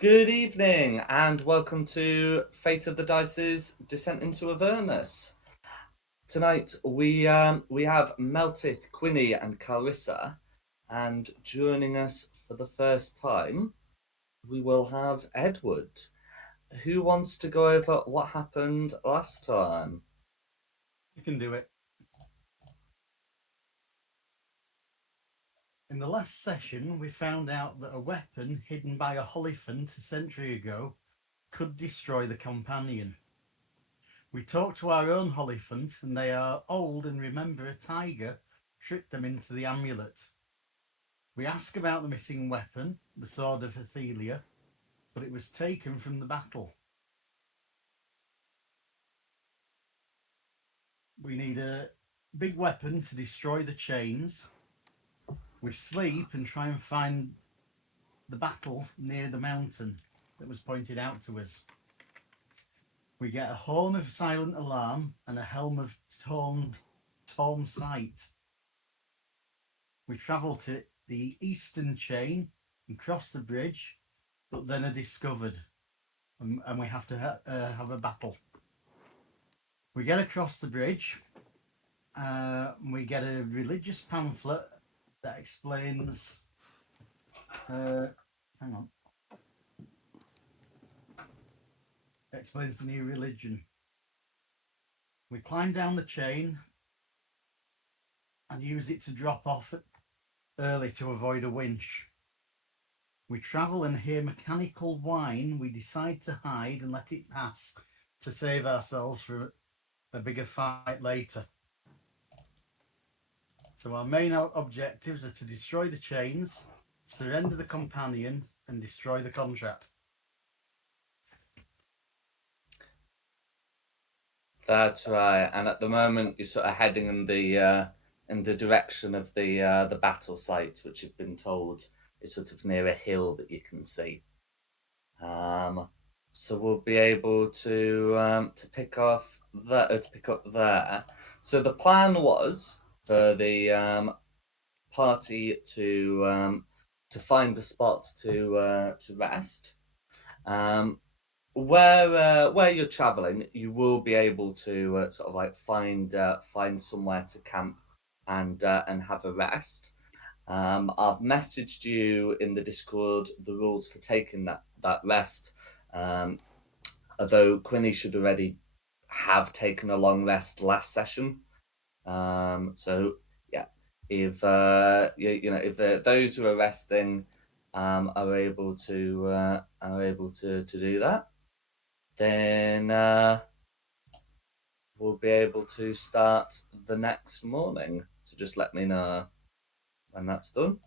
Good evening, and welcome to Fate of the Dice's Descent into Avernus. Tonight we have Meltith, Quinny, and Carissa, and joining us for the first time, we will have Edward. Who wants to go over what happened last time? You can do it. In the last session, we found out that a weapon hidden by a Hollyphant a century ago could destroy the companion. We talked to our own Hollyphant, and they are old and remember a tiger tricked them into the amulet. We ask about the missing weapon, the Sword of Athelia, but it was taken from the battle. We need a big weapon to destroy the chains. We sleep and try and find the battle near the mountain that was pointed out to us. We get a horn of silent alarm and a helm of torn sight. We travel to the eastern chain and cross the bridge, but then are discovered, and we have to have a battle. We get across the bridge. We get a religious pamphlet that explains. Hang on. Explains the new religion. We climb down the chain and use it to drop off early to avoid a winch. We travel and hear mechanical whine. We decide to hide and let it pass to save ourselves from a bigger fight later. So our main objectives are to destroy the chains, surrender the companion, and destroy the contract. That's right. And at the moment, you're sort of heading in the direction of the battle site, which you've been told is sort of near a hill that you can see. So we'll be able to pick off that to pick up there. So the plan was for the party to find a spot to rest. Um, where you're traveling, you will be able to sort of like find somewhere to camp and have a rest. I've messaged you in the Discord the rules for taking that rest. Um, Although Quinny should already have taken a long rest last session. So yeah, if if those who are resting are able to do that, then we'll be able to start the next morning. So just let me know when that's done.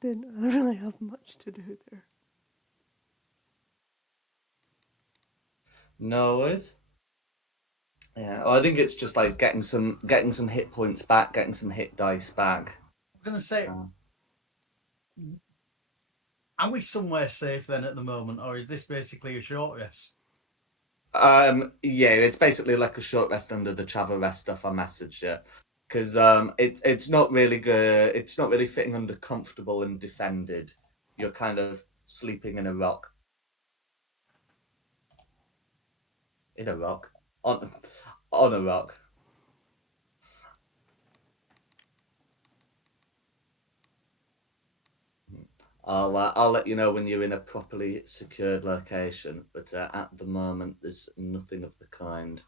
Didn't really have much to do there. No worries. Yeah, well, I think it's just like getting some hit points back, getting some hit dice back. I'm going to say, Uh, are we somewhere safe then at the moment, or is this basically a short rest? yeah, it's basically like a short rest under the travel rest stuff I messaged you, because it's not really good. It's not really fitting under comfortable and defended. You're kind of sleeping in a rock, on a rock. I'll let you know when you're in a properly secured location, but at the moment there's nothing of the kind.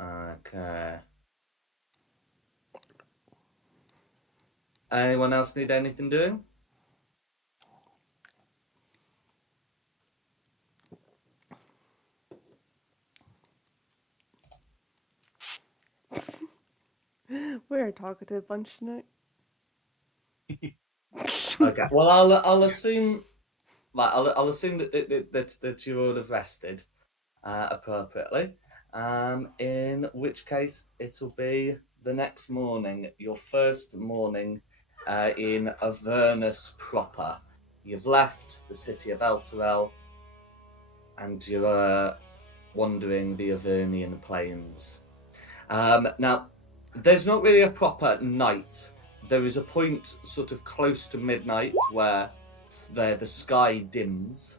Okay. Anyone else need anything doing? We're a talkative bunch tonight. Okay. Well, I'll assume. Right, I'll assume that you would have rested appropriately. In which case, it'll be the next morning, your first morning in Avernus proper. You've left the city of Elturel, and you're wandering the Avernian plains. Now, there's not really a proper night. There is a point sort of close to midnight where the sky dims,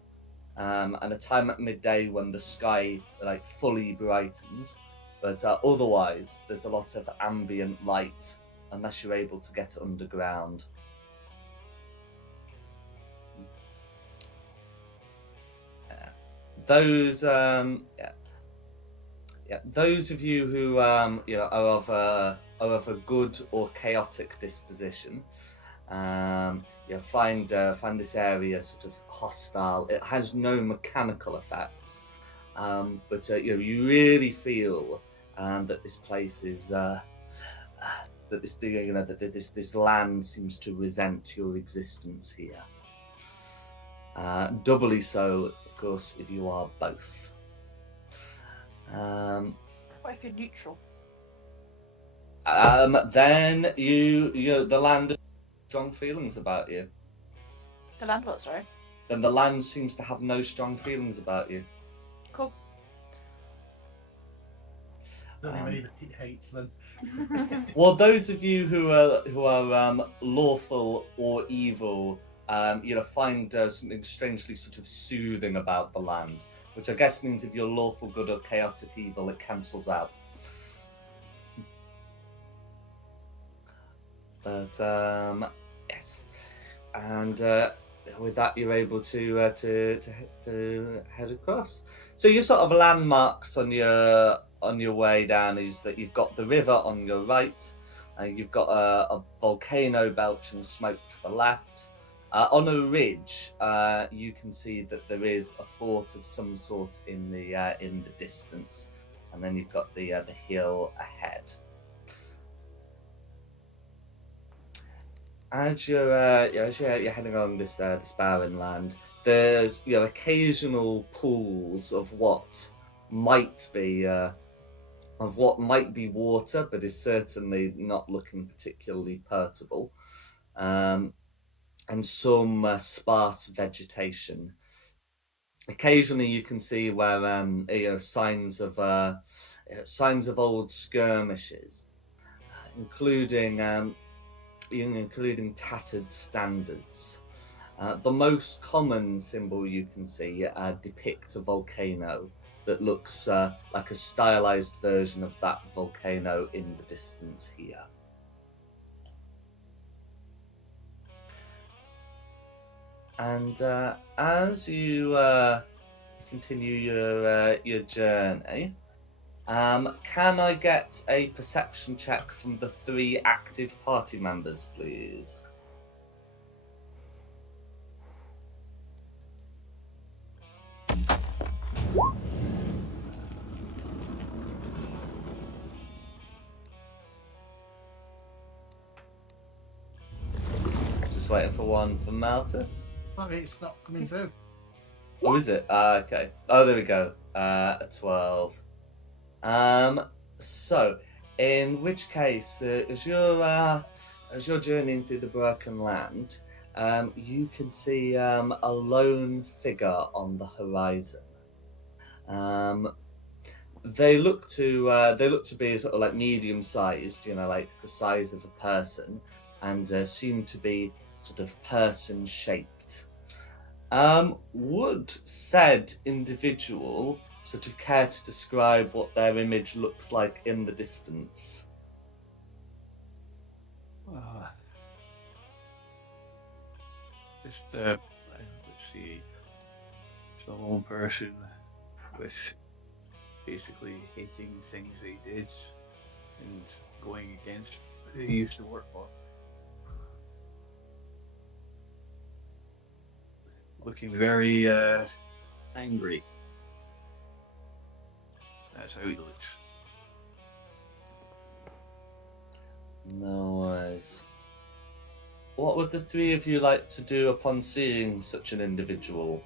and a time at midday when the sky like fully brightens. But otherwise, there's a lot of ambient light unless you're able to get underground. Those those of you who are of a good or chaotic disposition, find this area sort of hostile. It has no mechanical effects, but you really feel that this place is that this land seems to resent your existence here. Doubly so, of course, if you are both. What if you're neutral? Then the land has strong feelings about you. The land what, sorry? Then the land seems to have no strong feelings about you. Cool. It hates them. Well, those of you who are lawful or evil, find something strangely sort of soothing about the land, which I guess means if you're lawful good or chaotic evil, it cancels out. But yes, and with that, you're able to head across. So your sort of landmarks on your way down is that you've got the river on your right, you've got a volcano belching smoke to the left. On a ridge, you can see that there is a fort of some sort in the distance, and then you've got the hill ahead. As you're heading along this barren land, there's occasional pools of what might be water, but is certainly not looking particularly potable, and some sparse vegetation. Occasionally, you can see where signs of old skirmishes, including tattered standards. The most common symbol you can see depicts a volcano that looks like a stylized version of that volcano in the distance here. And as you continue your journey, can I get a perception check from the 3 active party members, please? Just waiting for one from Malta. Sorry, it's not coming through. Oh, is it? Okay. Oh, there we go. A 12. So, in which case, as you're journeying through the broken land, you can see a lone figure on the horizon. They look to be sort of like medium-sized, like the size of a person, and seem to be sort of person-shaped. Would said individual sort of care to describe what their image looks like in the distance? Just let's see, it's a lone person with basically hating things they did and going against who he used to work for. Looking very angry. That's how he looks. No worries. What would the three of you like to do upon seeing such an individual?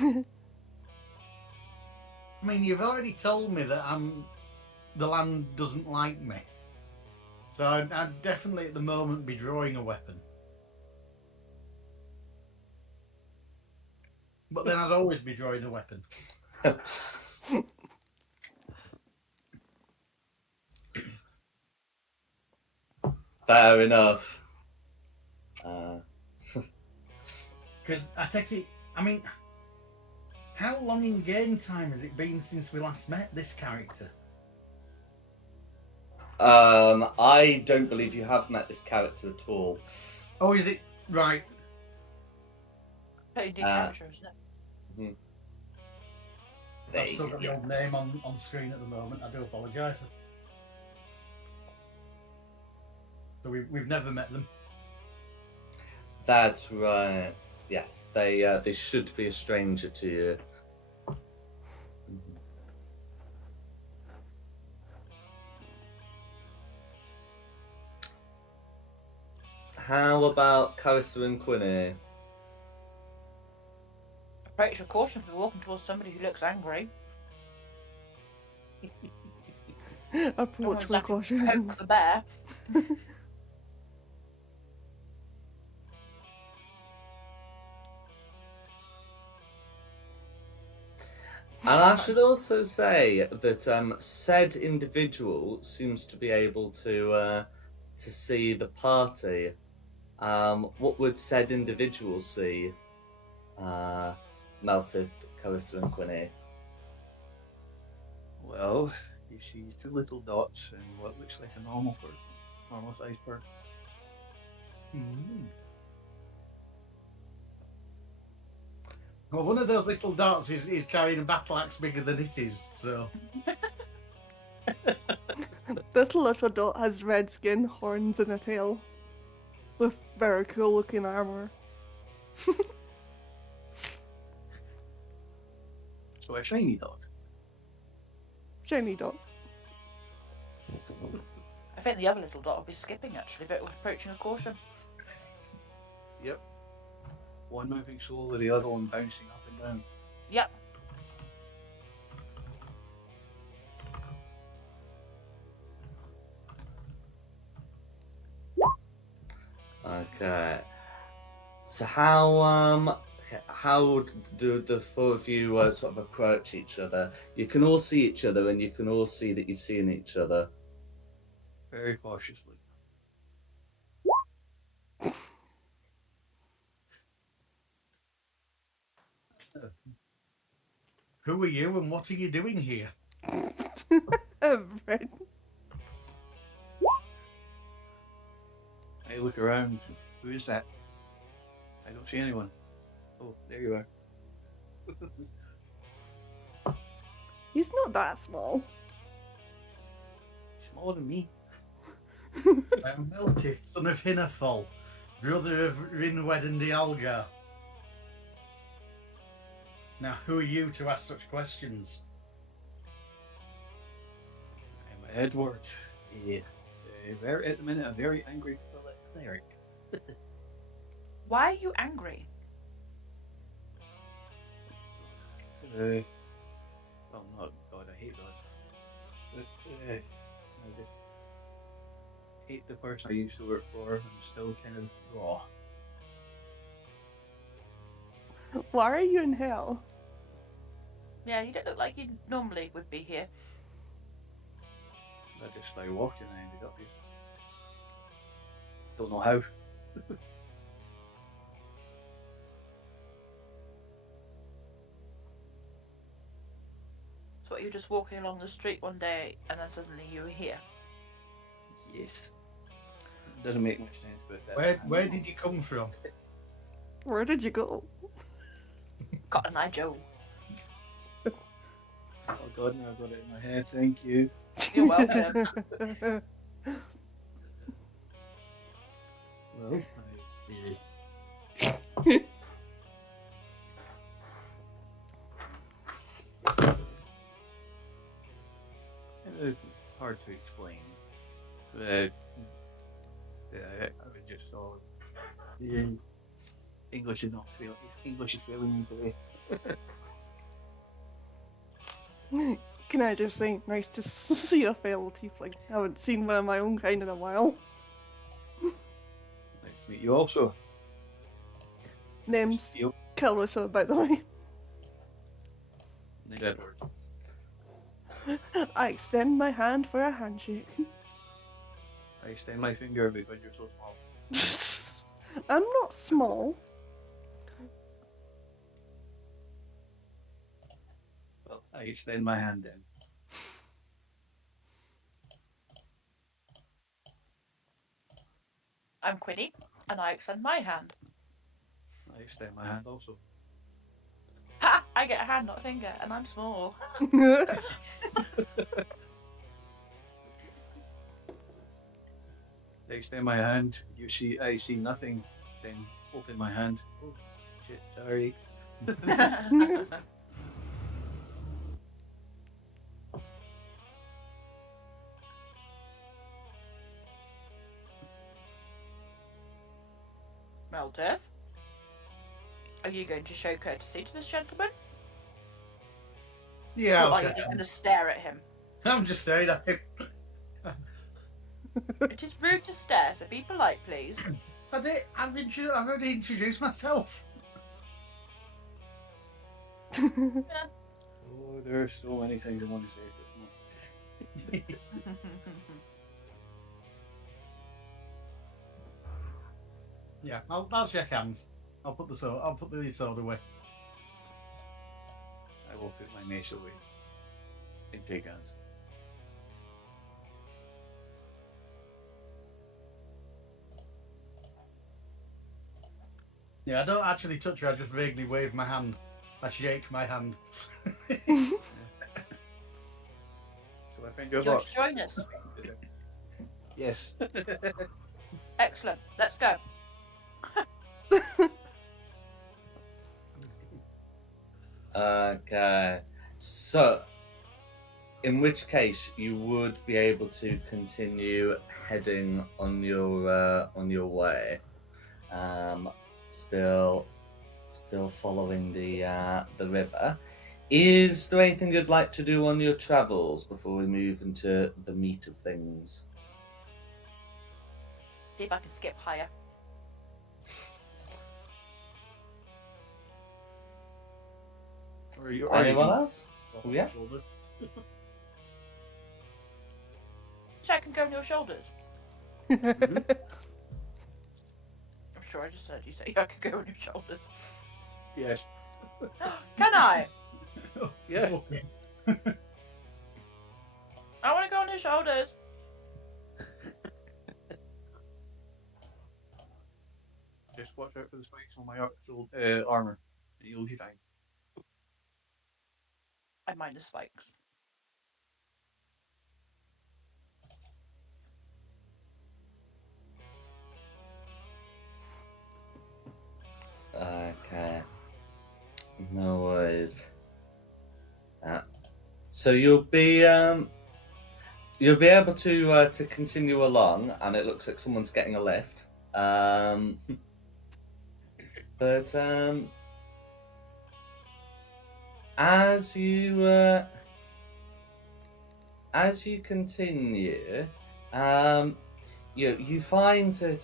I mean, you've already told me that the land doesn't like me. So I'd definitely at the moment be drawing a weapon. But then I'd always be drawing a weapon. Fair enough. Because I take it, I mean, how long in game time has it been since we last met this character? I don't believe you have met this character at all. Oh, is it? Right. Totally new character, isn't it? I've still got the old name on screen at the moment. I do apologise. So we've never met them. That's right. Yes, they should be a stranger to you. How about Carissa and Quinny? Approach with caution if you're walking towards somebody who looks angry. Approach with caution. Poke the bear. And I should also say that said individual seems to be able to see the party. What would said individual see? Meltith, Carissa, and Quinny. Well, you see two little dots and what looks like a normal person, normal sized person. Well, one of those little dots is carrying a battle axe bigger than it is, so. This little dot has red skin, horns, and a tail. With very cool looking armor. So a shiny dot. Shiny dot. I think the other little dot will be skipping actually, but we're approaching with caution. Yep. One moving slowly, the other one bouncing up and down. Yep. Okay. So how do the four of you sort of approach each other? You can all see each other, and you can all see that you've seen each other. Very cautiously. Who are you and what are you doing here? Red. I look around. Who is that? I don't see anyone. Oh, there you are. He's not that small. Smaller than me. I'm Meltith, son of Hinnerfall, brother of Rinwed and Dialgar. Now, who are you to ask such questions? I'm Edward. At the minute, a very angry cleric. Why are you angry? Well, not God, I hate that. But, I just hate the person I used to work for. I'm still kind of raw. Why are you in hell? Yeah, you don't look like you normally would be here. I just started walking and I ended up here. Don't know how. So what, you were just walking along the street one day and then suddenly you were here? Yes. Doesn't make much sense, but Where did you come from? Where did you go? Got an eye, Joe. Oh God, now I've got it in my head. Thank you. You're welcome. Well, hard to explain. Uh, I would just thought English is not fail. English is failing me today. Can I just say, nice to see a fellow tiefling. I haven't seen one of my own kind in a while. Nice to meet you also. Name's Yep. Clarissa, by the way. Edward. I extend my hand for a handshake. I extend my finger because you're so small. I'm not small. Well, I extend my hand then. I'm Quinny, and I extend my hand. I extend my hand also. Ha! I get a hand, not a finger, and I'm small. I extend my hand. You see, I see nothing. Then open my hand. Oh shit! Sorry. Meldev, are you going to show courtesy to this gentleman? Yeah, Or I'll are you shake just going to hands. stare at him? I'm just staring at him. It is rude to stare, so be polite, please. I've already introduced myself. Oh, there are so many things I want to say at this moment. Yeah, I'll shake hands. I'll put the sword away. I will put my mace away and take hands. Yeah, I don't actually touch her. I just vaguely wave my hand. I shake my hand. So I find your Do you want box. to join us? Yes. Excellent. Let's go. Okay. So, in which case, you would be able to continue heading on your way. Still following the river. Is there anything you'd like to do on your travels before we move into the meat of things? See if I can skip higher. Or you Anyone else? Off Yeah. your shoulder. So I can go on your shoulders. Mm-hmm. I'm sure I just heard you say I could go on your shoulders. Yes. Can I? Yeah. Okay. I want to go on your shoulders. Just watch out for the spikes on my armor, and you'll be fine. I mind the spikes. Okay. No worries. So you'll be able to continue along, and it looks like someone's getting a lift. But as you continue, you find that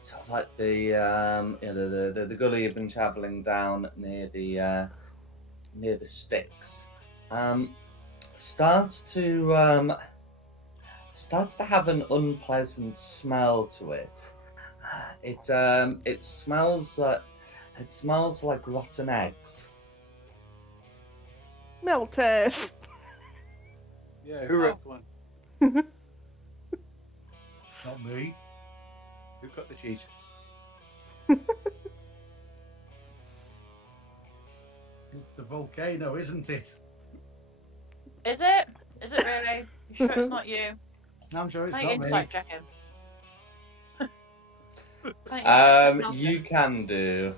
sort of like the gully you've been traveling down near the sticks starts to have an unpleasant smell to it. It smells like rotten eggs. Melted. Yeah, who ripped one? Not me. Who cut the cheese? It's the volcano, isn't it? Is it? Is it really? You sure it's not you? I'm sure it's Can I not me. insight check him? Can I insight check You can do.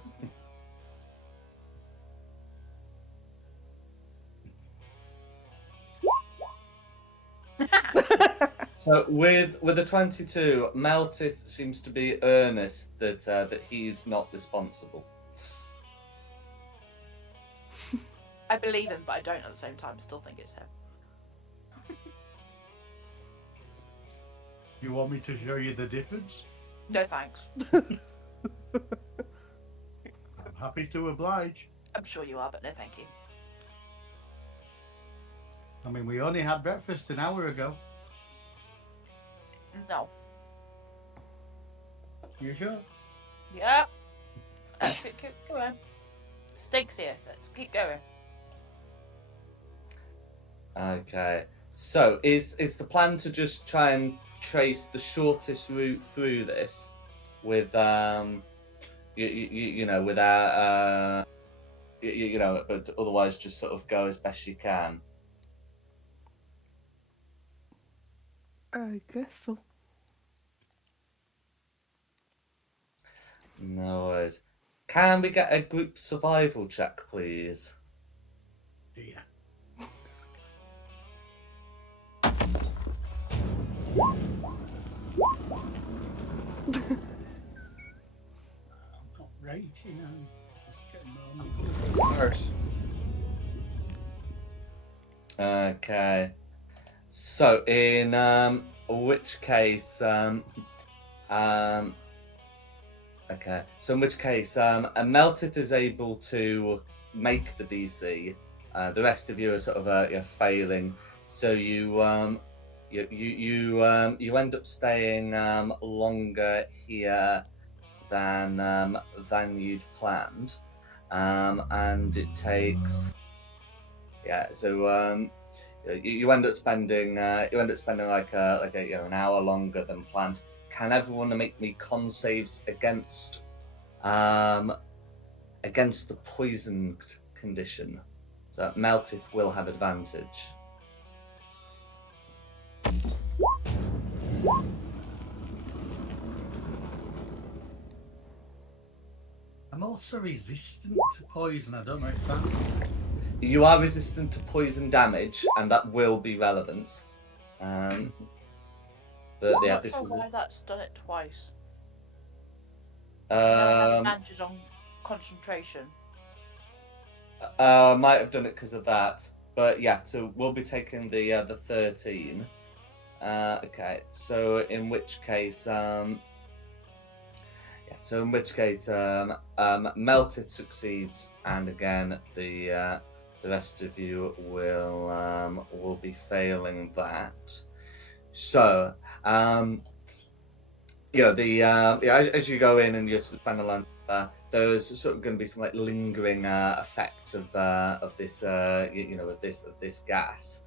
So with a 22, Meltith seems to be earnest that he's not responsible. I believe him, but I don't at the same time. Still think it's him. You want me to show you the difference? No thanks. I'm happy to oblige. I'm sure you are, but no thank you. I mean, we only had breakfast an hour ago. No. You sure? Yeah. Go on. Steak's here. Let's keep going. Okay. So is the plan to just try and trace the shortest route through this with you know, without you know, but otherwise just sort of go as best you can? I guess so. No worries. Can we get a group survival check, please? Dear. I'm not raging, I'm just getting normal. Worse. Okay. So in which case okay. So in which case Meltith is able to make the DC. The rest of you are sort of you're failing. So you you end up staying longer here than you'd planned. And it takes so you end up spending like a you know, an hour longer than planned. Can everyone make me con saves against the poisoned condition? So Meltith will have advantage. I'm also resistant to poison. I don't know if that. You are resistant to poison damage, and that will be relevant. But I'm yeah, not this sure is why that's done it twice. I have um advantage on concentration. might have done it because of that. But yeah, so we'll be taking the 13. Okay, so in which case Melted succeeds, and again the rest of you will be failing that. So you know as you go in and you're spend a lot, there's sort of going to be some like lingering effects of this you know of this gas.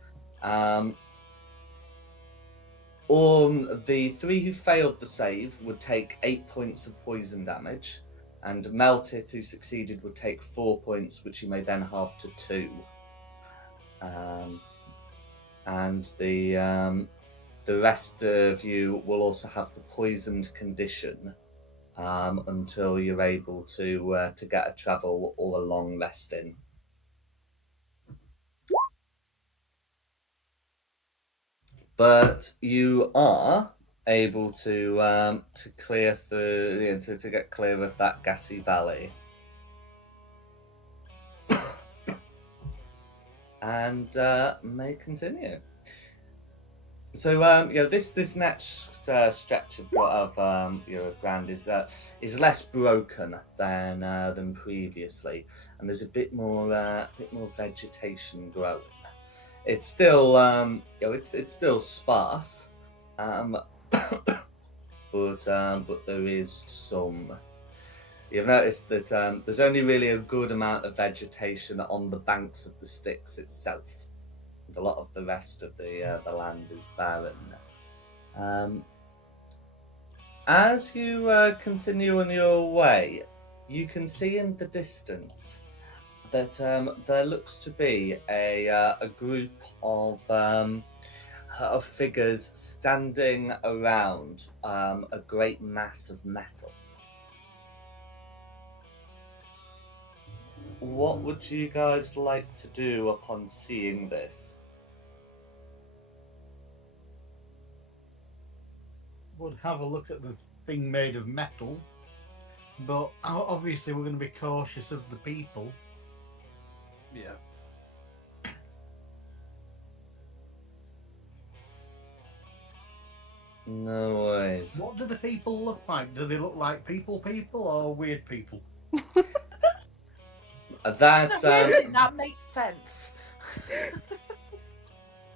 The 3 who failed the save would take 8 points of poison damage, and Meltith, who succeeded, would take 4 points, which you may then halve to 2. And the rest of you will also have the poisoned condition until you're able to get a travel or a long rest in. But you are able to clear through, you know, to get clear of that gassy valley, and may continue. So you know, this next stretch of you know, of ground is less broken than previously, and there's a bit more vegetation growing. It's still you know, it's still sparse, but there is some. You've noticed that there's only really a good amount of vegetation on the banks of the Styx itself, and a lot of the rest of the land is barren. As you continue on your way, you can see in the distance that there looks to be a group of figures standing around a great mass of metal. What would you guys like to do upon seeing this? would have a look at the thing made of metal, but obviously we're going to be cautious of the people. Yeah. No worries. What do the people look like? Do they look like people or weird people? That's That makes sense.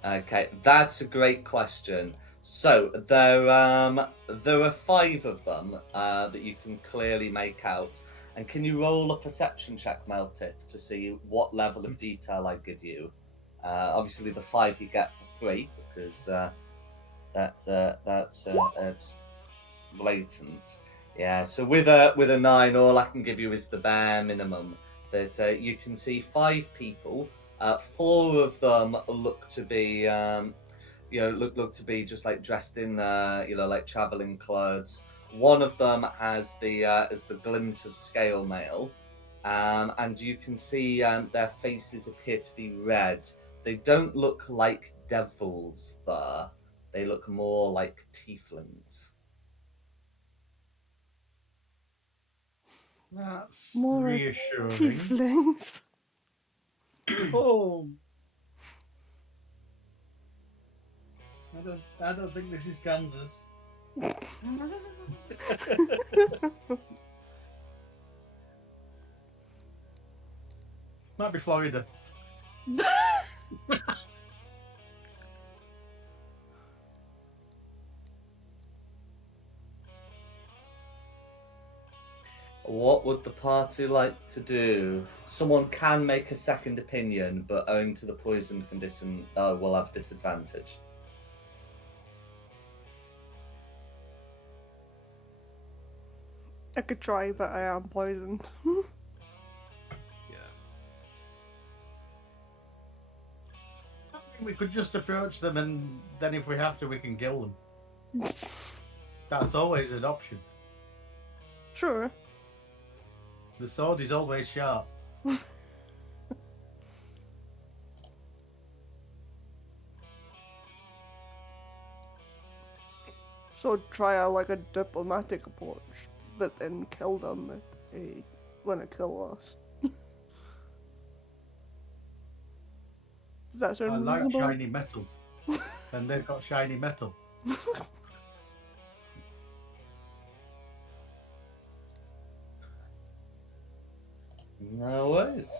okay. That's a great question. So there are 5 of them that you can clearly make out. And can you roll a perception check, Meltith, to see what level of detail I give you? Obviously, the 5 you get for free because that's it's blatant. Yeah. So with a 9, all I can give you is the bare minimum. That you can see 5 people. 4 of them look to be look to be just like dressed in like traveling clothes. One of them has the glint of scale mail, and you can see their faces appear to be red. They don't look like devils there. They look more like tieflings. That's More reassuring. tieflings. Oh, I don't think this is Kansas. Might be Florida. What would the party like to do? Someone can make a second opinion, but owing to the poison condition, will have disadvantage. I could try, but I am poisoned. Yeah. We could just approach them, and then if we have to, we can kill them. That's always an option. Sure. The sword is always sharp. So try a diplomatic approach, but then kill them if they want to kill us. Does that I sound like reasonable? shiny metal, and they've got shiny metal. No worries.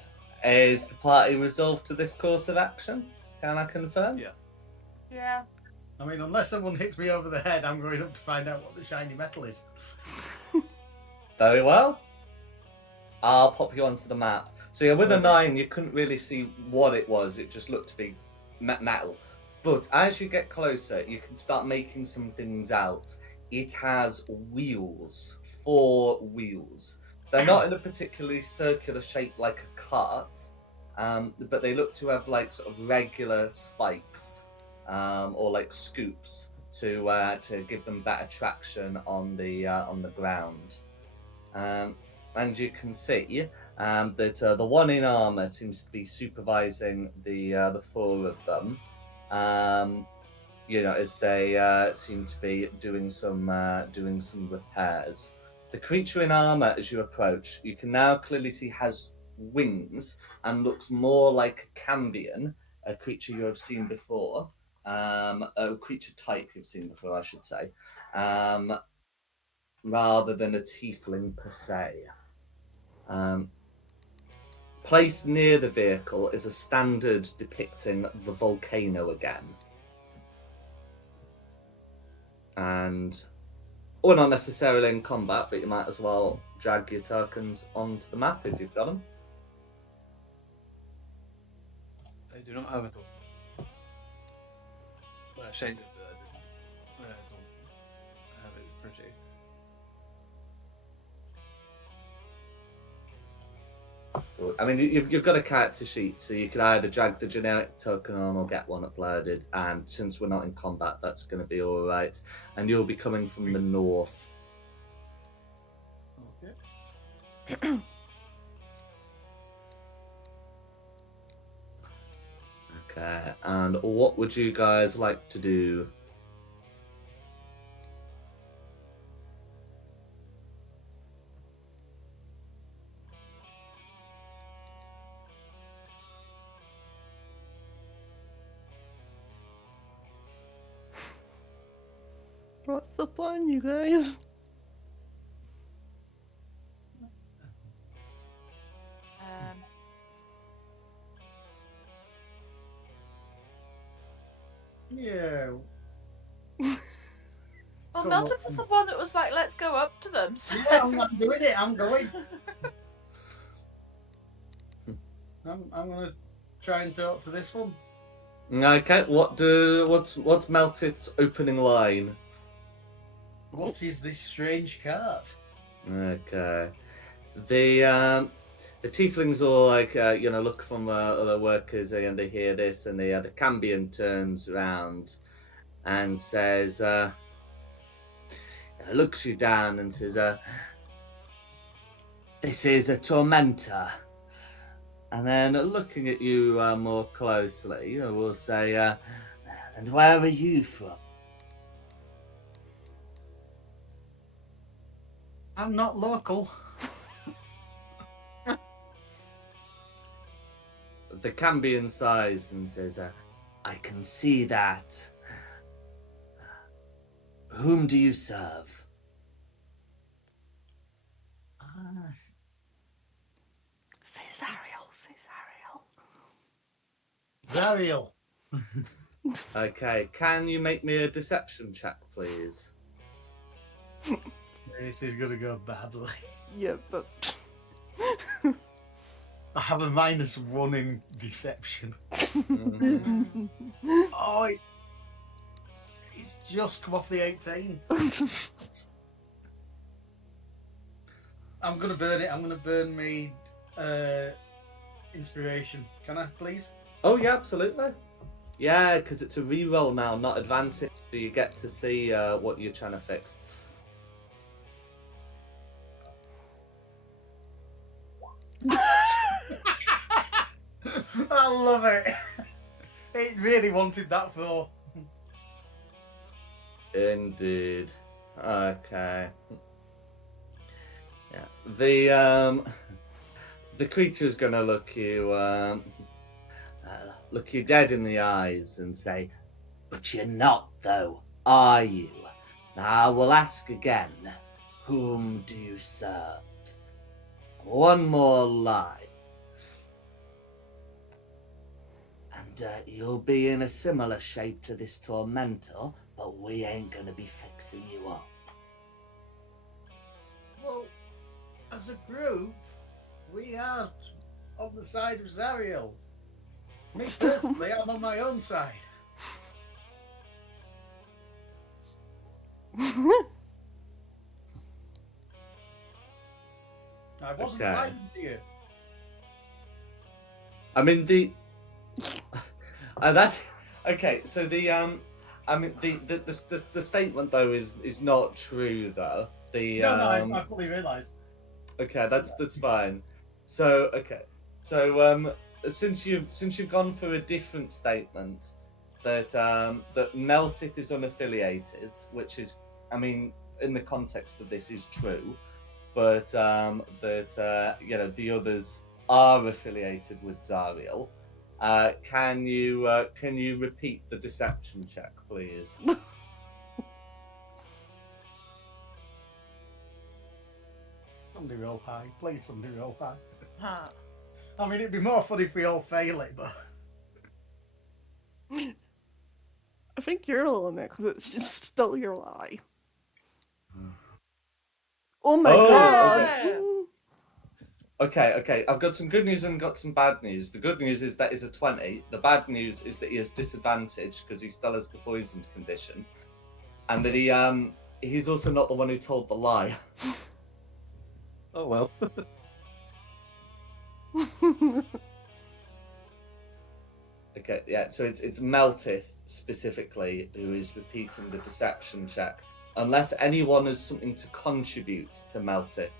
Is the party resolved to this course of action? Can I confirm? Yeah. Yeah. I mean, unless someone hits me over the head, I'm going up to find out what the shiny metal is. Very well. I'll pop you onto the map. So yeah, with a Okay. 9, you couldn't really see what it was. It just looked to be metal. But as you get closer, you can start making some things out. It has wheels, 4 wheels. They're not in a particularly circular shape like a cart, but they look to have like sort of regular spikes or like scoops to give them better traction on the ground. And you can see that the one in armor seems to be supervising the 4 of them. As they seem to be doing some repairs. The creature in armor, as you approach, you can now clearly see has wings and looks more like a Cambion, a creature you have seen before, a creature type you've seen before, I should say, rather than a tiefling per se. Placed near the vehicle is a standard depicting the volcano again. And, or not necessarily in combat, but you might as well drag your tokens onto the map if you've got them. I do not have it open. But I signed it, but I don't have it per se. I mean, you've got a character sheet, so you could either drag the generic token on or get one uploaded. And since we're not in combat, that's going to be all right. And you'll be coming from the north. Okay. Okay, and what would you guys like to do? What's the plan, you guys? Yeah. Well, Come Melton on. was the one that was like, let's go up to them. So. Yeah, I'm doing it. I'm going. I'm gonna try and talk to this one. Okay, what's Meltit's opening line? What is this strange cart? Okay, the tieflings all like look from other workers and they hear this, and the Cambion turns around and says, looks you down and says, "This is a tormentor." And then looking at you more closely, we'll say, "And where are you from?" I'm not local. The Cambion sighs and says, "I can see that. Whom do you serve?" Caesariel, Caesariel. Zariel. Okay, can you make me a deception check, please? This is gonna go badly. Yeah, but I have a -1 in deception. Mhm. Oh, it's just come off the 18. I'm gonna burn it. I'm gonna burn me inspiration. Can I, please? Oh yeah, absolutely. Yeah, because it's a reroll now, not advantage. So you get to see what you're trying to fix. I love it. It really wanted that for. Indeed. Okay. Yeah. The creature's gonna look you dead in the eyes and say, "But you're not, though, are you? Now I will ask again, whom do you serve?" One more lie. And you'll be in a similar shape to this tormentor, but we ain't gonna be fixing you up. Well, as a group, we are on the side of Zariel. Me personally, I'm on my own side. I wasn't Okay. lying to you. I mean that. Okay, so the statement though is not true though. No, I fully realise. Okay, that's fine. So since you've gone for a different statement that that Meltith is unaffiliated, which is, I mean, in the context of this is true, but that the others are affiliated with Zariel. Can you repeat the deception check, please? Somebody roll high. Please, somebody roll high. Huh. I mean, it'd be more fun if we all fail it, but. I think you're rolling it because it's just still your lie. Oh my Oh, god! okay. Okay. I've got some good news and got some bad news. The good news is that is a 20. The bad news is that he has disadvantage because he still has the poisoned condition, and that he's also not the one who told the lie. Oh well. Okay, yeah. So it's Meltith specifically who is repeating the deception check, unless anyone has something to contribute to Meltith's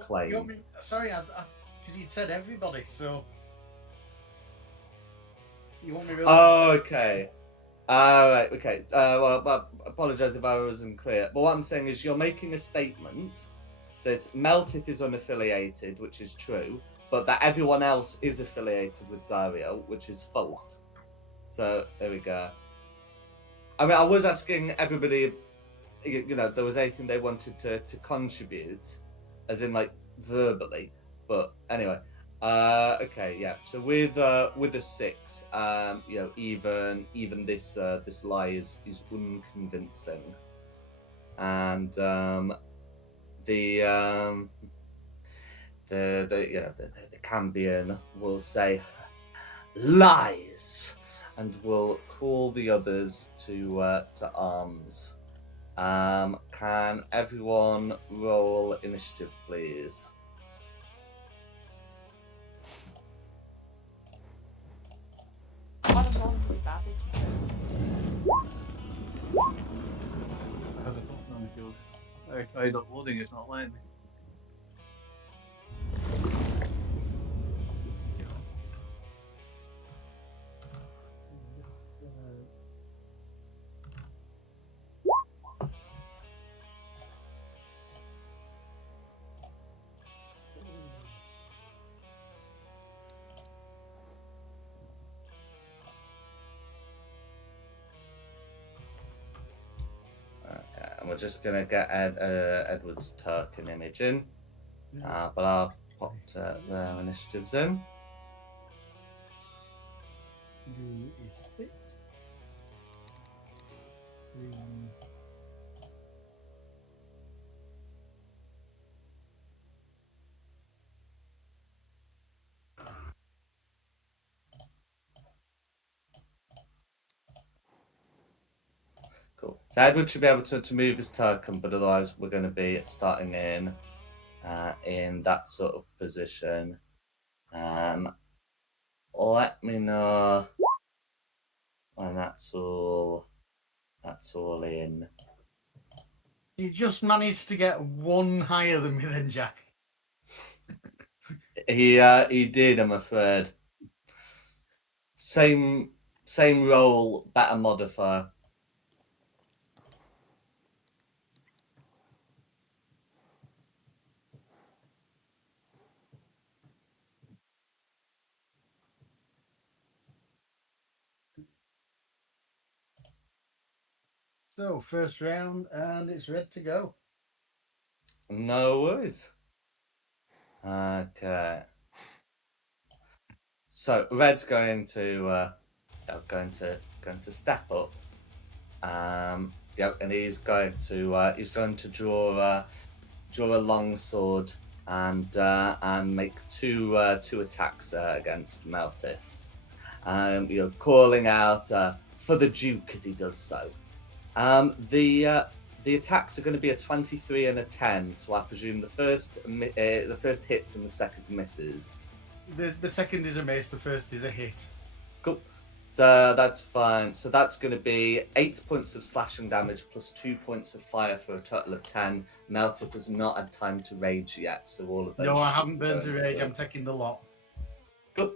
claim. Sorry, because you said everybody, so. You want me to. Oh, okay. Right, okay. Well, I apologise if I wasn't clear. But what I'm saying is you're making a statement that Meltith is unaffiliated, which is true, but that everyone else is affiliated with Zariel, which is false. So, there we go. I mean, I was asking everybody, you know, if there was anything they wanted to contribute, as in like verbally. But anyway, okay, yeah. So with a 6, you know, even this this lie is unconvincing, and the the you know the Cambion will say lies and will call the others to arms. Can everyone roll initiative, please? One of them really bad. I have a thought on the field. I tried uploading, it's not letting me. Okay, and we're just gonna get Edward's token image in, but I've popped their initiatives in. Blue is 6. Green. Cool. So Edward should be able to move his token, but otherwise we're going to be starting in that sort of position. Let me know when that's all in. You just managed to get one higher than me then, Jack. He did, I'm afraid. Same roll, better modifier. So, first round, and it's ready to go. No worries. Okay. So Red's going to step up. Yep, and he's going to draw a long sword and make two attacks against Meltith. You know, calling out for the Duke as he does so. The attacks are going to be a 23 and a 10, so I presume the first hits and the second misses. The second is a miss, the first is a hit. Cool. So that's fine. So that's going to be 8 points of slashing damage plus 2 points of fire for a total of 10. Melted has not had time to rage yet, so all of those. No, I should haven't be burned to going rage, through. I'm taking the lot. Cool.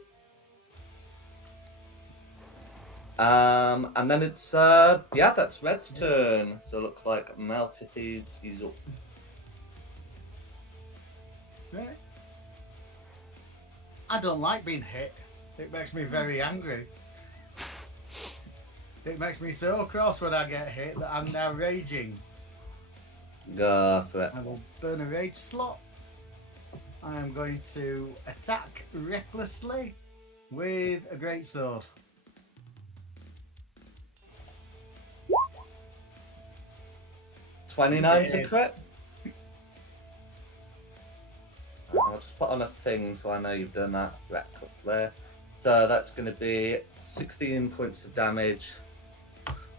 And then it's that's Red's turn. So it looks like Melted is up. Right. I don't like being hit. It makes me very angry. It makes me so cross when I get hit that I'm now raging. Go for it. I will burn a rage slot. I am going to attack recklessly with a greatsword. $29 Yeah. to crit. I'll just put on a thing so I know you've done that. Right, up there. So that's going to be 16 points of damage,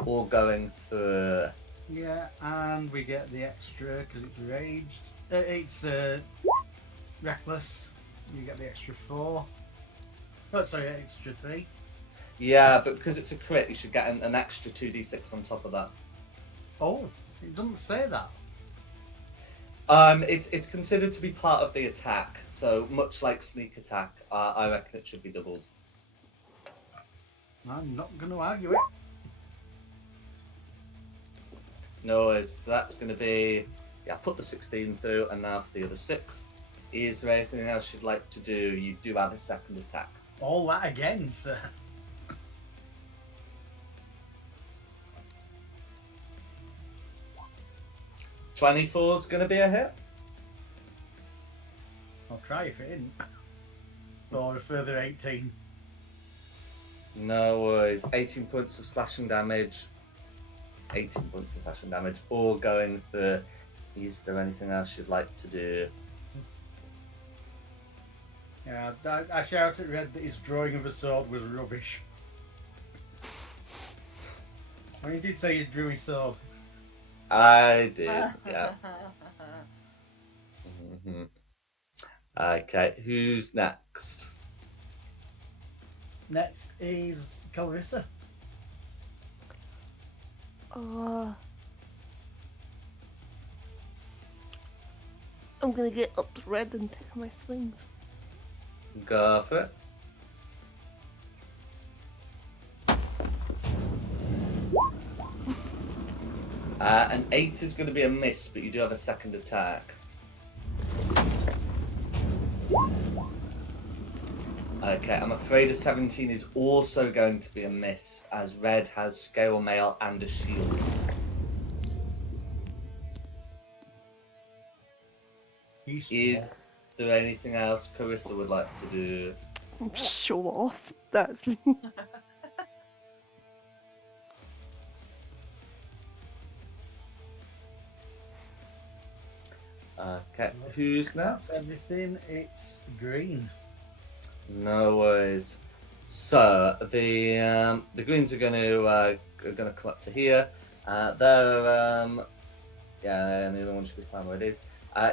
all going through. Yeah, and we get the extra because it's raged. It's reckless. You get the extra 4. Oh, sorry, extra 3. Yeah, but because it's a crit, you should get an extra 2d6 on top of that. Oh, it doesn't say that. It's considered to be part of the attack, so much like sneak attack, I reckon it should be doubled. I'm not going to argue it. No worries. So that's going to be, put the 16 through, and now for the other 6. Is there anything else you'd like to do? You do have a second attack. All that again, sir. 24 is going to be a hit. I'll try if it isn't. For a further 18. No worries. 18 points of slashing damage. 18 points of slashing damage. Or going for... Is there anything else you'd like to do? Yeah, I shout at Red that his drawing of a sword was rubbish. Well, he did say he drew his sword. I did, yeah. Mhm. Okay, who's next? Next is Clarissa. I'm gonna get up to Red and take my swings. Go for it. An 8 is going to be a miss, but you do have a second attack. Okay, I'm afraid a 17 is also going to be a miss, as Red has scale mail and a shield. Is there anything else Carissa would like to do? Show off. That's me. Okay, who's next? That's everything. It's green. No worries. So the greens are going to come up to here. They're yeah, and the other one should be fine where it is.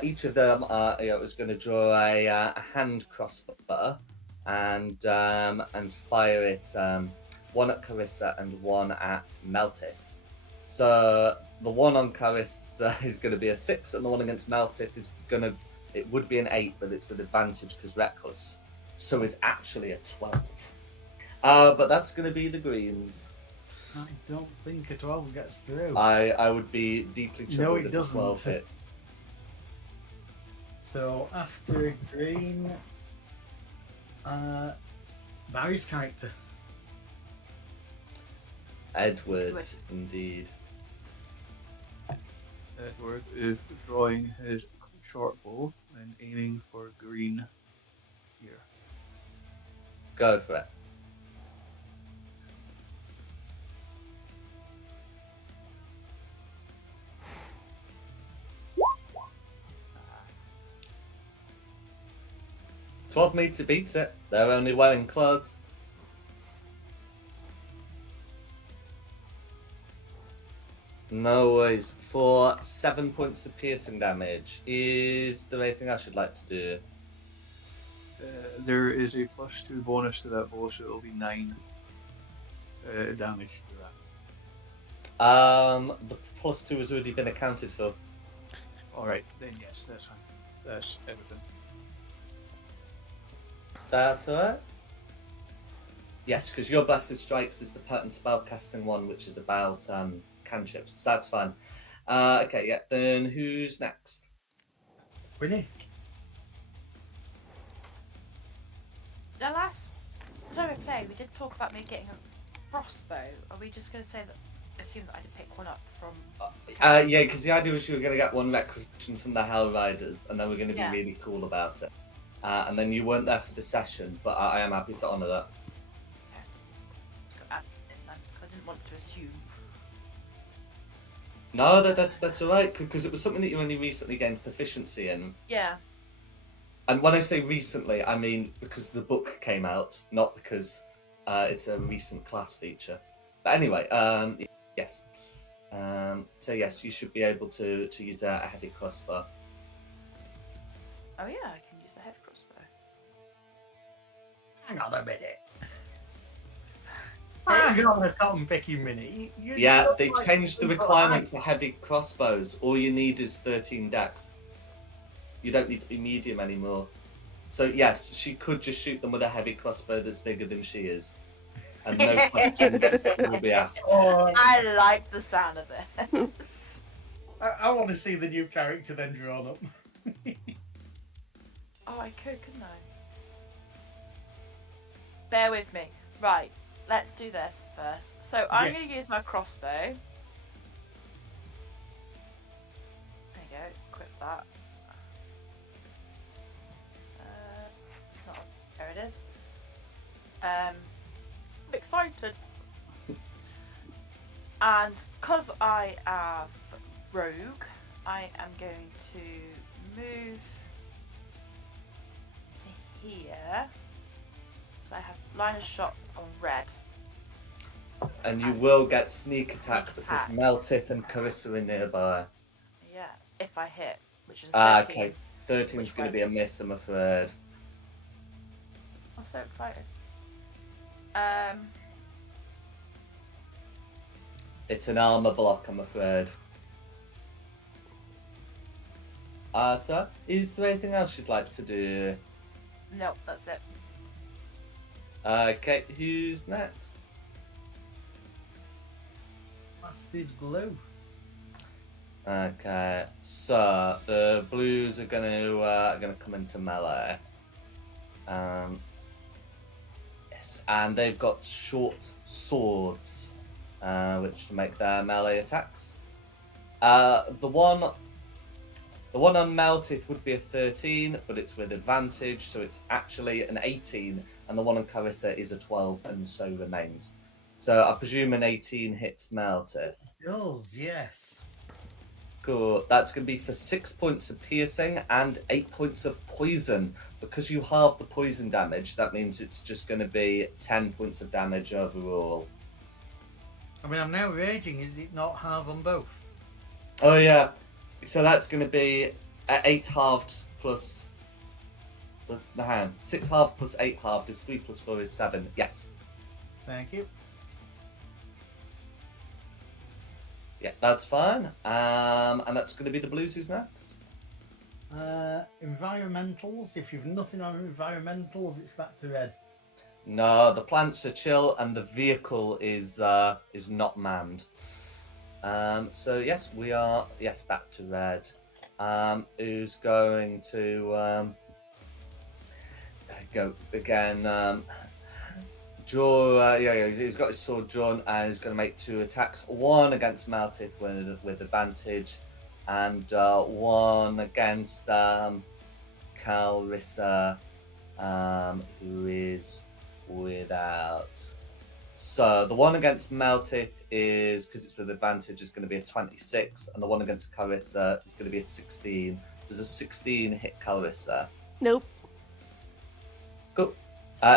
Each of them is going to draw a hand crossbow and fire it, one at Carissa and one at Meltith. So the one on Carissa is going to be a 6, and the one against Meltith is it would be an 8, but it's with advantage because reckless. So it's actually a 12. But that's going to be the greens. I don't think a 12 gets through. I would be deeply No, troubled it if doesn't. a 12 hit. So after green, Barry's character. Edward, indeed. Edward is drawing his short bow and aiming for green here. Go for it. "12 meter beats it. They're only wearing clothes." No worries. For 7 points of piercing damage, is there anything else you'd like to do? There is a +2 bonus to that bow, so it'll be 9 damage to that. The +2 has already been accounted for. Alright, then yes, that's fine. That's everything. That's alright. Yes, because your Blasted Strikes is the pattern spellcasting one, which is about cantrips, so that's fine. Okay, yeah, then who's next? Winnie. The last time we played, we did talk about me getting a crossbow. Are we just going to say that, assume that I did pick one up from... Yeah, because the idea was you were going to get one requisition from the Hell Riders, and then we're going to be Yeah. really cool about it. And then you weren't there for the session, but I am happy to honour that. I didn't want to assume. No, that's alright, because it was something that you only recently gained proficiency in. Yeah. And when I say recently, I mean because the book came out, not because it's a recent class feature. But anyway, yes. So yes, you should be able to use a heavy crossbow. Oh yeah, I can use a heavy crossbow. Hang on a minute. Hang on a cotton picking minute. Yeah, they changed the requirement for heavy crossbows. All you need is 13 dex. You don't need to be medium anymore. So yes, she could just shoot them with a heavy crossbow that's bigger than she is. And no questions will be asked. Oh, I like the sound of this. I want to see the new character then drawn up. Oh, I couldn't I? Bear with me. Right, let's do this first. So I'm Yeah. going to use my crossbow. Hang that. It's not. There it is. I'm excited. And because I have rogue, I am going to move to here. So I have line of shot on red. And you will get sneak attack Sneak because attack. Meltith and Carissa are nearby. Yeah, if I hit, which is 13. Okay. 13's Which going to way? be a miss, I'm afraid. I'm so excited. It's an armor block, I'm afraid. Arta, is there anything else you'd like to do? No, that's it. Okay, who's next? Last is blue. Okay, so the blues are gonna come into melee. Yes, and they've got short swords, which to make their melee attacks. The one on Meltith would be a 13, but it's with advantage, so it's actually an 18, and the one on Carissa is a 12, and so remains. So I presume an 18 hits Meltith. Does, yes. Cool. That's going to be for 6 points of piercing and 8 points of poison. Because you halve the poison damage, that means it's just going to be 10 points of damage overall. I mean, I'm now raging. Is it not half on both? Oh yeah. So that's going to be 8 halved plus... hang on. 6 halved plus 8 halved is 3 plus 4 is 7. Yes. Thank you. Yeah, that's fine. And that's going to be the blues who's next. Environmentals. If you've nothing on environmentals, it's back to red. No, the plants are chill and the vehicle is not manned. So yes, we are back to red. Who's going to go again? Draw. He's got his sword drawn and he's going to make 2 attacks. One against Maltith with advantage, and one against Calrissa, who is without. So the one against Meltith is, because it's with advantage, is going to be a 26, and the one against Carissa is going to be a 16. Does a 16 hit Carissa? Nope. Cool.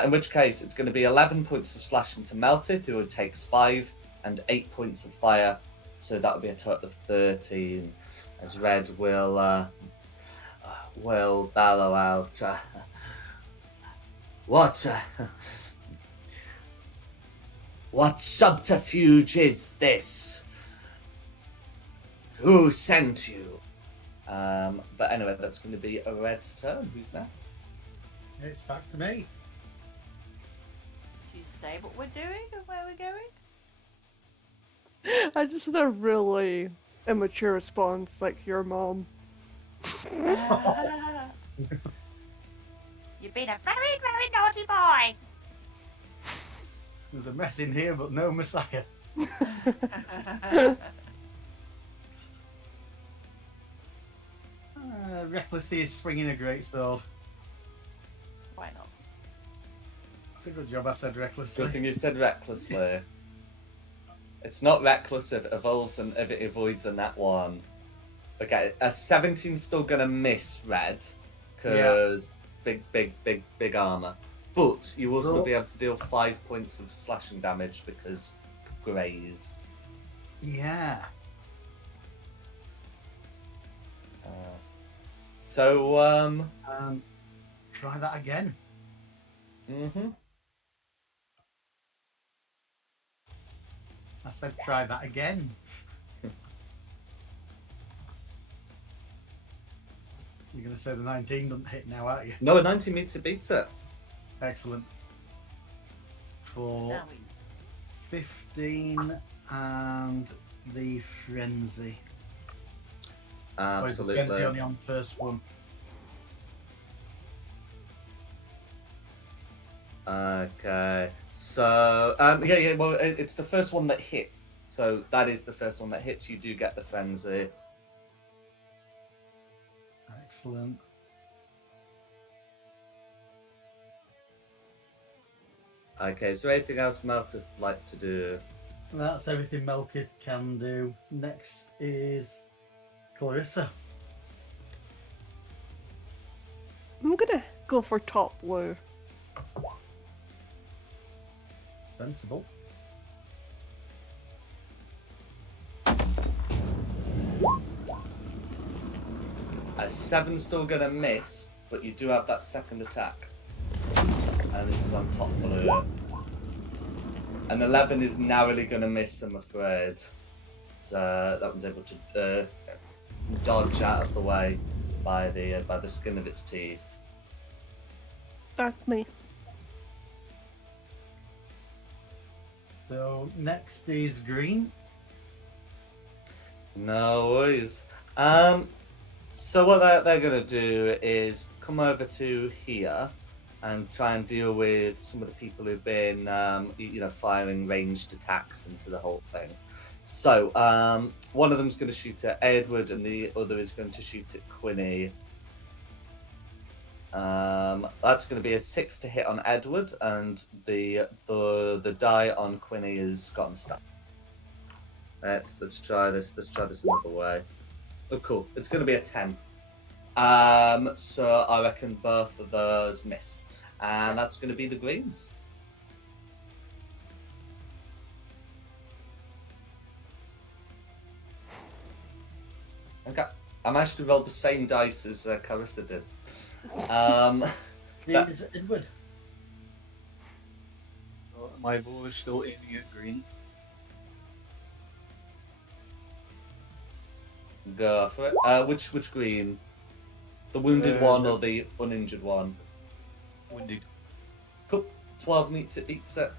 In which case, it's going to be 11 points of slashing to Meltith, who takes 5, and 8 points of fire. So that would be a total of 13. As Red will bellow out. What subterfuge is this? Who sent you? But anyway, that's going to be a Red's turn. Who's next? It's back to me. Do you say what we're doing and where we're going? I just had a really immature response, like your mom. You've been a very, very naughty boy. There's a mess in here, but no Messiah. Recklessly is swinging a great sword. Why not? It's a good job I said recklessly. Good thing you said recklessly. It's not reckless if it evolves and if it avoids a nat 1. Okay, a 17's still gonna miss Red, because big armor. But you will still be able to deal 5 points of slashing damage because graze. Yeah. So Try that again. I said try that again. You're going to say the 19 doesn't hit now, aren't you? No, a 90 meter beats it. Excellent. For Now we 15 and the frenzy. Or is the Absolutely. frenzy only on the first one? Okay. So well, it's the first one that hits. So that is the first one that hits. You do get the frenzy. Excellent. Okay, is there anything else Meltith would like to do? That's everything Meltith can do. Next is Clarissa. I'm gonna go for top blue. Sensible. A 7's still gonna miss, but you do have that second attack. And this is on top blue. An 11 is narrowly gonna miss, I'm afraid. That one's able to dodge out of the way by the skin of its teeth. That's me. So next is green. No worries. So what they're gonna do is come over to here and try and deal with some of the people who've been, firing ranged attacks into the whole thing. So one of them's going to shoot at Edward, and the other is going to shoot at Quinny. That's going to be a 6 to hit on Edward, and the die on Quinny has gotten stuck. Let's try this. Let's try this another way. Oh, cool. It's going to be a 10. So I reckon both of those miss, and that's going to be the greens. Okay, I managed to roll the same dice as Carissa did. Is Edward. So my bow is still aiming at green. Go for it. Which green? The wounded one the- or the uninjured one? Wounded. Cool. 12 meets it, beats it.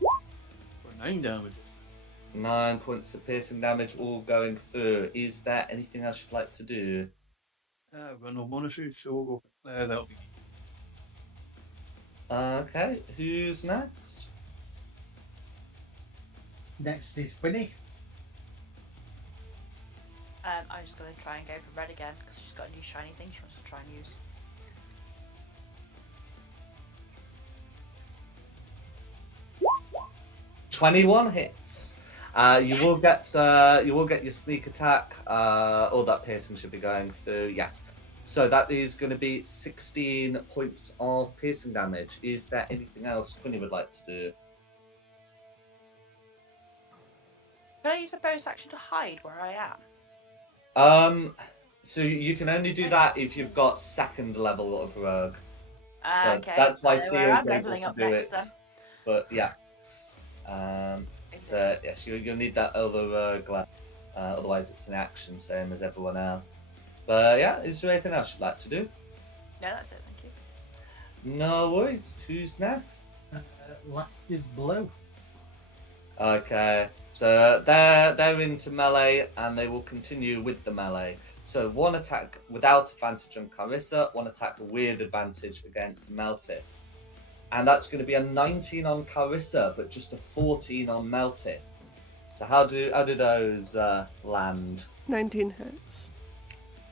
For 9 damage. 9 points of piercing damage, all going through. Is there anything else you'd like to do? I've got no bonus route, so we'll go. That'll be me. Okay, who's next? Next is Quinny. I'm just going to try and go for red again because she's got a new shiny thing she wants to try and use. '21 hits. You will get your sneak attack. All that piercing should be going through. Yes. So that is going to be 16 points of piercing damage. Is there anything else Quinny would like to do? Can I use my bonus action to hide where I am? So you can only do that if you've got second level of rogue. So Okay. that's why I know where Thea's I'm able leveling to up do next it. then. But yeah. So yes, you'll need that other rogue left. Otherwise it's an action, same as everyone else. But yeah, is there anything else you'd like to do? No, that's it, thank you. No worries. Who's next? Last is blue. Okay, so they're into melee, and they will continue with the melee. So one attack without advantage on Carissa, one attack with advantage against Meltith. And that's going to be a 19 on Carissa, but just a 14 on Meltith. So how do those land? 19 hits.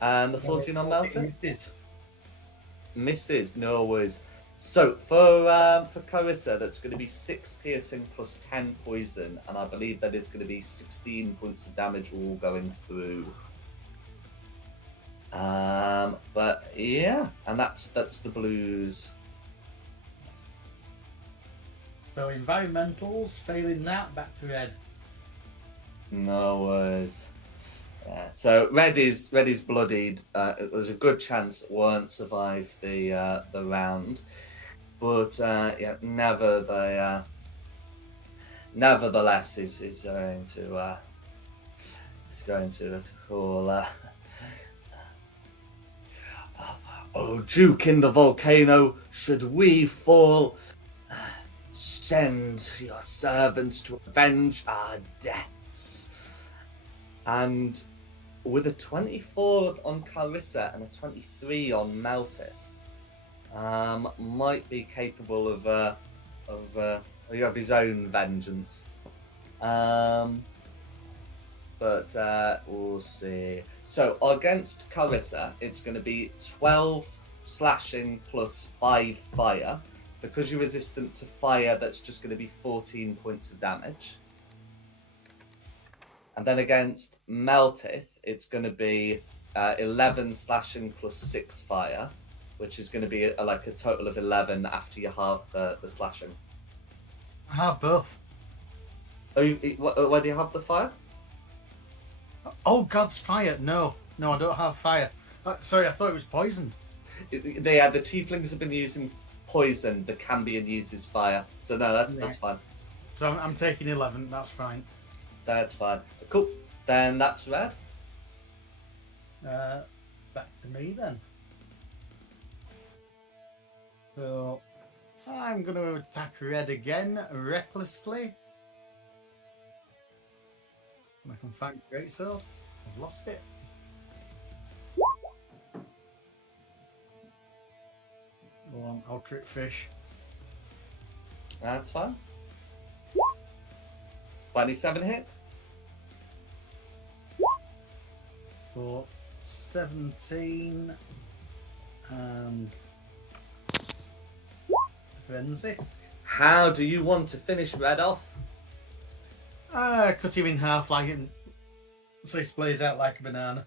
And the 14 on Meltith? Misses. Misses, no worries. So for Carissa, that's going to be 6 piercing plus 10 poison, and I believe that is going to be 16 points of damage all going through. But yeah, and that's the blues. So environmentals, failing that, back to red. No worries. Yeah, so red is bloodied. There's a good chance it won't survive the round, but yeah, nevertheless is going to call. Oh, Duke in the volcano, should we fall, send your servants to avenge our deaths. And with a 24 on Carissa and a 23 on Meltith, might be capable of his own vengeance. But But we'll see. So against Carissa, it's going to be 12 slashing plus 5 fire. Because you're resistant to fire, that's just going to be 14 points of damage. And then against Meltith, it's going to be 11 slashing plus 6 fire, which is going to be like a total of 11 after you halve the slashing. I have both. Oh, where do you have the fire? Oh, God's fire. No, I don't have fire. Sorry, I thought it was poisoned. The tieflings have been using poison. The Cambion uses fire. So no, that's fine. So I'm taking 11. That's fine. That's fine. Cool. Then that's red. Back to me then. So I'm going to attack red again, recklessly. And I can find greatsword. I've lost it. Go on, I'll crit fish. That's fine. 27 hits. For 17 and frenzy. How do you want to finish red off? Cut him in half like it, so he splays out like a banana.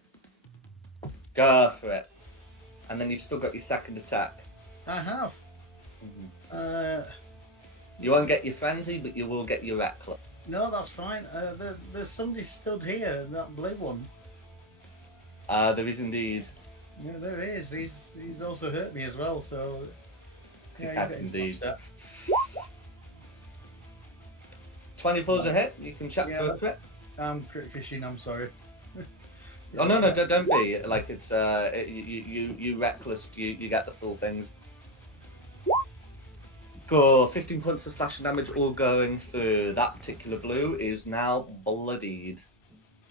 Go for it. And then you've still got your second attack. I have. You won't get your frenzy, but you will get your reckless. No, that's fine. There's somebody stood here, that blue one. There is indeed. Yeah, there is. He's also hurt me as well, so... Yeah, Yes, indeed. 24's a hit. You can check for a crit. I'm crit fishing, I'm sorry. Oh no, don't be. Like it's you reckless. You get the full things. Go 15 points of slashing damage, all going through. That particular blue is now bloodied.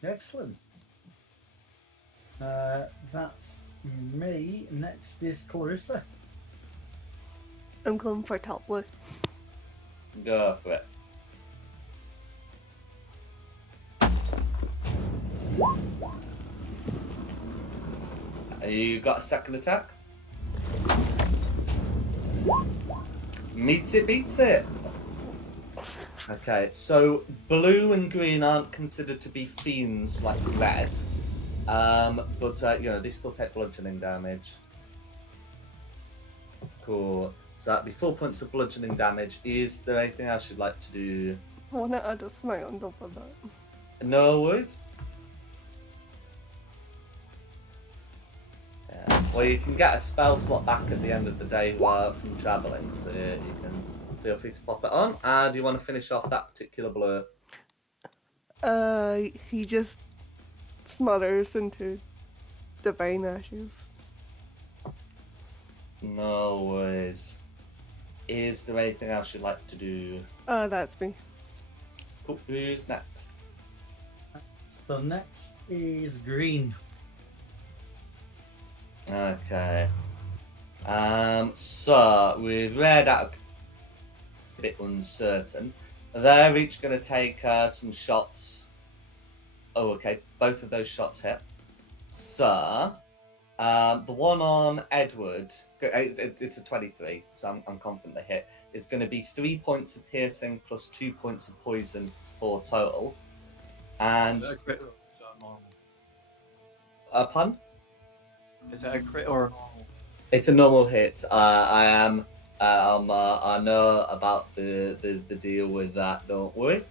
Excellent. That's me. Next is Clarissa. I'm going for top blue. Go for it. You got a second attack? Meets it, beats it. Okay, so blue and green aren't considered to be fiends like red, but they still take bludgeoning damage. Cool. So that'd be 4 points of bludgeoning damage. Is there anything else you'd like to do? I want to add a smite on top of that. No worries. Well, you can get a spell slot back at the end of the day from travelling, so you can feel free to pop it on. Do you want to finish off that particular blur? He just smothers into divine ashes. No worries. Is there anything else you'd like to do? That's me. Cool. Who's next? So next is green. Okay. So with red out a bit uncertain, they're each going to take some shots. Oh, okay. Both of those shots hit. So the one on Edward, it's a 23, so I'm confident they hit. It's going to be 3 points of piercing plus 2 points of poison for 4 total. And Is that a crit or is that a normal? pun? Is that a crit or a normal? It's a normal hit. I know about the deal with that. Don't worry.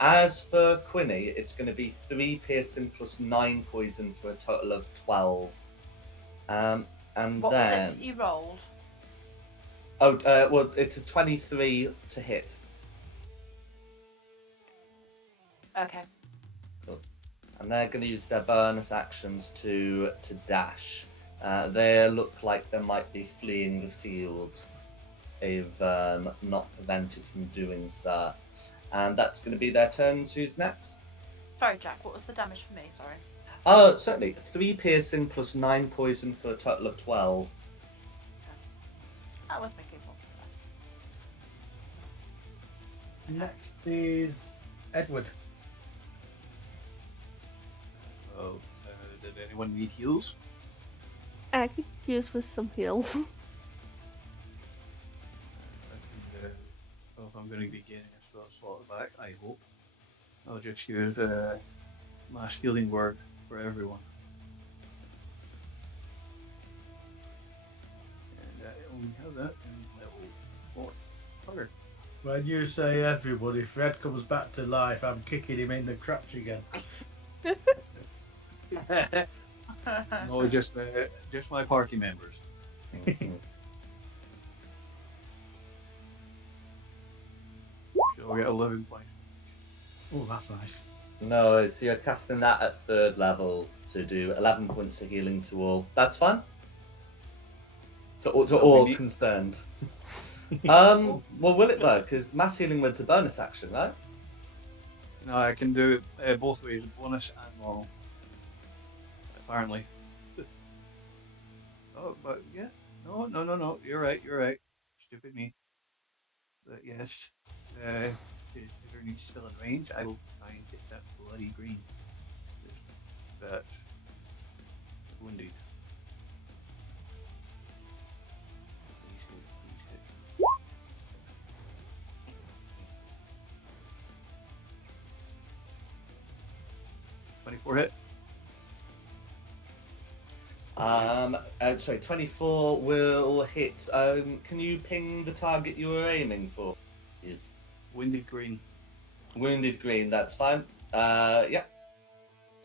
As for Quinny, it's going to be 3 piercing plus 9 poison for a total of 12. And What then was it you rolled? well, it's a 23 to hit. Okay. And they're going to use their bonus actions to dash. They look like they might be fleeing the field if not prevented from doing so. And that's going to be their turns. Who's next? Sorry, Jack. What was the damage for me? Sorry. Oh, certainly. 3 piercing plus 9 poison for a total of 12. That was my good one. Next is Edward. Anyone need heals? I could use with some heals. Well, if I'm going to be getting a spell slot back, I hope. I'll just use Mass Healing Word for everyone. And I only have that in level 4. Other. When you say everybody, if Fred comes back to life, I'm kicking him in the crotch again. No, just my party members. So we get 11 points. Oh, that's nice. No, so you're casting that at 3rd level to do 11 points of healing to all. That's fine. To all neat. concerned. Well, will it though? Because mass healing went to bonus action, right? No, I can do it both ways, bonus and normal. Apparently. Oh, but yeah. No. You're right. Stupid me. But yes, considering he's still in range, I will try and get that bloody green. That's wounded. Please hit. 24 hit. Sorry, 24 will hit. Can you ping the target you were aiming for? Is Wounded green. wounded green. That's fine. Yeah.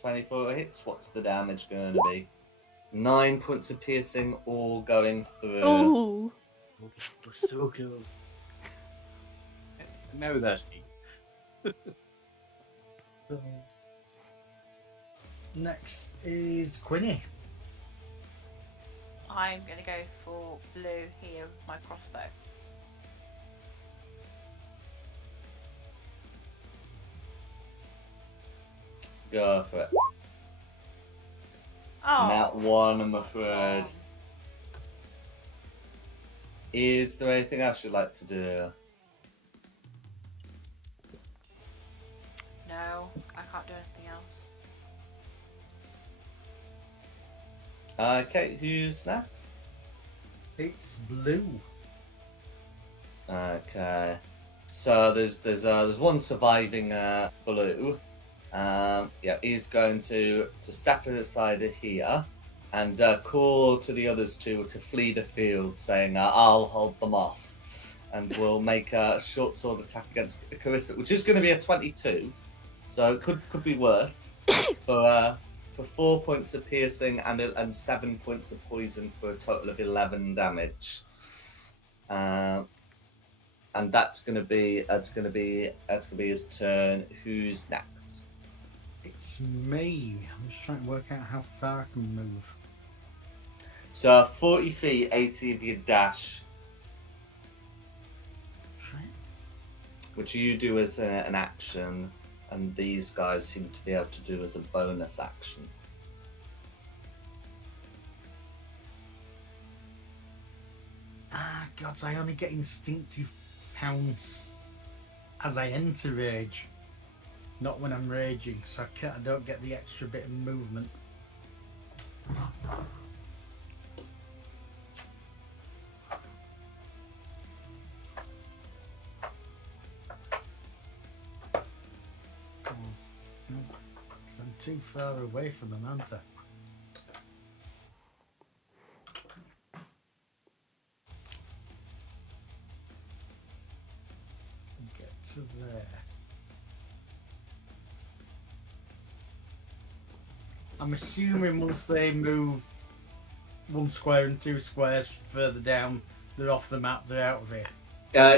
24 hits. What's the damage going to be? 9 points of piercing, all going through. Ooh. We're so close. Now that's me. Next is Quinny. I'm going to go for blue here with my crossbow. Go for it. Oh. Nat 1, I'm afraid. Is there anything else you'd like to do? No, I can't do anything else. Okay, who's next? It's Blue. Okay, so there's one surviving blue. Yeah, he's going to step aside here and call to the others to flee the field, saying, "I'll hold them off," and we'll make a short sword attack against Carissa, which is going to be a 22, so it could be worse for 4 points of piercing and 7 points of poison for a total of 11 damage. And that's gonna be his turn. Who's next? It's me. I'm just trying to work out how far I can move. So 40 feet, 80 of your dash, Right. which you do as an action, and these guys seem to be able to do as a bonus action. Ah, gods, I only get instinctive pounds as I enter rage, not when I'm raging, so I don't get the extra bit of movement. Because I'm too far away from them, aren't I? Get to there. I'm assuming once they move 1 square and 2 squares further down, they're off the map, they're out of here.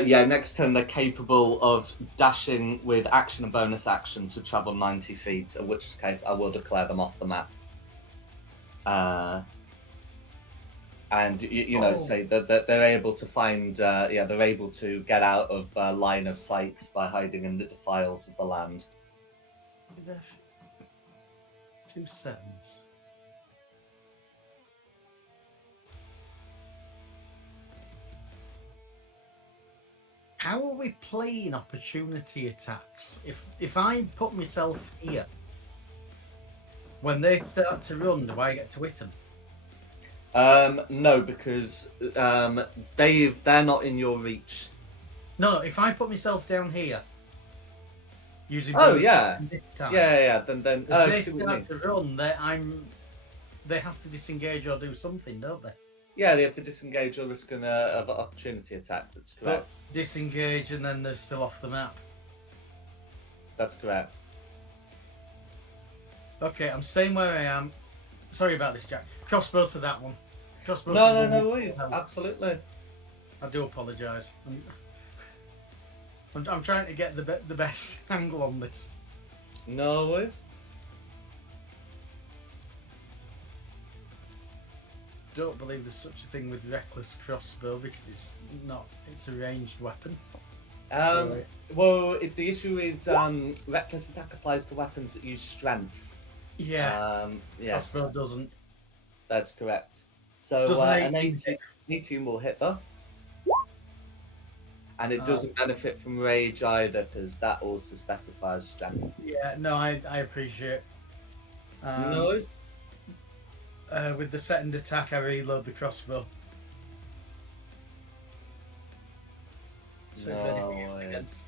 Yeah, next turn they're capable of dashing with action and bonus action to travel 90 feet, in which case I will declare them off the map. And you know, say that they're able to find, they're able to get out of line of sight by hiding in the defiles of the land. I'll be there for 2 seconds. How are we playing opportunity attacks? If I put myself here, When they start to run, do I get to hit them? No, because they're not in your reach. No, if I put myself down here, using Oh, bonus yeah. action this time, Yeah. Then as they I see what you mean. start to run, they have to disengage or do something, don't they? Yeah, they have to disengage or risk an opportunity attack. That's correct. But disengage and then they're still off the map. That's correct. Okay, I'm staying where I am. Sorry about this, Jack. Crossbow to that one. Crossbow. to No the one worries. with- Absolutely. I do apologise. I'm trying to get the best angle on this. No worries. Don't believe there's such a thing with reckless crossbow because it's not. It's a ranged weapon. Sorry. Well, the issue is reckless attack applies to weapons that use strength. Yeah, Yes, crossbow doesn't. that's correct. So Doesn't an 18 hit? 18 will hit though. And it Oh. doesn't benefit from rage either, because that also specifies strength. Yeah, no, I appreciate. No worries. With the second attack, I reload the crossbow. So it's ready No for use again. worries.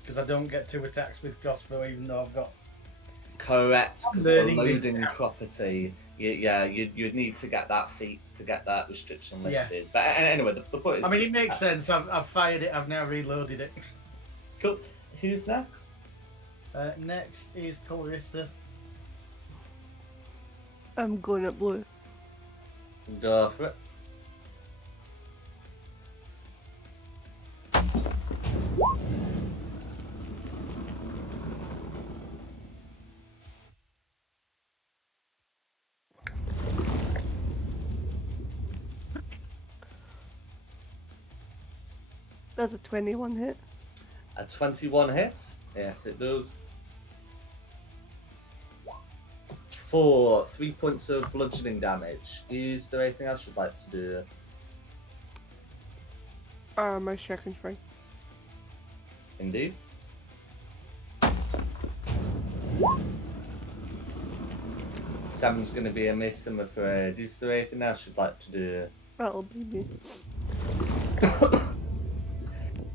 Because I don't get 2 attacks with crossbow, even though I've got. Correct, I'm because the learning this loading now. property, you'd need to get that feat to get that restriction Yeah. lifted. But anyway, the point is... I mean, it makes sense. I've fired it. I've now reloaded it. Cool. Who's next? Next is Colorista. I'm going at blue. Go for it. That's a 21 hit. A 21 hits. Yes, it does. For 3 points of bludgeoning damage. Is there anything else you'd like to do? My second strike. Indeed. Sam's going to be a miss, I'm afraid. Is there anything else you'd like to do? That'll be me.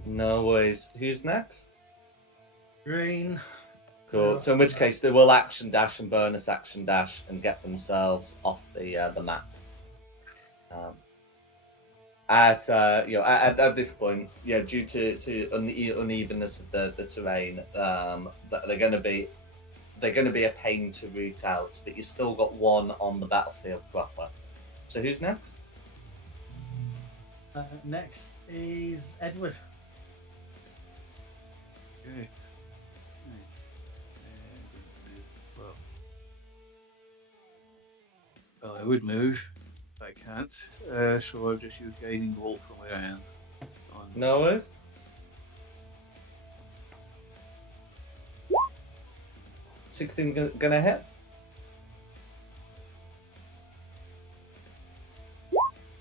No worries. Who's next? Green. Cool. So in which case they will action dash and bonus action dash and get themselves off the map. At this point, due to unevenness of the terrain, they're going to be a pain to root out. But you've still got one on the battlefield proper. So who's next? Next is Edward. Okay. Well, I would move, but I can't. So I'll just use guiding bolt from where I am. No worries. Gonna hit.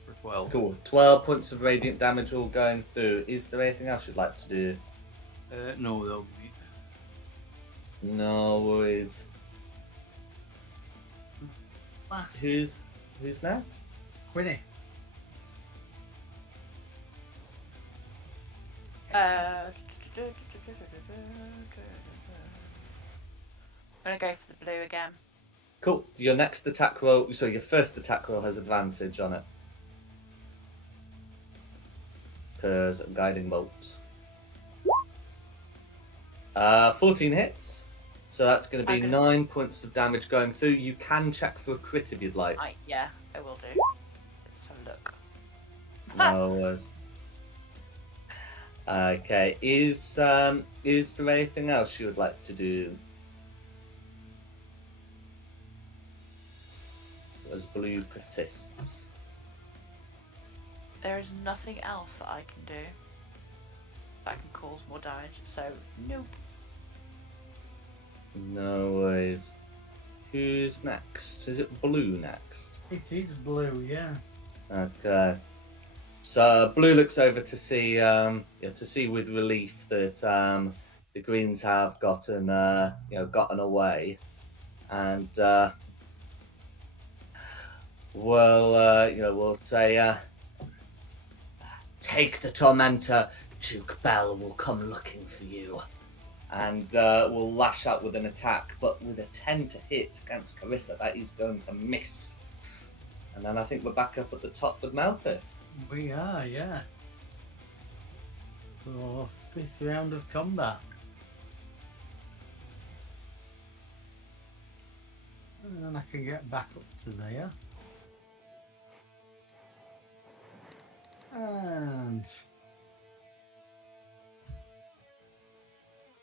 For 12. Cool. 12 points of radiant damage all going through. Is there anything else you'd like to do? No, they'll be. No worries. Last. Who's next? Quinny. I'm gonna go for the blue again. Cool. Your next attack roll, so your first attack roll has advantage on it. Because guiding bolt. 14 hits. So that's going to be I'm gonna- 9 points of damage going through. You can check for a crit if you'd like. Yeah, I will do. Let's have a look. No worries. Okay. Is there anything else you would like to do? As blue persists. There is nothing else that I can do that can cause more damage, so nope. No worries. Who's next? Is it blue next? It is blue, yeah. Okay. So blue looks over to see with relief that the greens have gotten away, and we'll say, take the tormentor. Duke Bell will come looking for you. And we'll lash out with an attack, but with a 10 to hit against Carissa, that is going to miss. And then I think we're back up at the top with Meltif. We are, yeah. For 5th round of combat. And I can get back up to there. And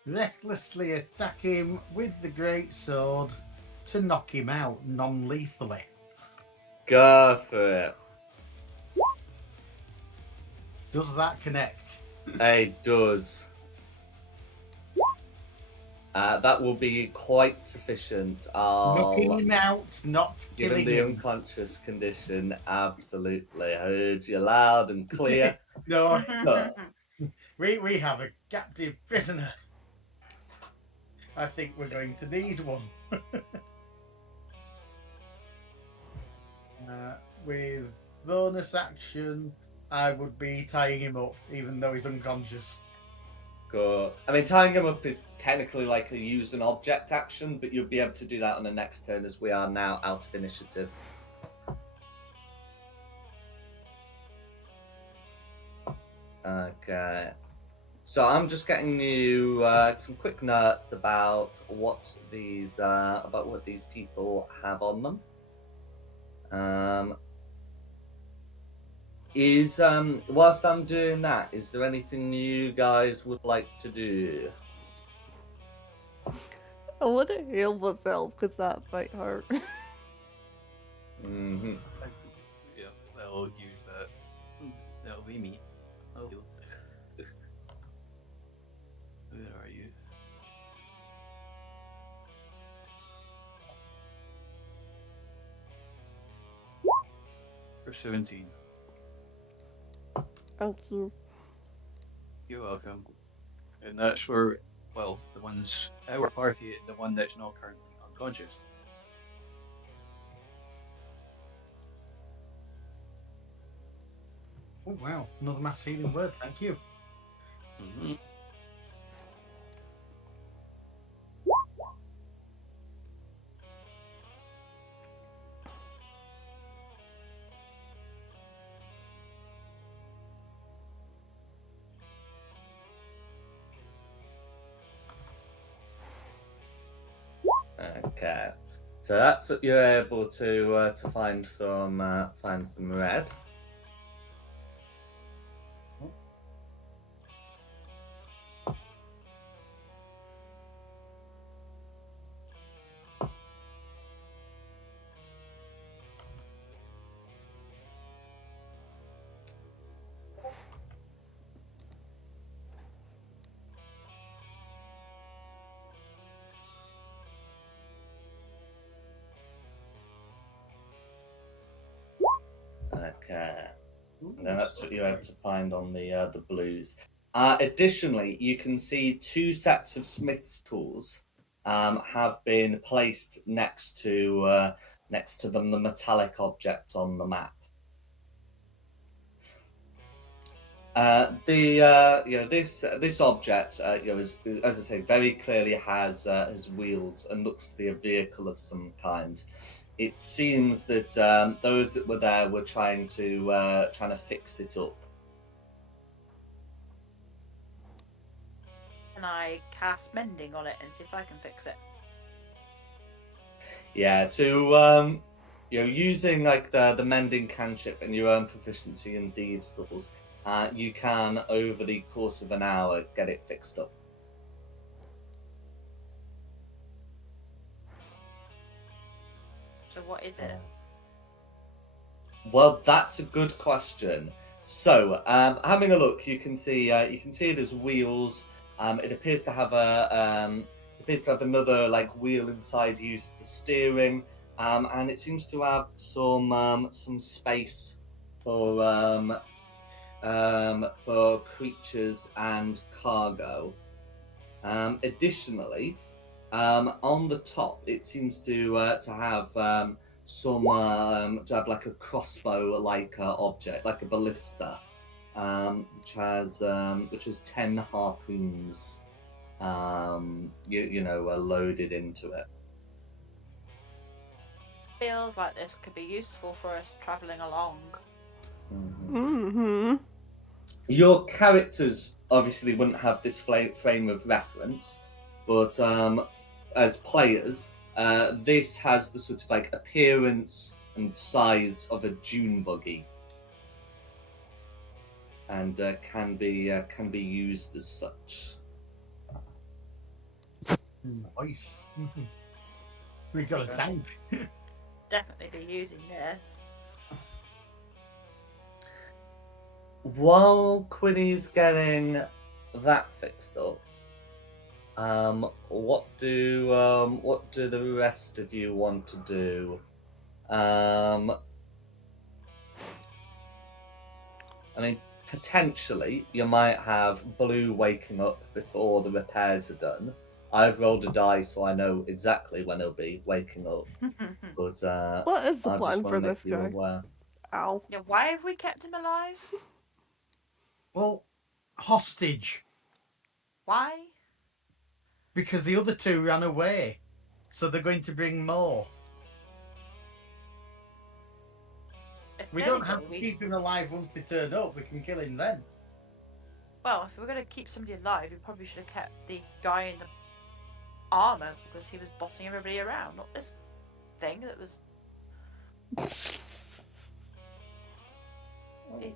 recklessly attack him with the great sword to knock him out non-lethally. Go for it. Does that connect? It does. That will be quite sufficient. Knocking him out, not Given killing the him. unconscious condition, absolutely. I heard you loud and clear. No, So, we have a captive prisoner. I think we're going to need one. With bonus action, I would be tying him up, even though he's unconscious. go. I mean, tying him up is technically like a use an object action, but you'll be able to do that on the next turn as we are now out of initiative. Okay. So I'm just getting you some quick notes about what these people have on them. Whilst I'm doing that, is there anything you guys would like to do? I want to heal myself because that might hurt. Mm-hmm. Yeah, they'll use that. That'll be me. Oh, where are you? For 17. Thank you. You're welcome. And that's for, well, the ones, our party, the one that's not currently unconscious. Oh wow, another mass healing word, thank you. Mm-hmm. Okay. So that's what you're able to find from Red. Okay. And then that's what you're able to find on the blues. Additionally, you can see 2 sets of Smith's tools have been placed next to them, the metallic objects on the map. This object, as I say, very clearly has wheels and looks to be a vehicle of some kind. It seems that those that were there were trying to fix it up. Can I cast mending on it and see if I can fix it? Yeah, so using like the mending cantrip and your own proficiency in thieves' tools, you can over the course of an hour get it fixed up. So what is it? Well, that's a good question. So, having a look, you can see it as wheels. It appears to have another like wheel inside used for steering, and it seems to have some space for creatures and cargo. Additionally, on the top, it seems to have to have like a crossbow-like object, like a ballista, which has 10 harpoons, loaded into it. Feels like this could be useful for us travelling along. Mm-hmm. Your characters obviously wouldn't have this frame of reference, but as players, this has the sort of like appearance and size of a dune buggy, and can be used as such. Nice. We got a tank. Definitely be using this. While Quinny's getting that fixed up, what do the rest of you want to do? I mean, potentially you might have Blue waking up before the repairs are done. I've rolled a die, so I know exactly when he'll be waking up. But What is the I plan just for want to make this you guy? aware. Ow. Yeah, why have we kept him alive? Well, hostage. Why? Because the other two ran away. So they're going to bring more. If We don't have anything, to keep him alive once they turn up. We can kill him then. Well, if we're going to keep somebody alive, we probably should have kept the guy in the armour because he was bossing everybody around, not this thing that was.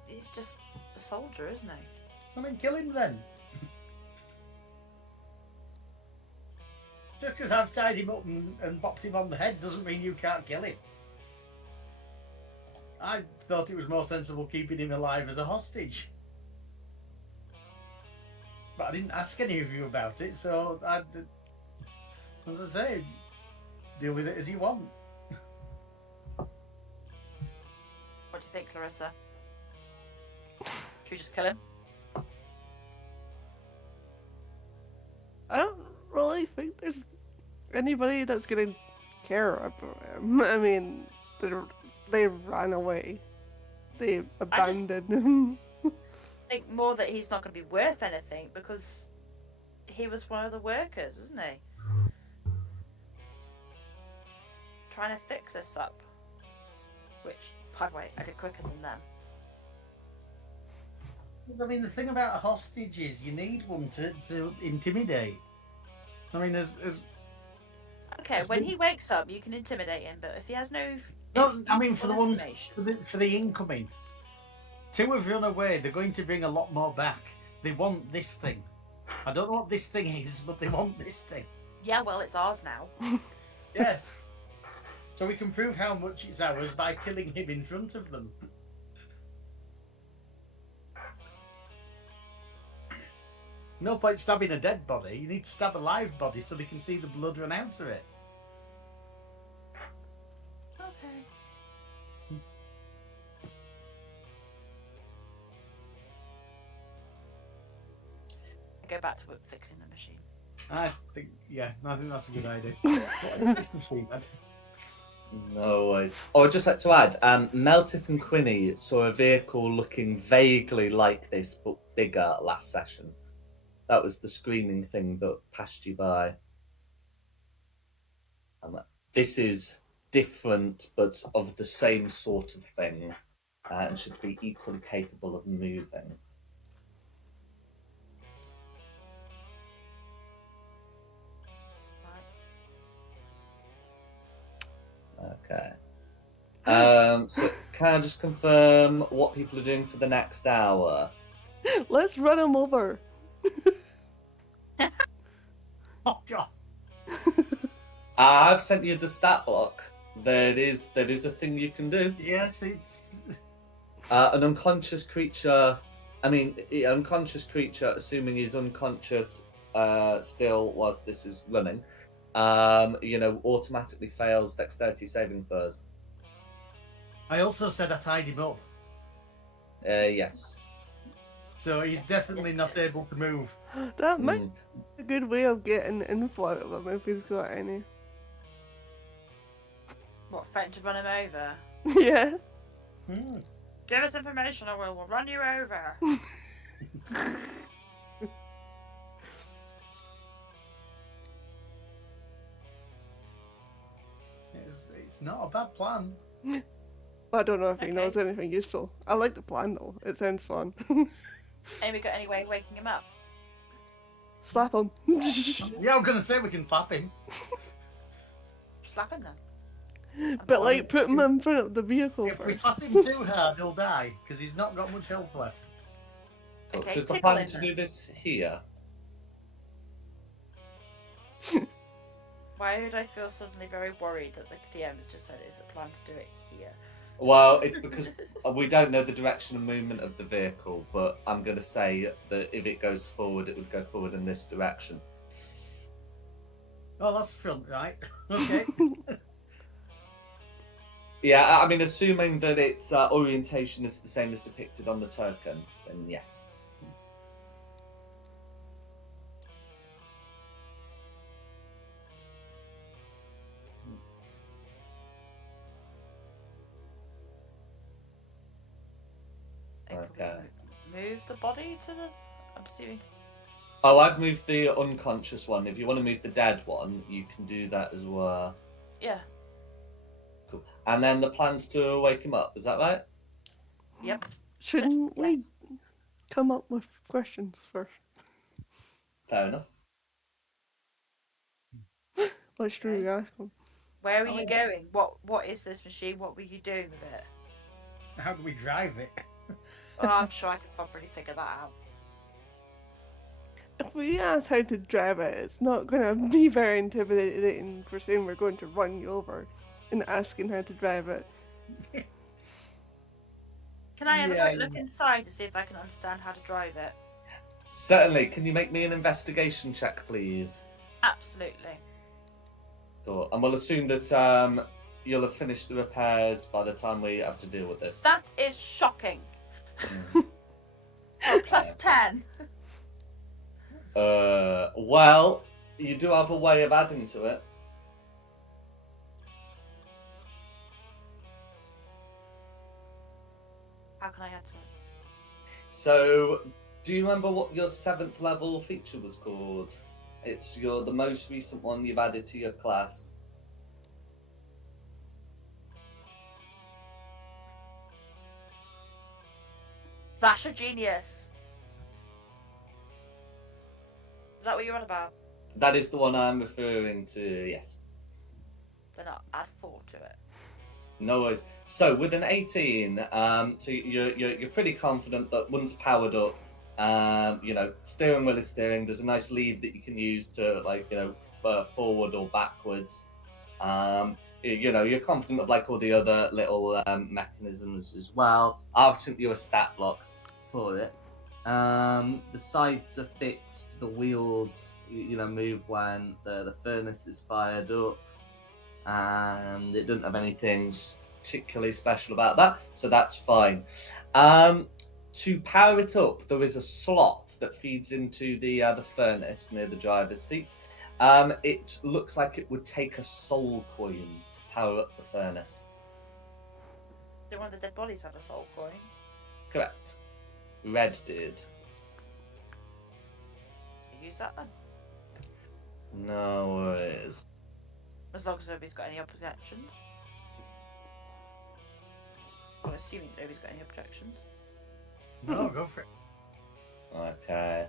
He's just a soldier, isn't he? I mean, kill him then. Just because I've tied him up and bopped him on the head doesn't mean you can't kill him. I thought it was more sensible keeping him alive as a hostage. But I didn't ask any of you about it, so as I say, deal with it as you want. What do you think, Clarissa? Should we just kill him? I don't really think there's anybody that's gonna care about him. I mean, they ran away. They abandoned him. I think more that he's not going to be worth anything because he was one of the workers, isn't he? Trying to fix this up. Which, by the way, I did quicker than them. I mean, the thing about a hostage is you need one to intimidate. I mean, as Okay, It's when been- he wakes up, you can intimidate him, but if he has no. no, I mean for the ones information- for the incoming. Two have run away. They're going to bring a lot more back. They want this thing. I don't know what this thing is, but they want this thing. Yeah, well, it's ours now. Yes. So we can prove how much it's ours by killing him in front of them. No point stabbing a dead body. You need to stab a live body so they can see the blood run out of it. Okay. Go back to fixing the machine. I think that's a good idea. What is this machine, man? No worries. Oh, I'd just like to add, Meltith and Quinny saw a vehicle looking vaguely like this, but bigger last session. That was the screaming thing that passed you by. This is different, but of the same sort of thing, and should be equally capable of moving. Okay. So can I just confirm what people are doing for the next hour? Let's run him over. Oh god. I've sent you the stat block. That is a thing you can do. Yes, it's An unconscious creature. I mean, unconscious creature, assuming he's unconscious still whilst this is running. Automatically fails dexterity saving throws. I also said I tied him up. Yes. So he's definitely not able to move. That might Mm. be a good way of getting info out of him if he's got any. What, threaten to run him over. Yeah. Give us information or we'll run you over. It's not a bad plan. I don't know if he Okay. knows anything useful. I like the plan though. It sounds fun. Amy got any way of waking him up? Slap him. Yeah, I'm gonna say we can slap him. Slap him then. But like, put him in front of the vehicle If we first. slap him too hard, he'll die because he's not got much health left. Cool. Okay, So is the tickle plan him to then. do this here? Why did I feel suddenly very worried that the DM has just said it's a plan to do it here? Well, it's because we don't know the direction of movement of the vehicle, but I'm going to say that if it goes forward, it would go forward in this direction. Oh, that's front, right? Okay. Yeah, I mean, assuming that its orientation is the same as depicted on the token, then yes. And can Okay. we move the body to the. I'm assuming. Oh, I've moved the unconscious one. If you want to move the dead one, you can do that as well. Yeah. Cool. And then the plan's to wake him up, is that right? Yep. Shouldn't Yes. we come up with questions first? Fair enough. What should we ask him? Where are Oh. you going? What is this machine? What were you doing with it? How do we drive it? Oh, I'm sure I can probably figure that out. If we ask how to drive it, it's not going to be very intimidating for saying we're going to run you over and asking how to drive it. Can I have Yeah, a look inside to see if I can understand how to drive it? Certainly. Can you make me an investigation check, please? Absolutely. Cool. And we'll assume that you'll have finished the repairs by the time we have to deal with this. That is shocking. Mm. Plus 10. Well, you do have a way of adding to it. How can I add to it? So, do you remember what your 7th level feature was called? It's the most recent one you've added to your class. Flash of Genius. Is that what you're on about? That is the one I'm referring to, yes. Then I'll add 4 to it. No worries. So with an 18, so you're pretty confident that once powered up, steering wheel is steering. There's a nice lever that you can use to forward or backwards. You're confident of all the other little mechanisms as well. I've sent you a stat block for it. The sides are fixed. The wheels, move when the furnace is fired up. And it doesn't have anything particularly special about that, so that's fine. To power it up, there is a slot that feeds into the furnace near the driver's seat. It looks like it would take a soul coin to power up the furnace. Did one of the dead bodies have a soul coin? Correct. Red did. Use that then. No worries. As long as nobody's got any objections. I'm assuming nobody's got any objections. No, go for it. Okay.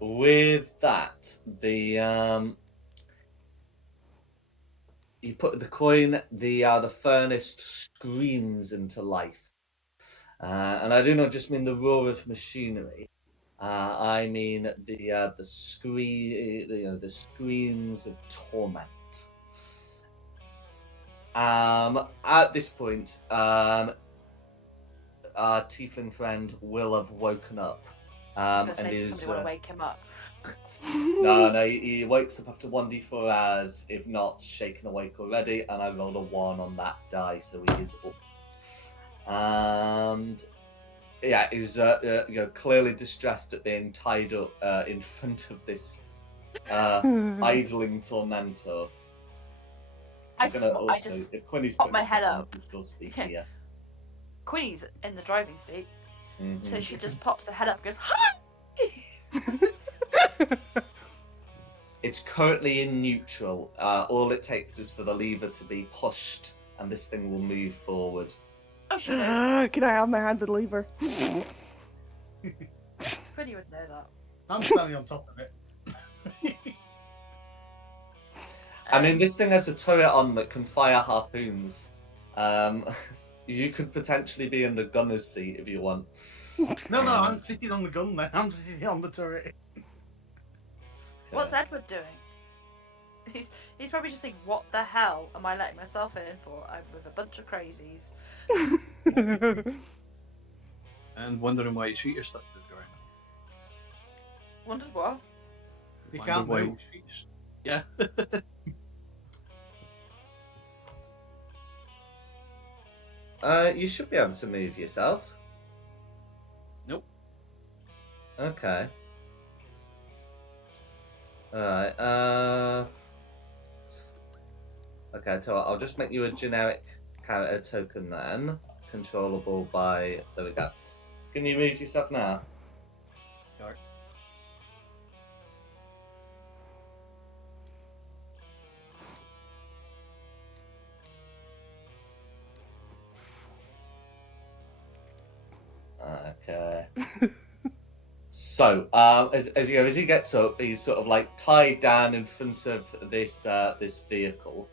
With that, you put the coin, the furnace screams into life, and I do not just mean the roar of machinery. I mean the screams of torment. At this point, our tiefling friend will have woken up. I'm And gonna say, is somebody want to wake him up. no, he wakes up after 1d4 hours, if not shaken awake already, and I rolled a 1 on that die, so he is up. And yeah, he's clearly distressed at being tied up in front of this idling tormentor. I also, just if Quinny's pop my putting head stuff on, up. she'll speak Yeah. here. Queenie's in the driving seat, so Mhm. she just pops her head up and goes, "Hi!" It's currently in neutral. All it takes is for the lever to be pushed, and this thing will move forward. Oh, she knows. Can I have my hand and lever? Queenie would know that. I'm standing on top of it. I mean, this thing has a turret on that can fire harpoons. You could potentially be in the gunner's seat if you want. No, I'm sitting on the gun then. I'm sitting on the turret. What's Edward doing? He's probably just thinking, what the hell am I letting myself in for? I'm with a bunch of crazies. And wondering why his feet are stuck to the ground. Wondered what? You Wonder can't why move. his feet. Yeah. You should be able to move yourself. Nope. Okay. Alright, okay, so I'll just make you a generic character token then. Controllable by... There we go. Can you move yourself now? Sure. Okay. So, as he gets up, he's sort of like tied down in front of this vehicle.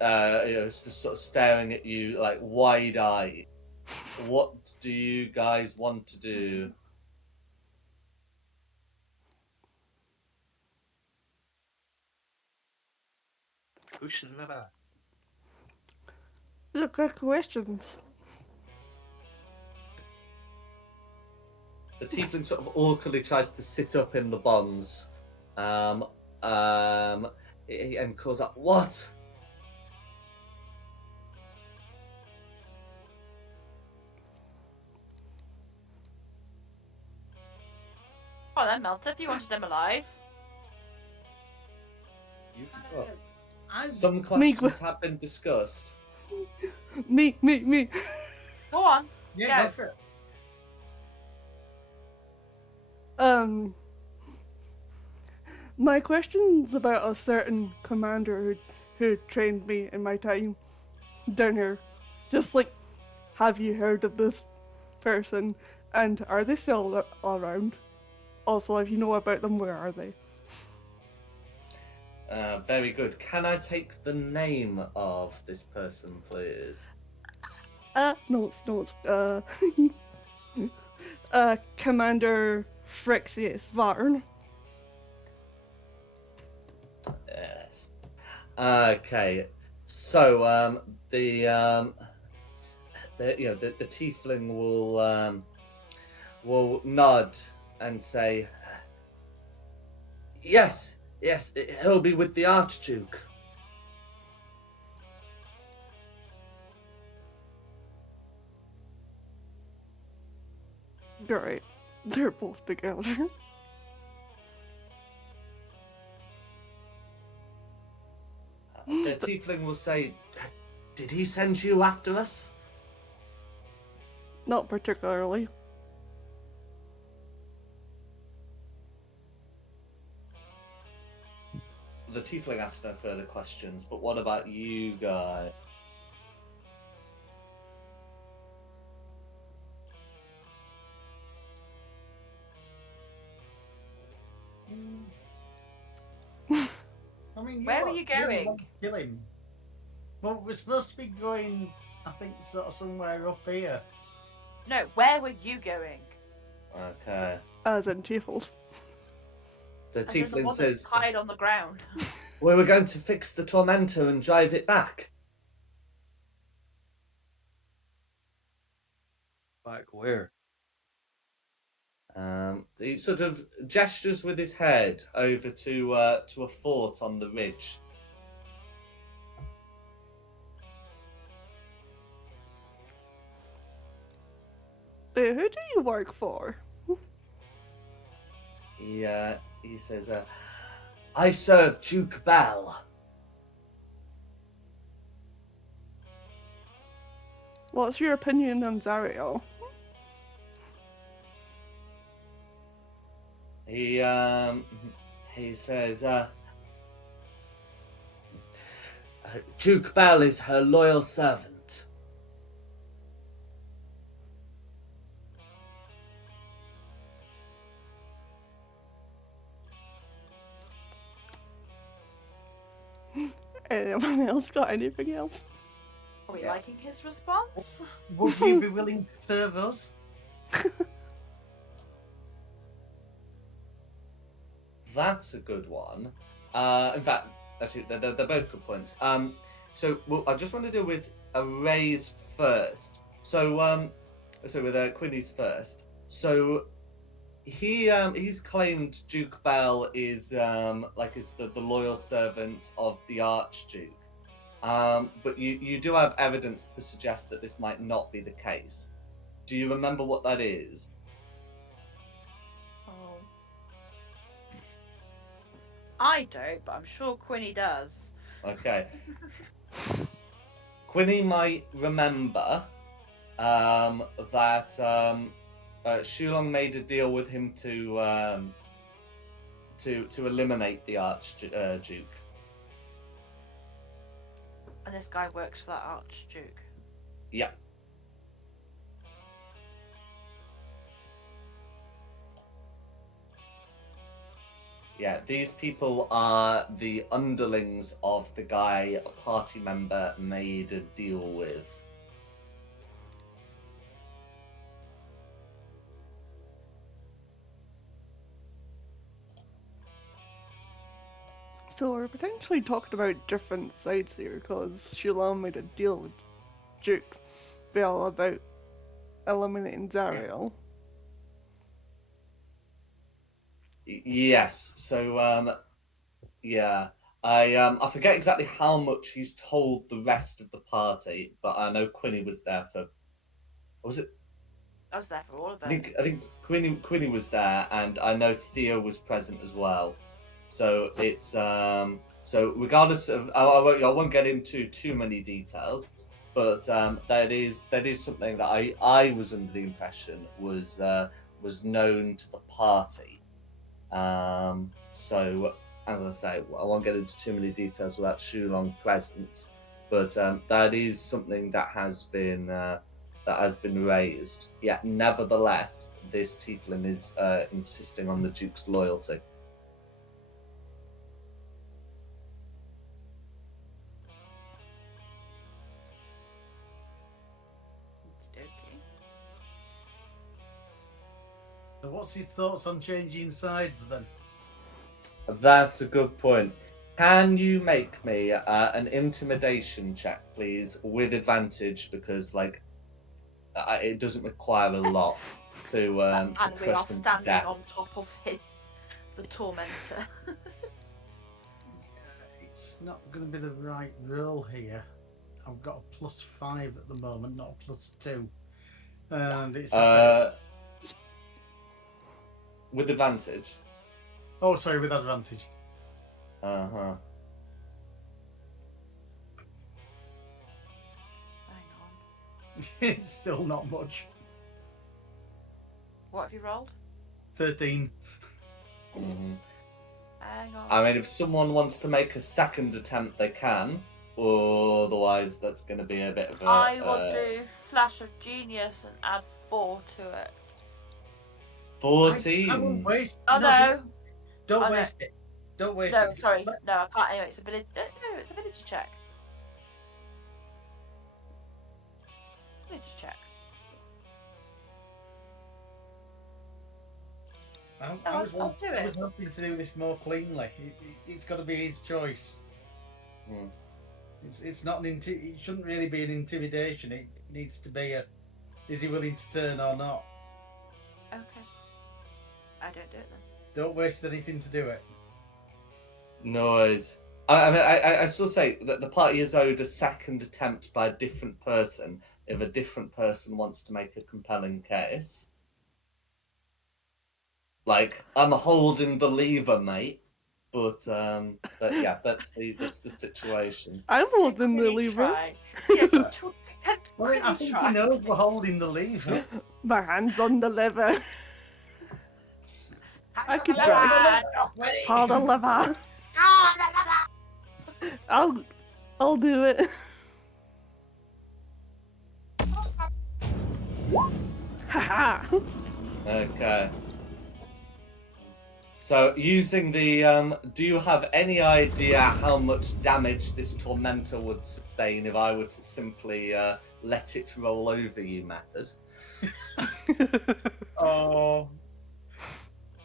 It's just sort of staring at you like wide-eyed. What do you guys want to do? Push the lever. Look, good questions. The tiefling sort of awkwardly tries to sit up in the bonds, and calls out, "What?" Oh, then Melta, if you wanted them alive. You can Well, I'm some questions have been discussed. Me. Go on. yeah, Go. go for it. My question's about a certain commander who trained me in my time down here. Just like, have you heard of this person? And are they still around? Also, if you know about them, where are they? Very good. Can I take the name of this person, please? Notes. Commander Frixius Varn. Yes. Okay. So the tiefling will nod and say, yes, he'll be with the Archduke. Great. They're both together. The tiefling will say, did he send you after us? Not particularly. The tiefling asks no further questions, but what about you guys? I mean, Where are lot you really going? want to kill him. Well, we're supposed to be going, I think, sort of somewhere up here. No, where were you going? Okay. As in Tiefels. The As in the tiefling one says, that's tied on the ground. we were going to fix the tormentor and drive it back. Back where? He sort of gestures with his head over to a fort on the ridge. Who do you work for? He says, I serve Duke Bell. What's your opinion on Zariel? He says, Duke Bell is her loyal servant. Anyone else got anything else? Are we Yeah. liking his response? Would you be willing to serve us? That's a good one. In fact, actually, they're both good points. So I just want to deal with a raise first. So with Quinny's first. So he's claimed Duke Bell is the loyal servant of the Archduke. But you do have evidence to suggest that this might not be the case. Do you remember what that is? Oh. I don't, but I'm sure Quinny does. Okay. Quinny might remember that Shulong made a deal with him to eliminate the Archduke. And this guy works for that Archduke. Yeah. Yeah, these people are the underlings of the guy a party member made a deal with. So we're potentially talking about different sides here, because Shulam made a deal with Duke Bell about eliminating Zariel. Yes. So yeah. I forget exactly how much he's told the rest of the party, but I know Quinny was there for. Was it? I was there for all of it. I think Quinny was there, and I know Theo was present as well. So it's so regardless of I won't get into too many details, but that is something that I was under the impression was known to the party. So as I say, I won't get into too many details without Shulong present, but that is something that has been raised. Yet nevertheless, this tiefling is insisting on the Duke's loyalty. Okey-dokey. So what's his thoughts on changing sides then? That's a good point. Can you make me an intimidation check, please, with advantage? Because it doesn't require a lot to And we are crush them to standing death. on top of the tormentor. It's not going to be the right roll here. I've got a +5 at the moment, not a +2. And it's a With advantage. oh, sorry, with advantage. Uh huh. Hang on. It's still not much. What have you rolled? 13. Mm-hmm. Hang on. I mean, if someone wants to make a second attempt, they can. Otherwise, that's going to be a bit of a. I will do Flash of Genius and add 4 to it. 14. I won't waste. Oh no! Don't Oh, no. waste it. Don't waste No, it. sorry. No, I can't. Anyway, it's ability. No, it's ability check. Ability check. I was I'll do it. I was hoping to do this more cleanly. It's got to be his choice. Hmm. It's not it shouldn't really be an intimidation. It needs to be a. Is he willing to turn or not? Okay. I don't do it then. Don't waste anything to do it. Noise. I mean, I still say that the party is owed a second attempt by a different person if a different person wants to make a compelling case. Like, I'm holding the lever, mate. But yeah, that's the situation. I'm holding the Really lever. try. Yeah, Well, I think he knows we're holding the lever. My hand's on the lever. I could try. try. Hold the lever. I'll do it. Haha. Okay. So, using the, do you have any idea how much damage this tormentor would sustain if I were to simply let it roll over you method? Oh.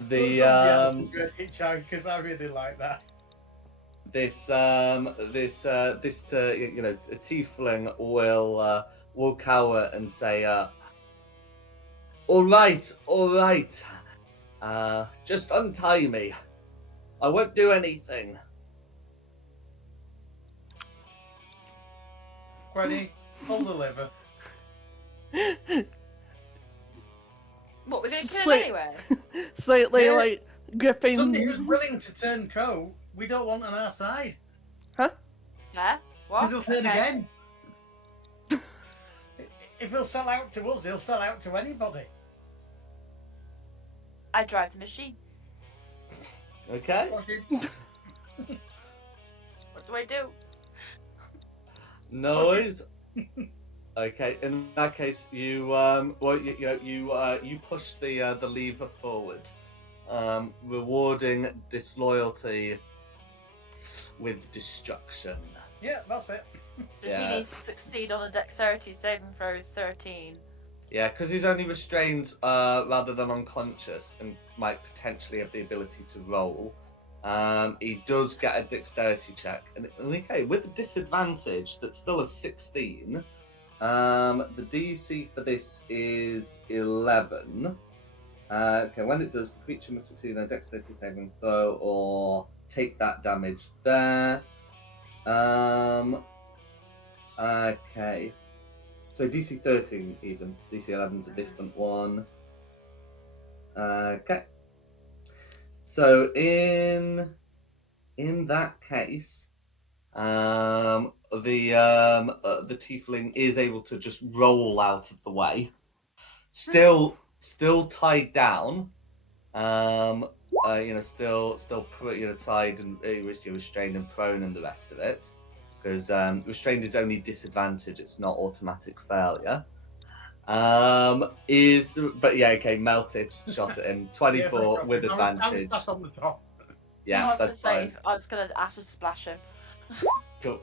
The Good hitchhikers, I really like that. this you know, a tiefling will cower and say, all right, just untie me. I won't do anything. Quenny, hold the lever. What, we're going to kill him Sweet. anyway? Slightly Yes. like gripping. Somebody who's willing to turn coat, we don't want on our side. Yeah? What? Because he'll turn Okay. again. If he'll sell out to us, he'll sell out to anybody. I drive the machine. Okay. What do I do? No worries. Okay, in that case, you you push the lever forward, rewarding disloyalty with destruction. Yeah, that's it. He Yeah. needs to succeed on a dexterity saving throw 13. Yeah, because he's only restrained rather than unconscious and might potentially have the ability to roll. He does get a dexterity check, and okay, with a disadvantage, that's still a 16. The DC for this is 11. Okay, when it does, the creature must succeed on a dexterity saving throw or take that damage there. Okay. So DC 13 even. DC 11's a different one. Okay. So in that case, the tiefling is able to just roll out of the way, still tied down, still tied and restrained and prone and the rest of it, because restrained is only disadvantage; it's not automatic failure. Melted shot at him, 24 Yes, with I was advantage. stuck on the top. Yeah, that's fine. I was going to acid splash him. Cool.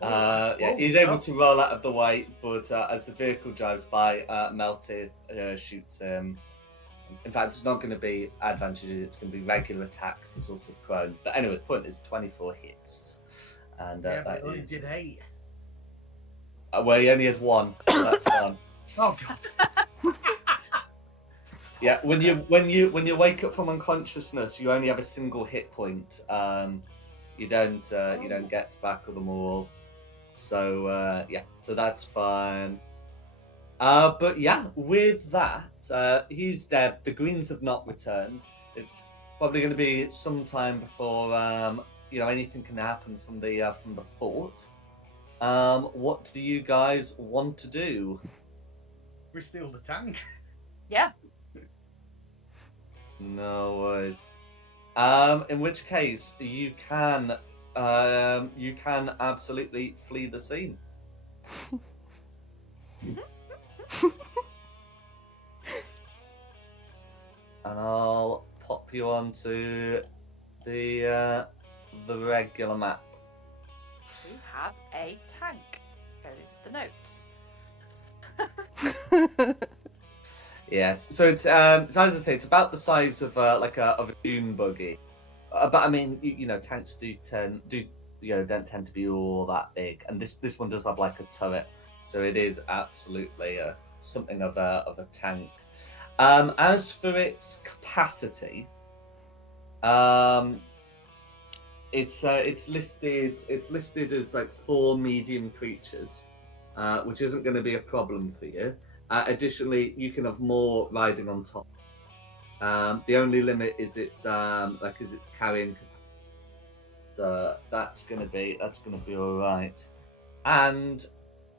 Whoa, He's able no. to roll out of the way, but as the vehicle drives by, Meltith shoots him. In fact, it's not going to be advantages, it's going to be regular attacks. He's also prone. But anyway, the point is 24 hits. And Yeah, that but only is. did 8. Well, he only had 1, so that's fine. Oh god. Yeah, when you wake up from unconsciousness, you only have a single hit point. You don't get back of them all. So so that's fine. But yeah, with that, he's dead. The greens have not returned. It's probably going to be some time before anything can happen from the fort. What do you guys want to do? We steal the tank. Yeah. No worries. In which case, you can absolutely flee the scene. And I'll pop you onto the regular map. We have a tank. Here's the notes. Yes, so it's as I say, it's about the size of of a dune buggy, but I mean, tanks don't tend to be all that big, and this one does have like a turret, so it is absolutely something of a tank. As for its capacity, it's listed as like 4 medium creatures, which isn't going to be a problem for you. Additionally, you can have more riding on top. The only limit is its carrying capacity. So that's gonna be all right. And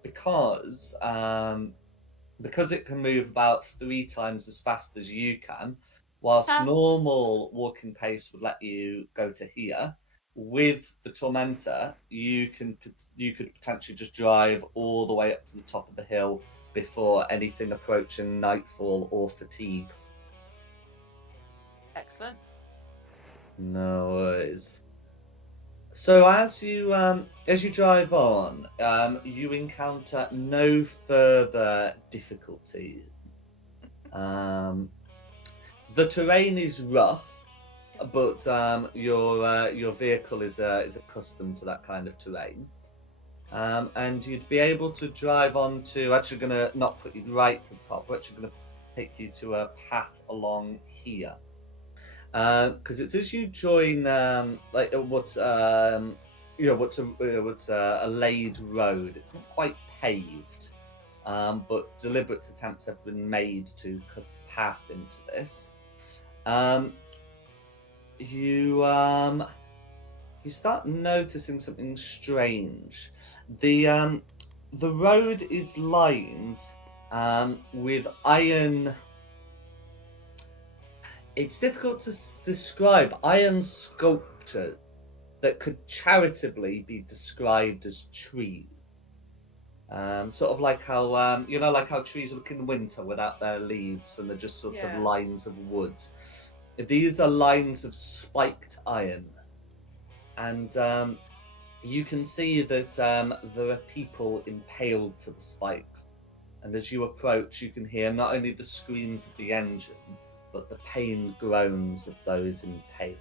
because it can move about 3 times as fast as you can, whilst Ah. normal walking pace would let you go to here, with the Tormentor, you could potentially just drive all the way up to the top of the hill before anything approaching nightfall or fatigue. Excellent. No worries. So as you drive on, you encounter no further difficulty. The terrain is rough, but your vehicle is accustomed to that kind of terrain, and you'd be able to drive on to. Actually, going to not put you right to the top. We're actually going to take you to a path along here. Because it's as you join what's a laid road. It's not quite paved, but deliberate attempts have been made to cut a path into this. You start noticing something strange. The road is lined with iron. It's difficult to describe iron sculpture that could charitably be described as trees. Sort of like how like how trees look in winter without their leaves, and they're just sort of Yeah. lines of wood. These are lines of spiked iron, and you can see that there are people impaled to the spikes. And as you approach, you can hear not only the screams of the engine, but the pained groans of those impaled.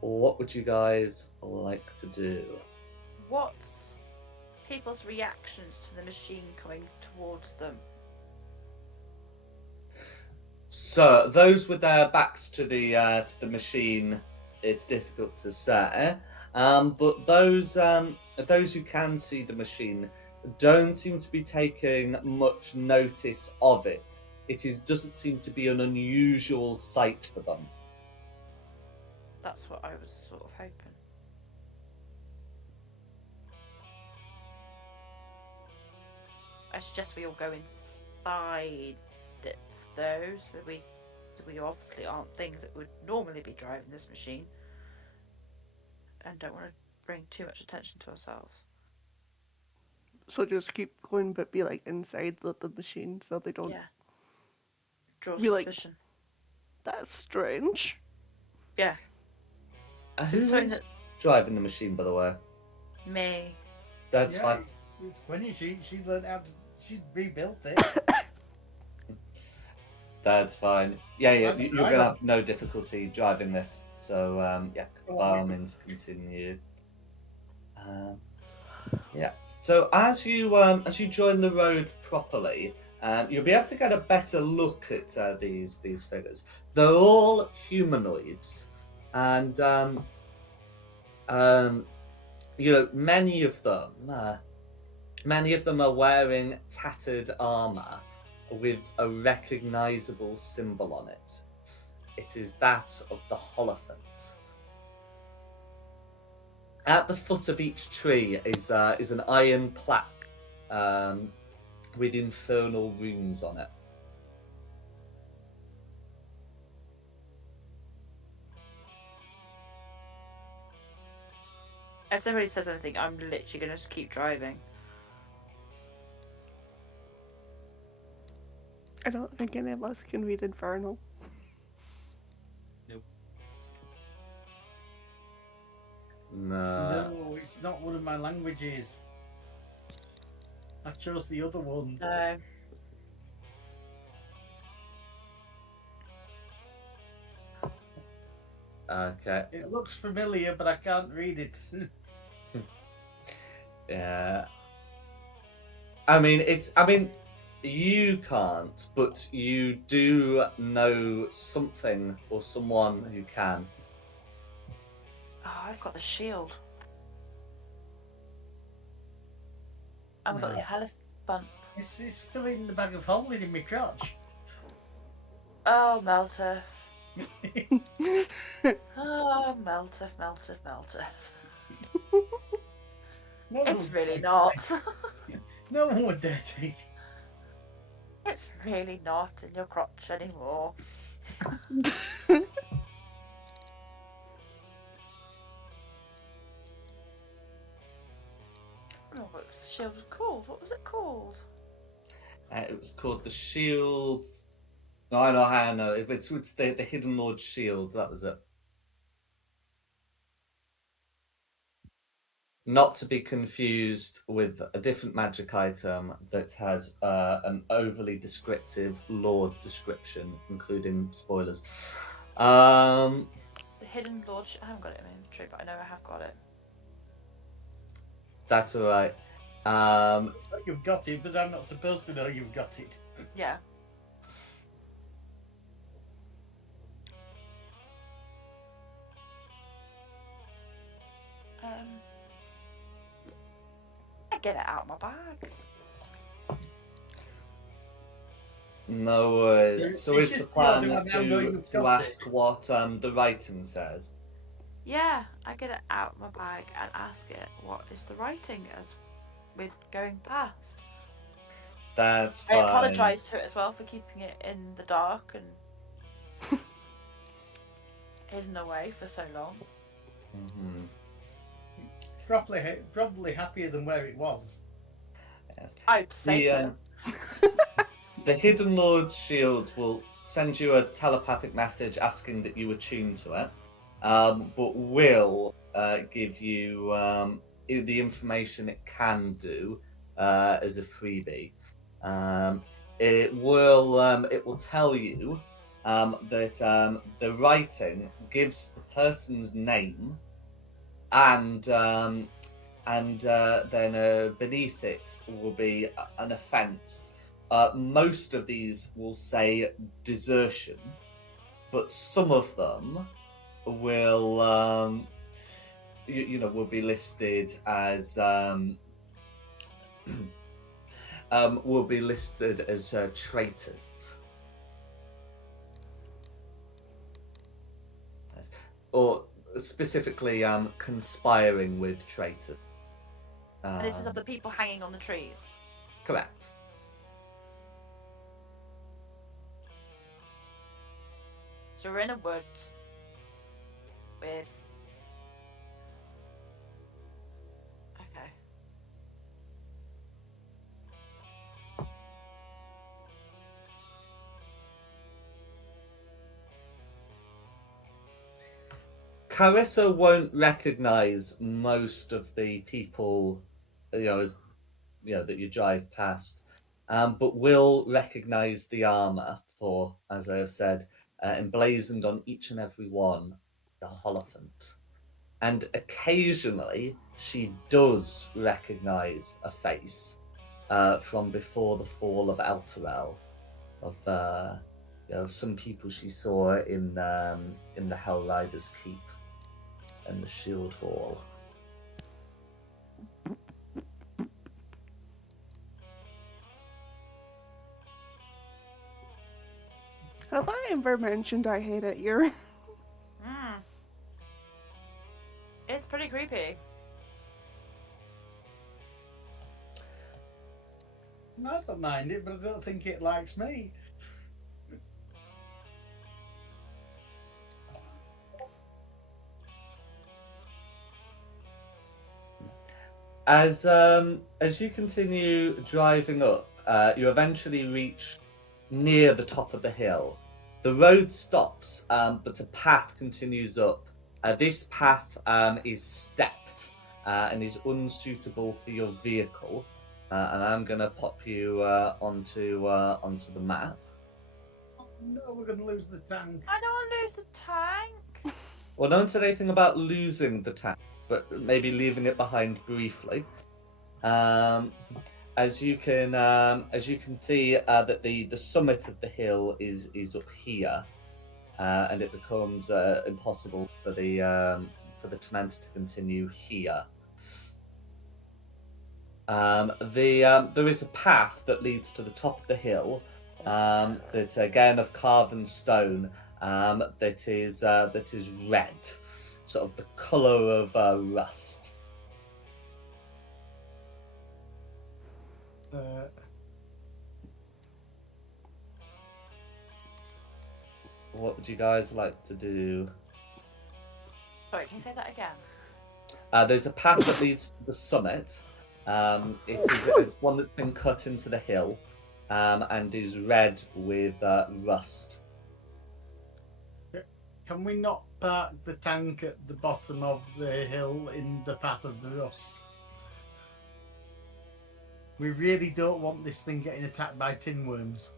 What would you guys like to do? What's people's reactions to the machine coming towards them? So those with their backs to the machine, it's difficult to say. But those who can see the machine don't seem to be taking much notice of it. Doesn't seem to be an unusual sight for them. That's what I was sort of hoping. I suggest we all go inside it, though, so we obviously aren't things that would normally be driving this machine, and don't want to bring too much attention to ourselves. So just keep going, but be like inside the machine, so they don't Draw be like, suspicion. that's strange. Yeah. Who is driving the machine, by the way? Me. That's fine. It's funny. She learned how to. She rebuilt it. That's fine. Yeah, I'm you're the gonna driver. have no difficulty driving this. So by all means, continue. Yeah. So as you join the road properly, you'll be able to get a better look at these figures. They're all humanoids, and many of them are wearing tattered armor with a recognizable symbol on it. It is that of the Holophant. At the foot of each tree is an iron plaque with infernal runes on it. If nobody says anything, I'm literally going to just keep driving. I don't think any of us can read Infernal. No, it's not one of my languages. I chose the other one. No. Okay. It looks familiar, but I can't read it. Yeah. I mean, you can't, but you do know something or someone who can. Oh, I've got the shield. I've got the elephant. It's still in the bag of holding in my crotch. Oh, Melteth. Oh, Melteth. No one It's would really dare not. take- No one would dare take. It's really not in your crotch anymore. Oh, what was the shield called? What was it called? It was called the Shield. No, I know how I know. It's the Hidden Lord Shield. That was it. Not to be confused with a different magic item that has an overly descriptive Lord description, including spoilers. The Hidden Lord. I haven't got it in my inventory, but I know I have got it. That's all right. You've got it, but I'm not supposed to know you've got it. Yeah. I get it out of my bag. No worries. So It's is the just yours, plan and I now know you've to got ask it. what the writing says? Yeah, I get it out of my bag and ask it what is the writing as we're going past. That's I fine. apologise to it as well for keeping it in the dark and hidden away for so long. Mm-hmm. Probably happier than where it was. Yes. I'd say so. The Hidden Lord's Shield will send you a telepathic message asking that you attune to it, but will give you the information it can do as a freebie. It will tell you that the writing gives the person's name and then beneath it will be an offence. Most of these will say desertion, but some of them will, will be listed as traitors, or specifically conspiring with traitors. And this is of the people hanging on the trees. Correct. So we're in a woods with. Okay. Carissa won't recognize most of the people, as that you drive past, but will recognize the armor for, as I have said, emblazoned on each and every one, the Holophant. And occasionally, she does recognize a face from before the fall of Alterel, of some people she saw in the Hell Riders Keep and the Shield Hall. Have I ever mentioned I hate it here? It's pretty creepy. I don't mind it, but I don't think it likes me. As you continue driving up, you eventually reach near the top of the hill. The road stops, but a path continues up. This path is stepped and is unsuitable for your vehicle. And I'm going to pop you onto the map. Oh, no, we're going to lose the tank. I don't want to lose the tank. Well, no one said anything about losing the tank, but maybe leaving it behind briefly. As you can see that the summit of the hill is up here, and it becomes impossible for the Tormentor to continue here. There is a path that leads to the top of the hill, that again of carven stone, that is red, sort of the colour of rust. What would you guys like to do? Sorry, can you say that again? There's a path that leads to the summit. It's one that's been cut into the hill, and is red with rust. Can we not park the tank at the bottom of the hill in the path of the rust? We really don't want this thing getting attacked by tin worms.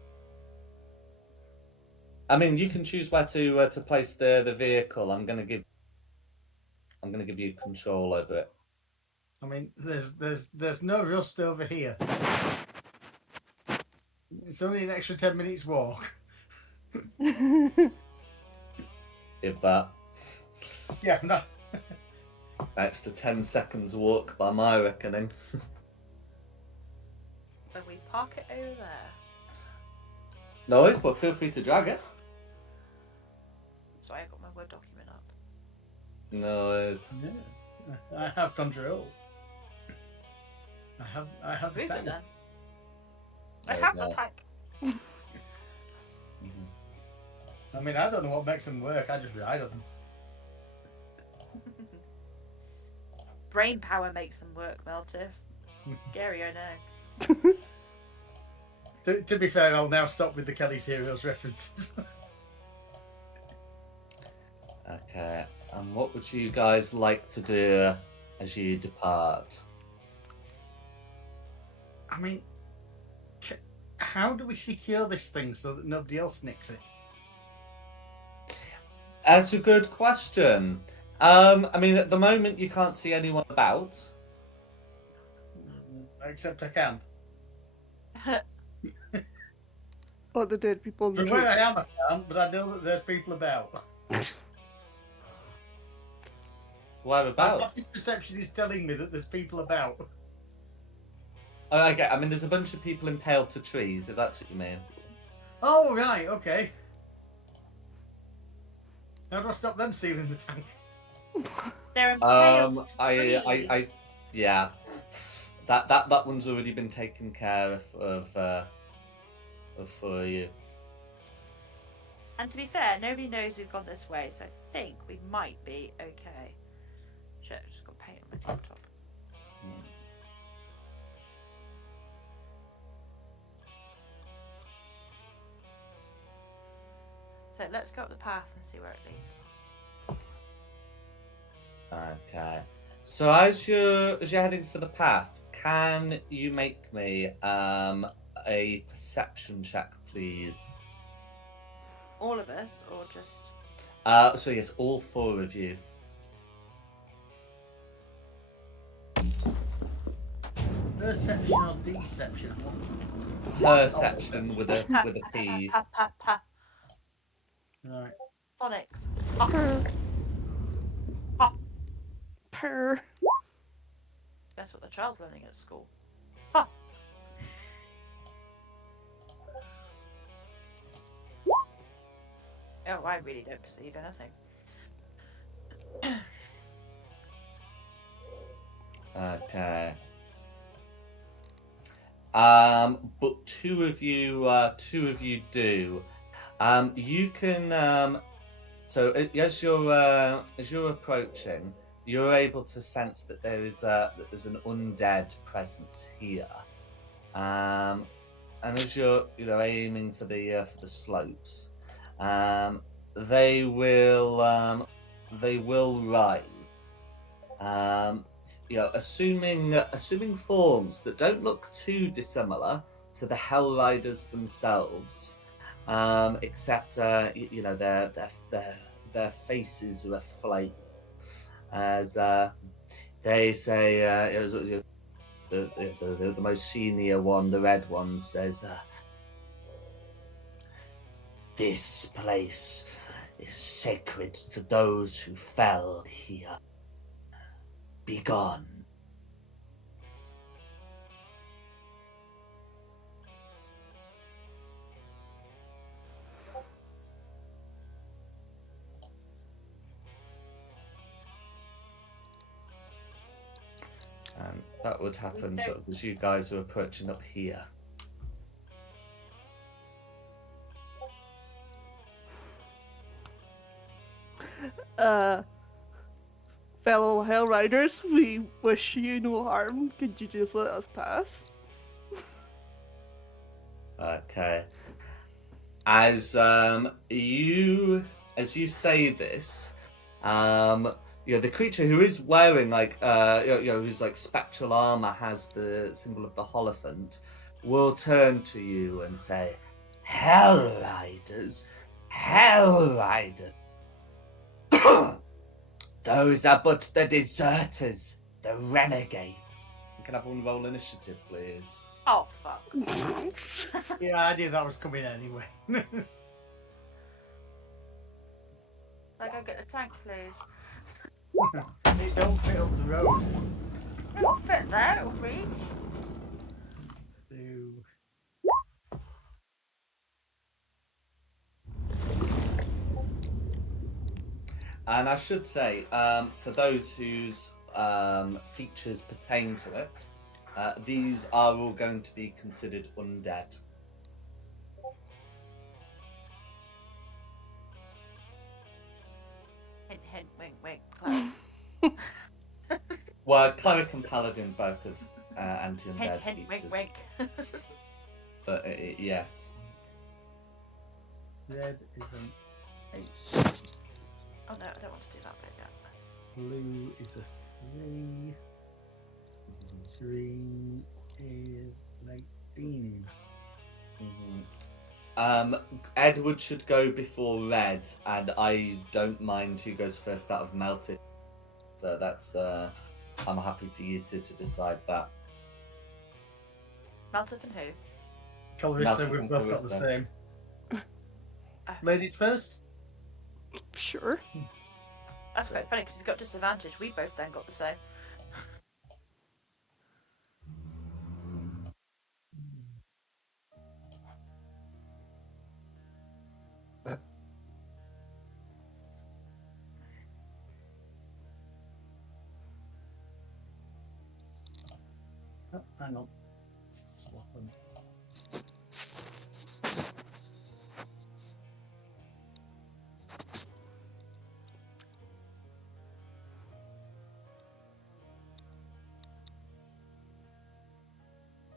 I mean, you can choose where to place the vehicle. I'm gonna give you control over it. I mean, there's no rust over here. It's only an extra 10 minutes walk. If that Yeah, no. extra 10 seconds walk by my reckoning. When we park it over there. No worries, but feel free to drag it. Sorry, I got my Word document up. No worries. Yeah, I have control. I have the Move it tank. then. I There have we the go. tank. I mean, I don't know what makes them work. I just ride on them. Brain power makes them work, Meltif. Scary, I know. To be fair, I'll now stop with the Kelly's Heroes references. Okay, and what would you guys like to do as you depart? I mean, how do we secure this thing so that nobody else nicks it? That's a good question. I mean, at the moment you can't see anyone about. Except I can. Oh, the dead people in the From where tree. I am, I can't, but I know that there's people about. My Whereabouts? passive perception is telling me that there's people about. Oh, okay, I mean, there's a bunch of people impaled to trees, if that's what you mean. Oh, right, okay. How do I stop them stealing the tank? They're impaled to I yeah. That one's already been taken care of for you. And to be fair, nobody knows we've gone this way, so I think we might be okay. Shit, I just got paint on my tabletop. So let's go up the path and see where it leads. Okay. So as you're heading for the path, can you make me a perception check, please? All of us, or just... So yes, all four of you. Perception or deception? Perception with a P. Pa. Right. Phonics. Purr. Ha. Purr. That's what the child's learning at school. Ha. Oh, I really don't perceive anything. Okay. But two of you do. You can. So as you're approaching, you're able to sense that there's an undead presence here. And as you're aiming for the slopes, they will rise. Assuming forms that don't look too dissimilar to the Hell Riders themselves, except their faces are aflame, as they say. The most senior one, the red one, says, "This place is sacred to those who fell here. Begone." That would happen sort of as you guys are approaching up here. Fellow Hell Riders, we wish you no harm. Could you just let us pass? Okay. As you say this, the creature who is wearing whose like spectral armor has the symbol of the Holophant, will turn to you and say, "Hell Riders, Hell Riders. Those are but the deserters, the renegades." You can have one roll initiative, please. Oh fuck. Yeah, I knew that was coming anyway. Can I go get the tank, please? It don't fit up the road. It'll fit there, it'll reach. Do. And I should say, for those whose features pertain to it, these are all going to be considered undead. Hint, hint, wink, wink, clown. Well, cleric and paladin both have anti-undead Hint, hint, wink, features, wink. but yes. Red is an 8. Oh no, I don't want to do that bit yet. Blue is a 3. Green is 19. Edward should go before red, and I don't mind who goes first out of melted. So that's I'm happy for you to decide that. Melted and who? Colorista, Melted we've and both got the Colorista. same. Ladies first? Sure. That's quite funny because he's got disadvantage. We both then got the same. Oh, hang on. Swap 'em.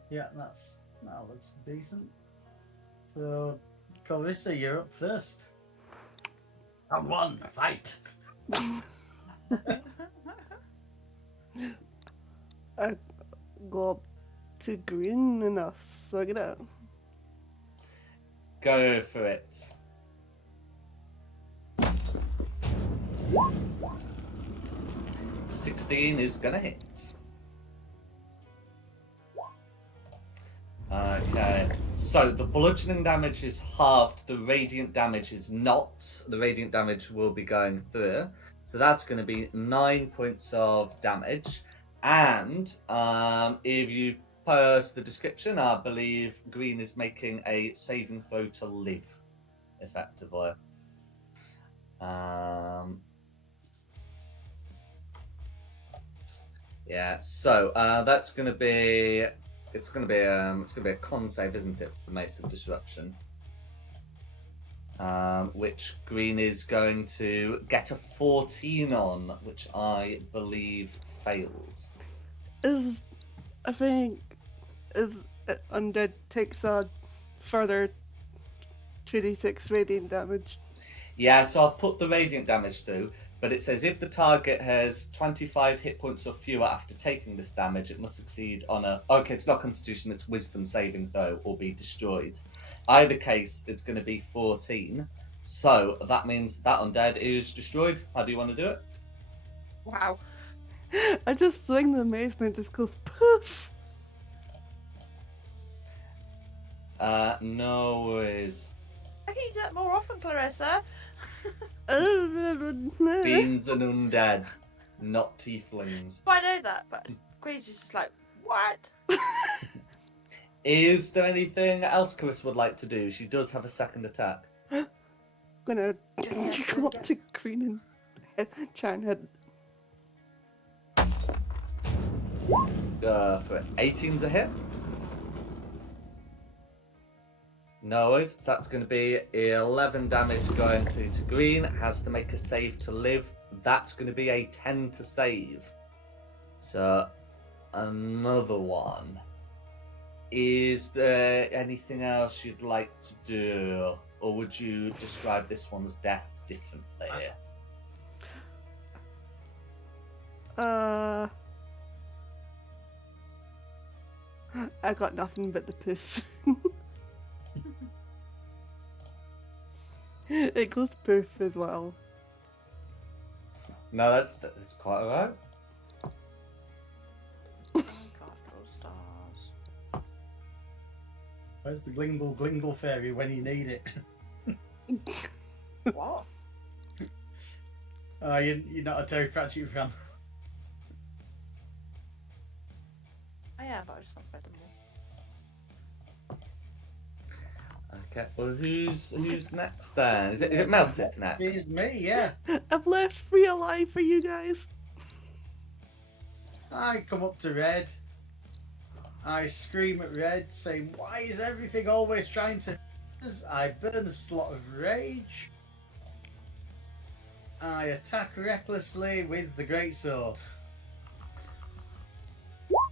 Yeah, that looks decent. So, Colorista, you're up first. Come on, fight! I go up to green and I'll swing it out. Go for it. $16 is gonna hit. Okay, so the bludgeoning damage is halved, the radiant damage is not. The radiant damage will be going through. So that's going to be 9 points of damage. And if you parse the description, I believe green is making a saving throw to live, effectively. Yeah, so that's going to be... It's gonna be a con save, isn't it, for Mace of Disruption? Which green is going to get a 14 on, which I believe fails. I think undead takes a further 2d6 radiant damage. Yeah, so I've put the radiant damage through, but it says if the target has 25 hit points or fewer after taking this damage, it must succeed on a... Okay, it's not Constitution, it's Wisdom saving throw or be destroyed. Either case, it's going to be 14. So that means that undead is destroyed. How do you want to do it? Wow. I just swing the mace and it just goes poof. No worries. I can do that more often, Clarissa. Beings and undead, not tieflings. I know that, but Green's just like, what? Is there anything else Chris would like to do? She does have a second attack. I'm gonna go up to green and try and hit. For 18's a hit. No worries. So that's going to be 11 damage going through to green. Has to make a save to live. That's going to be a 10 to save. So another one. Is there anything else you'd like to do? Or would you describe this one's death differently? I got nothing but the poof. It goes poof as well. No, that's quite alright. Oh my god, those stars. Where's the glingle glingle fairy when you need it? What? Oh, you're not a Terry Pratchett fan. Oh yeah, but I just not read them all. Okay, well who's next then? Is it Meltith next? It's me, yeah. I've left 3 alive for you guys. I come up to Red. I scream at Red, saying, "Why is everything always trying to hit us?" I burn a slot of rage. I attack recklessly with the greatsword.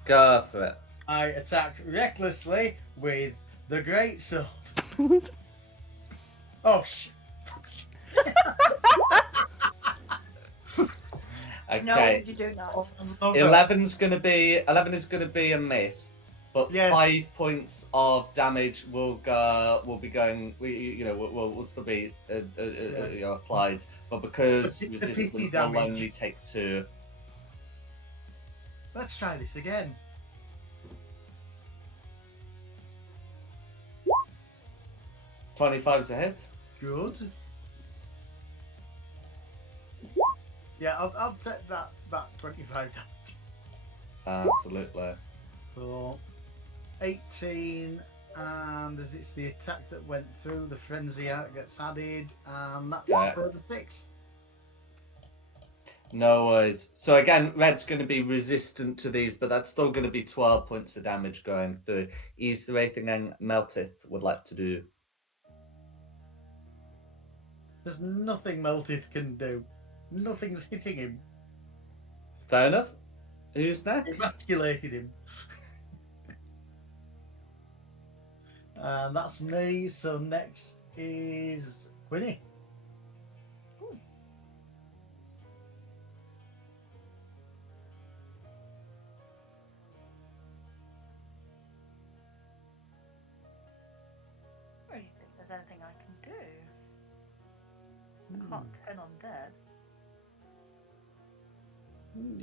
Go for it. I attack recklessly with the greatsword. Oh shit! Okay. No, you do not. 11 is gonna be a miss, but Yes. 5 points of damage will be going. Will still be applied, but because It's the resistant pity will damage. only take 2. Let's try this again. 25's a hit. Good. Yeah, I'll take that 25 damage. Absolutely. So 18, and as it's the attack that went through, the frenzy gets added, and that's Yeah. for the 6. No worries. So again, Red's going to be resistant to these, but that's still going to be 12 points of damage going through. Is there anything Meltith would like to do? There's nothing Meltith can do. Nothing's hitting him. Fair enough. Who's next? Emasculated him. And that's me. So next is Quinny. I don't think there's anything I can do. I can't turn on dead.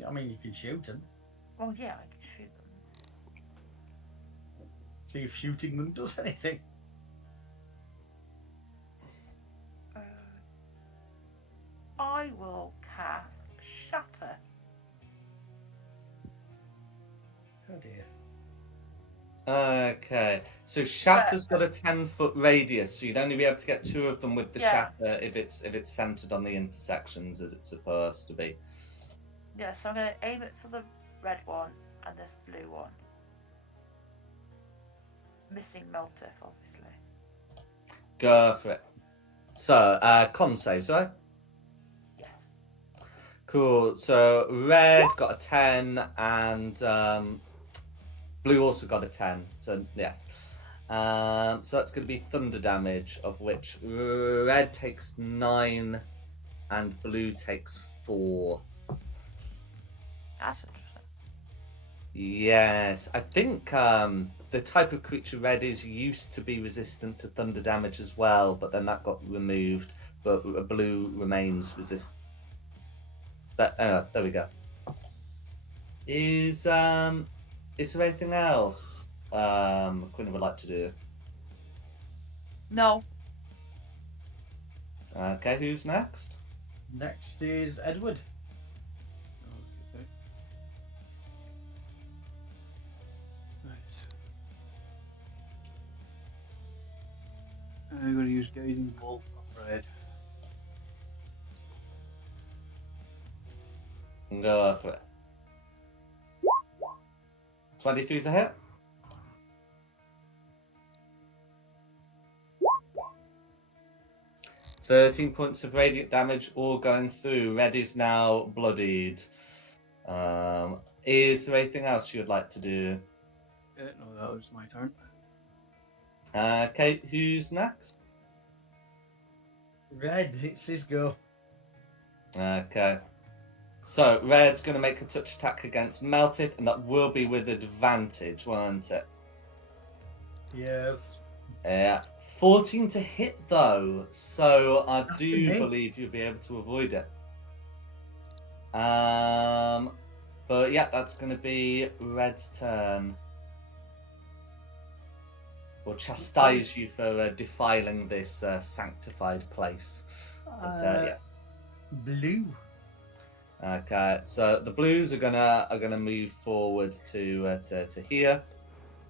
I mean, you can shoot him. Well, yeah, I can shoot them. See if shooting them does anything. I will cast Shatter. Oh dear. Okay. So Shatter's got a 10-foot radius, so you'd only be able to get 2 of them with the Yeah. Shatter if it's centered on the intersections as it's supposed to be. Yeah, so I'm going to aim it for the red one and this blue one. Missing Meltith, obviously. Go for it. So, con saves, right? Yes. Cool. So red got a 10 and blue also got a 10. So yes. So that's going to be thunder damage, of which red takes 9 and blue takes 4. That's interesting. Yes, I think the type of creature red is used to be resistant to thunder damage as well, but then that got removed. But blue remains resistant. But there we go. Is there anything else Quinn would like to do? No. Okay, who's next? Next is Edward. Okay. Right. I'm going to use Guiding Bolt on red. Go for it. 23's a hit. "13 points of radiant damage, all going through. Red is now bloodied. Is there anything else you would like to do? No, that was my turn. Kate, who's next? Red, it's his go. Okay. So, Red's going to make a touch attack against Meltith, and that will be with advantage, won't it? Yes. Yeah. 14 to hit, though, so I That's do me. believe you'll be able to avoid it. But yeah, that's going to be Red's turn. Will chastise you for defiling this sanctified place. But, yeah. Blue. Okay, so the Blues are gonna move forward to here,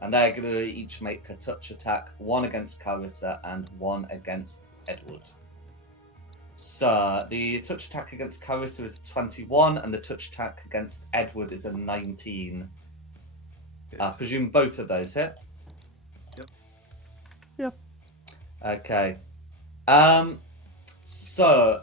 and they're gonna each make a touch attack, one against Carissa and one against Edward. So the touch attack against Carissa is 21, and the touch attack against Edward is a 19. I presume both of those hit. Yep. Yep. Okay. So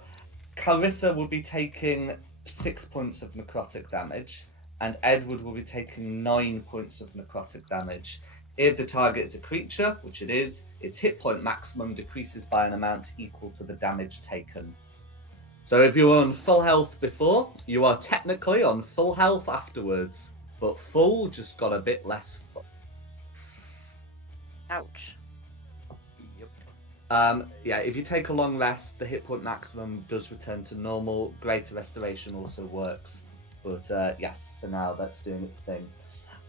Carissa will be taking 6 points of necrotic damage, and Edward will be taking 9 points of necrotic damage. If the target is a creature, which it is, its hit point maximum decreases by an amount equal to the damage taken. So if you were on full health before, you are technically on full health afterwards, but full just got a bit less full. Ouch. Yep. Yeah, if you take a long rest, the hit point maximum does return to normal. Greater Restoration also works. But yes, for now, that's doing its thing.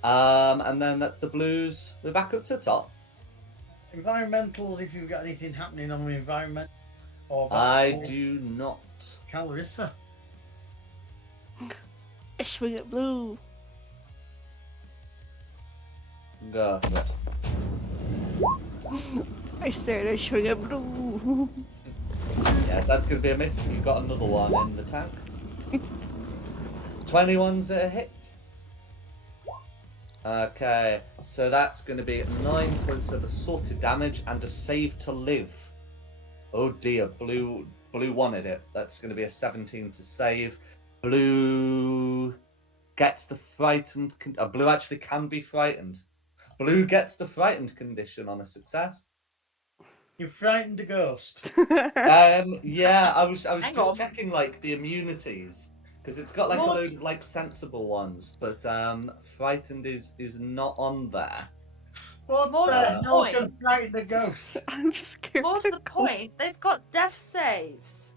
And then that's the Blues. We're back up to the top. Environmentals, if you've got anything happening on the environment. Or I do not. Clarissa. I swing it blue. Go for it. I said I swing it blue. Yes, that's going to be a miss. You've got another one in the tank. 21's a hit. Okay, so that's going to be 9 points of assaulted damage and a save to live. Oh dear, blue wanted it. That's going to be a 17 to save. Blue gets the frightened. Blue actually can be frightened. Blue gets the frightened condition on a success. You frightened a ghost. Yeah, I was Hang just on. checking like the immunities because it's got like What? a load of like sensible ones, but frightened is not on there. What More the to the hell point. can frighten a ghost? I'm scared. More to to the go. point, they've got death saves.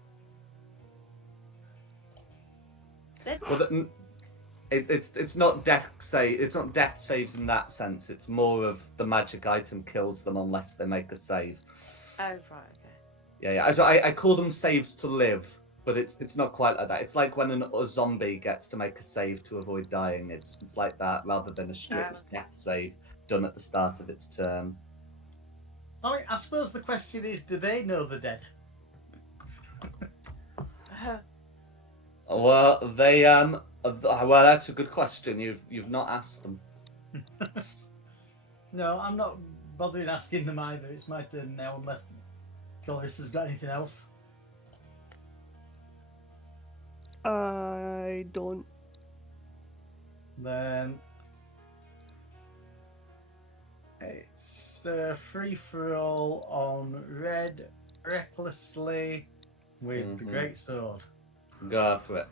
They're- Well, it's not death save. It's not death saves in that sense. It's more of the magic item kills them unless they make a save. Oh, right, okay. Yeah. So I call them saves to live, but it's not quite like that. It's like when a zombie gets to make a save to avoid dying. It's like that rather than a strict death save done at the start of its turn. I suppose the question is, do they know the dead? Well, they well, that's a good question. You've not asked them. No, I'm not bothering asking them either. It's my turn now, unless Clarissa's got anything else. I don't. Then it's a free for all on Red recklessly with the Mhm. great sword. Go for it.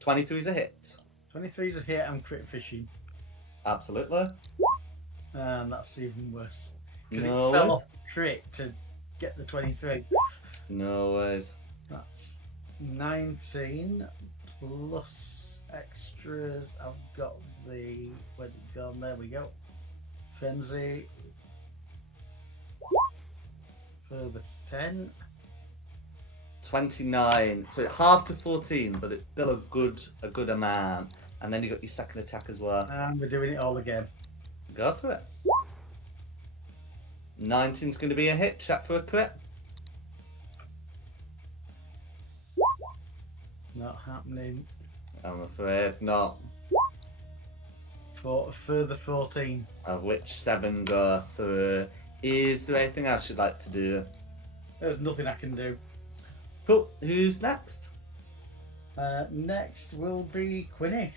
23's a hit. 23's a hit. I'm crit fishing, Absolutely. and that's even worse because No it fell worries. off crit to get the 23. No worries. That's 19 plus extras. I've got the. Where's it gone? There we go. Frenzy for the 10. 29. So half to 14, but it's still a good amount. And then you got your second attack as well. And we're doing it all again. Go for it. 19's going to be a hit. Check for a crit. Not happening. I'm afraid not. for a further 14. Of which 7 go through. Is there anything else you'd like to do? There's nothing I can do. Cool. Who's next? Next will be Quinny.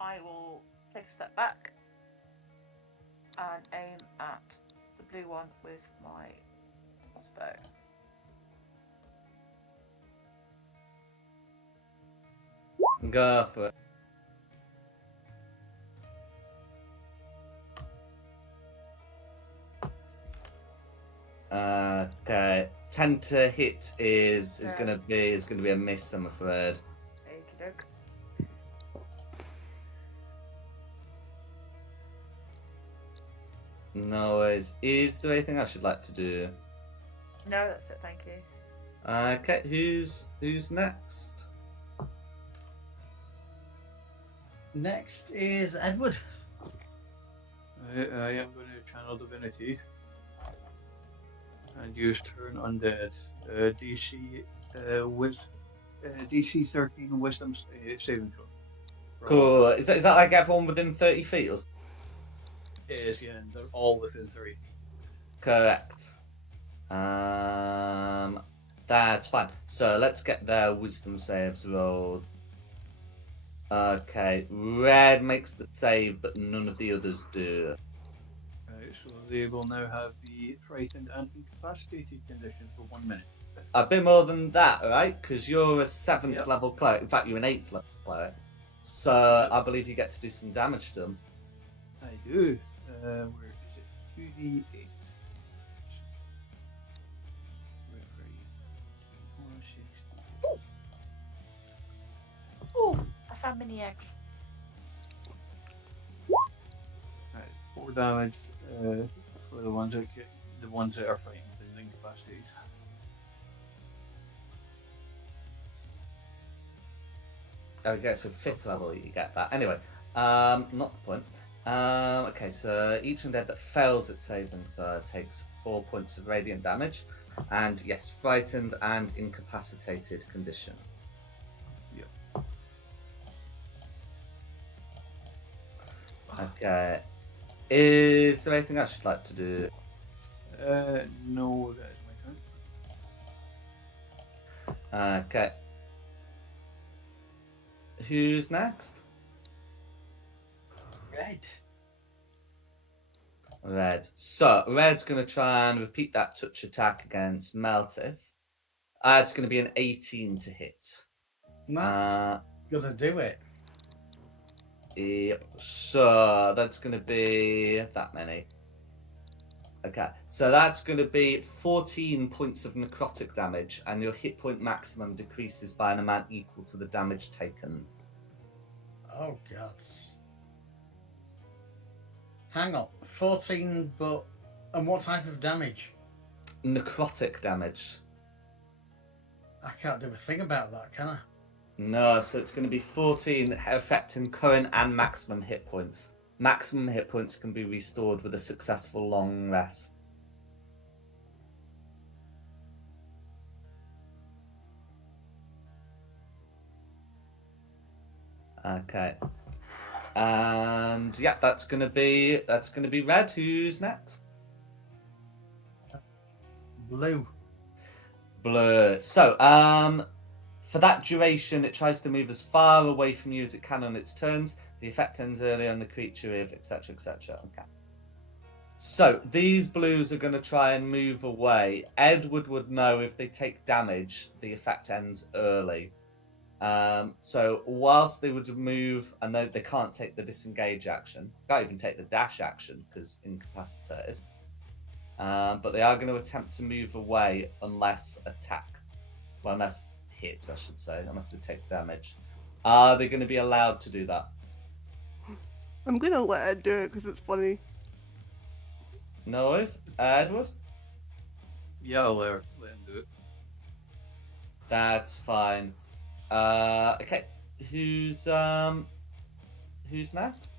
I will take a step back and aim at the blue one with my bow. Go for it. Okay. 10 to hit is gonna be a miss, I'm afraid. Okie doke. No worries. Is there anything else you'd like to do? No, that's it. Thank you. Okay. Who's next? Next is Edward. I am going to channel divinity and use turn undead. DC DC 13 wisdom saving throw. Cool. Is that like everyone within 30 feet? Or... It is, yeah, and they're all within 30 feet. Correct. That's fine. So let's get their wisdom saves rolled. Okay, Red makes the save, but none of the others do. Right, so they will now have the frightened and incapacitated condition for 1 minute. A bit more than that, right? Because you're a 7th Yep. level cleric. In fact, you're an 8th level cleric. So I believe you get to do some damage to them. I do. Where is it? 2d8. Where are you? 4, 6. Oh, I found mini eggs. Right, 4 damage for the ones that are frightened and incapacitated. Okay, so 5th level you get that. Anyway, not the point. Okay, so each undead that fails its saving throw takes 4 points of radiant damage. And yes, frightened and incapacitated condition. Yep. Okay. Is there anything else you'd like to do? No, that is my turn. Okay. Who's next? Red. Red. So, Red's going to try and repeat that touch attack against Meltith. It's going to be an 18 to hit. That's gonna do it. Yep. So, that's going to be that many. Okay, so that's going to be 14 points of necrotic damage, and your hit point maximum decreases by an amount equal to the damage taken. Oh god. Hang on, 14, but and what type of damage? Necrotic damage. I can't do a thing about that, can I? No, so it's going to be 14 affecting current and maximum hit points. Maximum hit points can be restored with a successful long rest. Okay. And yeah, that's gonna be Red. Who's next? Blue. Blue. So, for that duration, it tries to move as far away from you as it can on its turns. The effect ends early on the creature, if etc. etc. Okay. So these blues are going to try and move away. Edward would know if they take damage, the effect ends early. So whilst they would move, and they can't take the disengage action, can't even take the dash action because incapacitated. But they are going to attempt to move away unless unless hit, I should say, unless they take damage. Are they going to be allowed to do that? I'm gonna let Ed do it because it's funny. No worries. Edward? Yeah, I'll let him do it. That's fine. Okay. Who's next?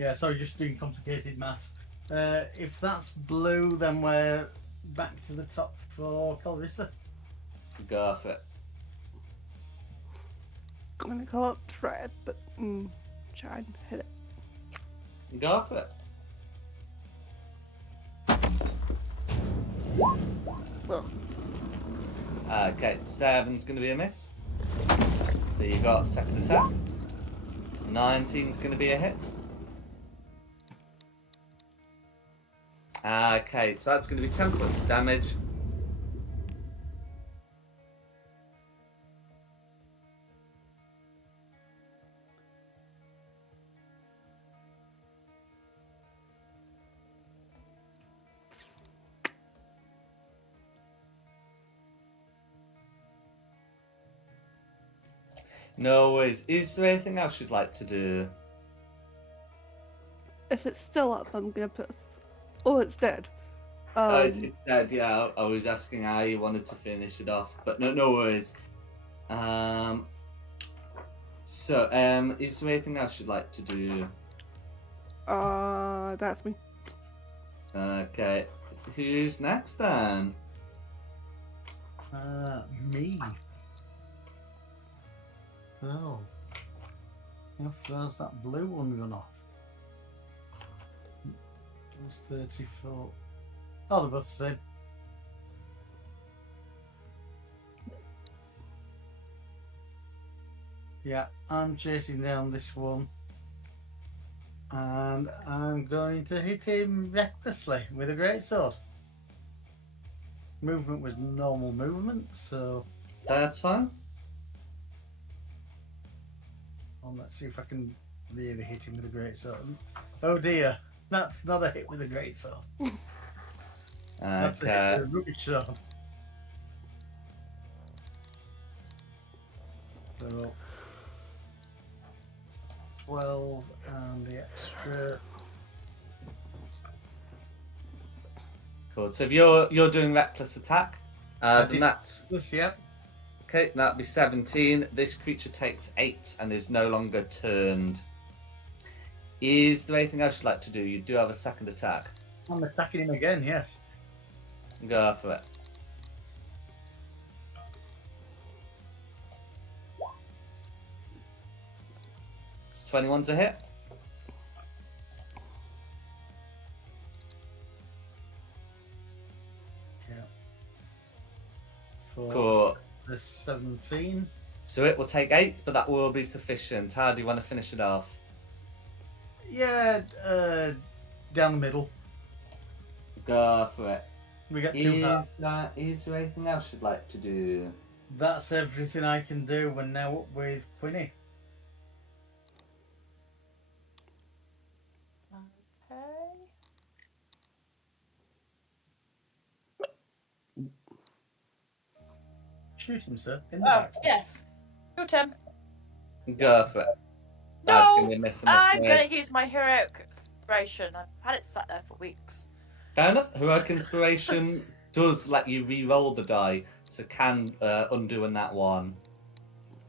Yeah, sorry, just doing complicated maths. If that's blue, then we're back to the top for Colrissa. Go for it. I'm gonna go up, try it, but try and hit it. Go for it. Well, Okay, 7's going to be a miss. So you got second attack. 19's going to be a hit. Okay, so that's going to be 10 points of damage. No worries. Is there anything else you'd like to do? if it's still up, I'm gonna put. Oh, it's dead. It's dead, yeah. I was asking how you wanted to finish it off, but no worries. So, is there anything else you'd like to do? That's me. Okay. Who's next then? Me. Oh. How far's that blue one gone off? It was 34. Oh, they're both the same. Yeah, I'm chasing down this one. And I'm going to hit him recklessly with a greatsword. Movement was normal movement, so That's fine. let's see if I can really hit him with a greatsword. Oh dear, that's not a hit with a greatsword. That's a hit Okay. with a rubbish sword. So 12 and the extra. Cool. So if you're doing reckless attack, then that's Yeah. okay. That'd be 17. This creature takes 8 and is no longer turned. Is there anything else you'd like to do? You do have a second attack. I'm attacking him again, yes. Go for it. '21's a hit. Yeah. For Cool. the 17. So it will take 8, but that will be sufficient. How do you want to finish it off? Yeah, down the middle. Go for it. We got two halves. Is there anything else you'd like to do? That's everything I can do. We're now up with Quinny. Okay. Shoot him, sir. In the Oh, back. yes. Shoot him. Go for it. That's No, going to be missing. I'm going to use my heroic inspiration. I've had it sat there for weeks. Fair enough. Heroic Inspiration does let you re-roll the die, so can undo a nat 1.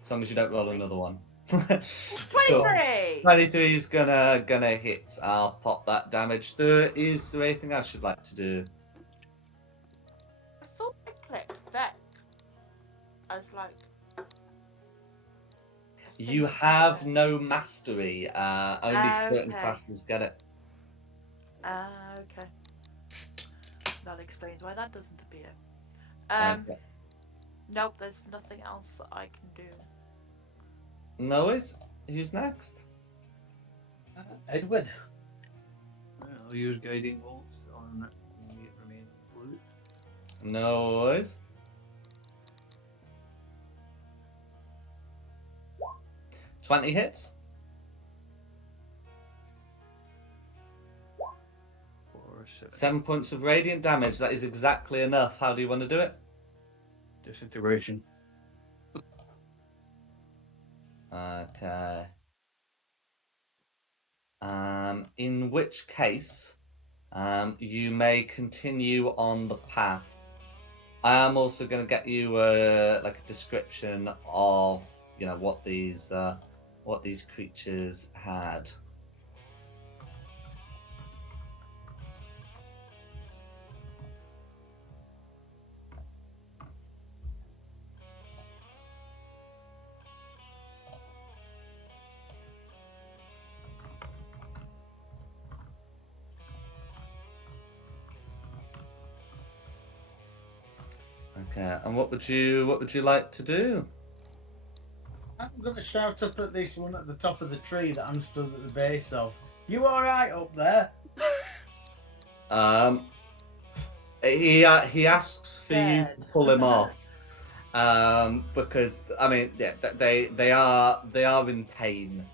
As long as you don't roll another one. Cool. 23! 23 is gonna hit. I'll pop that damage through. Is there anything else you'd like to do? I thought I clicked Vex. I was like... You have no mastery. Only certain Okay. classes get it. Okay. That explains why that doesn't appear. Okay. Nope, there's nothing else that I can do. No worries. Who's next? Edward. I'll use guiding bolts on the remaining blue. No worries. $20 hits. For 7 points of radiant damage. That is exactly enough. How do you want to do it? disintegration. Okay. In which case, you may continue on the path. I am also going to get you like a description of what these creatures had. Okay, and what would you like to do? I'm going to shout up at this one at the top of the tree that I'm stood at the base of. You all right up there? He asks for you to pull him off, because I mean, yeah, they are in pain.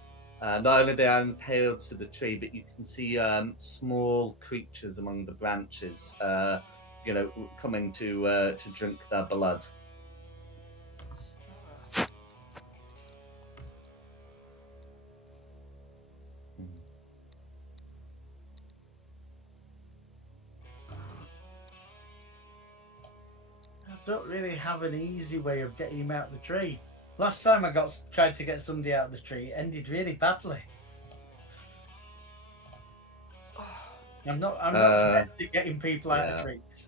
Not only they are impaled to the tree, but you can see small creatures among the branches, coming to drink their blood. I don't really have an easy way of getting him out of the tree. Last time I tried to get somebody out of the tree, it ended really badly. I'm not the best at getting people out of trees.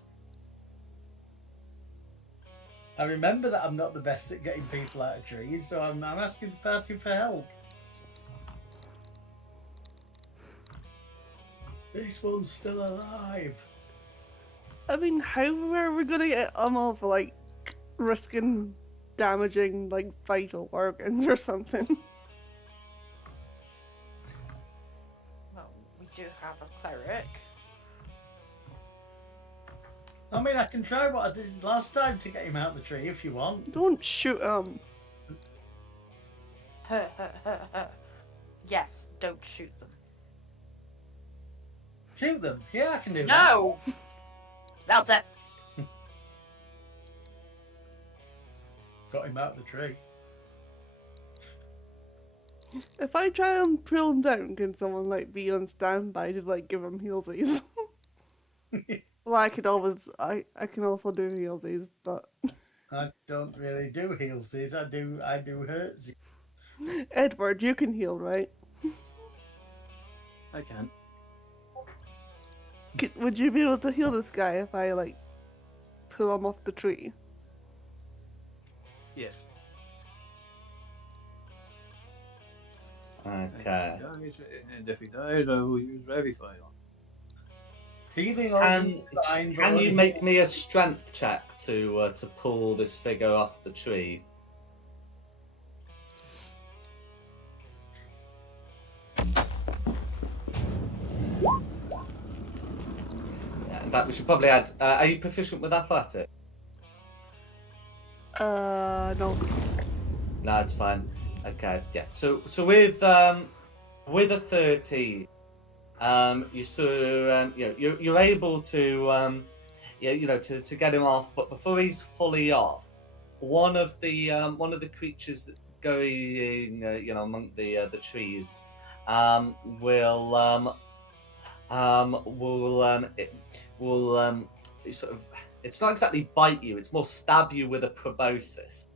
I remember that I'm not the best at getting people out of trees, so I'm asking the party for help. This one's still alive. I mean, how are we gonna get them off, like, risking damaging, like, vital organs or something? Well, we do have a cleric. I mean, I can try what I did last time to get him out of the tree if you want. Don't shoot him. Yes, don't shoot them. Shoot them? Yeah, I can do that. No! That's it. Got him out of the tree. If I try and pull him down, can someone, like, be on standby to, like, give him healsies? Well, I can also do healsies, but I don't really do healsies. I do hurtsies. Edward, you can heal, right? I can. Would you be able to heal this guy if I, like, pull him off the tree? Yes. Okay. And if he dies, I will use Revify on. Healing Can you make me a strength check to pull this figure off the tree? Yeah, in fact, we should probably add. Are you proficient with athletics? No. No, it's fine. Okay, yeah. So with a 30, you're able to to get him off, but before he's fully off, one of the creatures that going among the trees sort of, it's not exactly bite you, it's more stab you with a proboscis.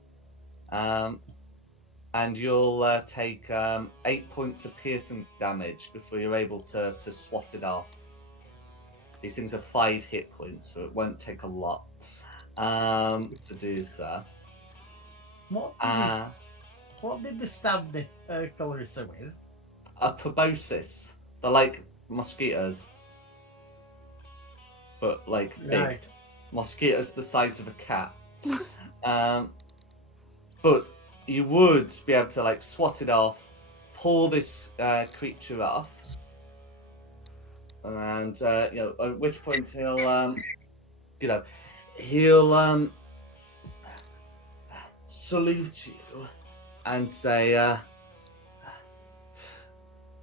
And you'll take 8 points of piercing damage before you're able to swat it off. These things are 5 hit points, so it won't take a lot to do so. What did the stab the Clarissa with? A proboscis. They're like mosquitoes, but like big. Right. Mosquitoes the size of a cat. But you would be able to like swat it off, pull this creature off, and at which point he'll salute you and say,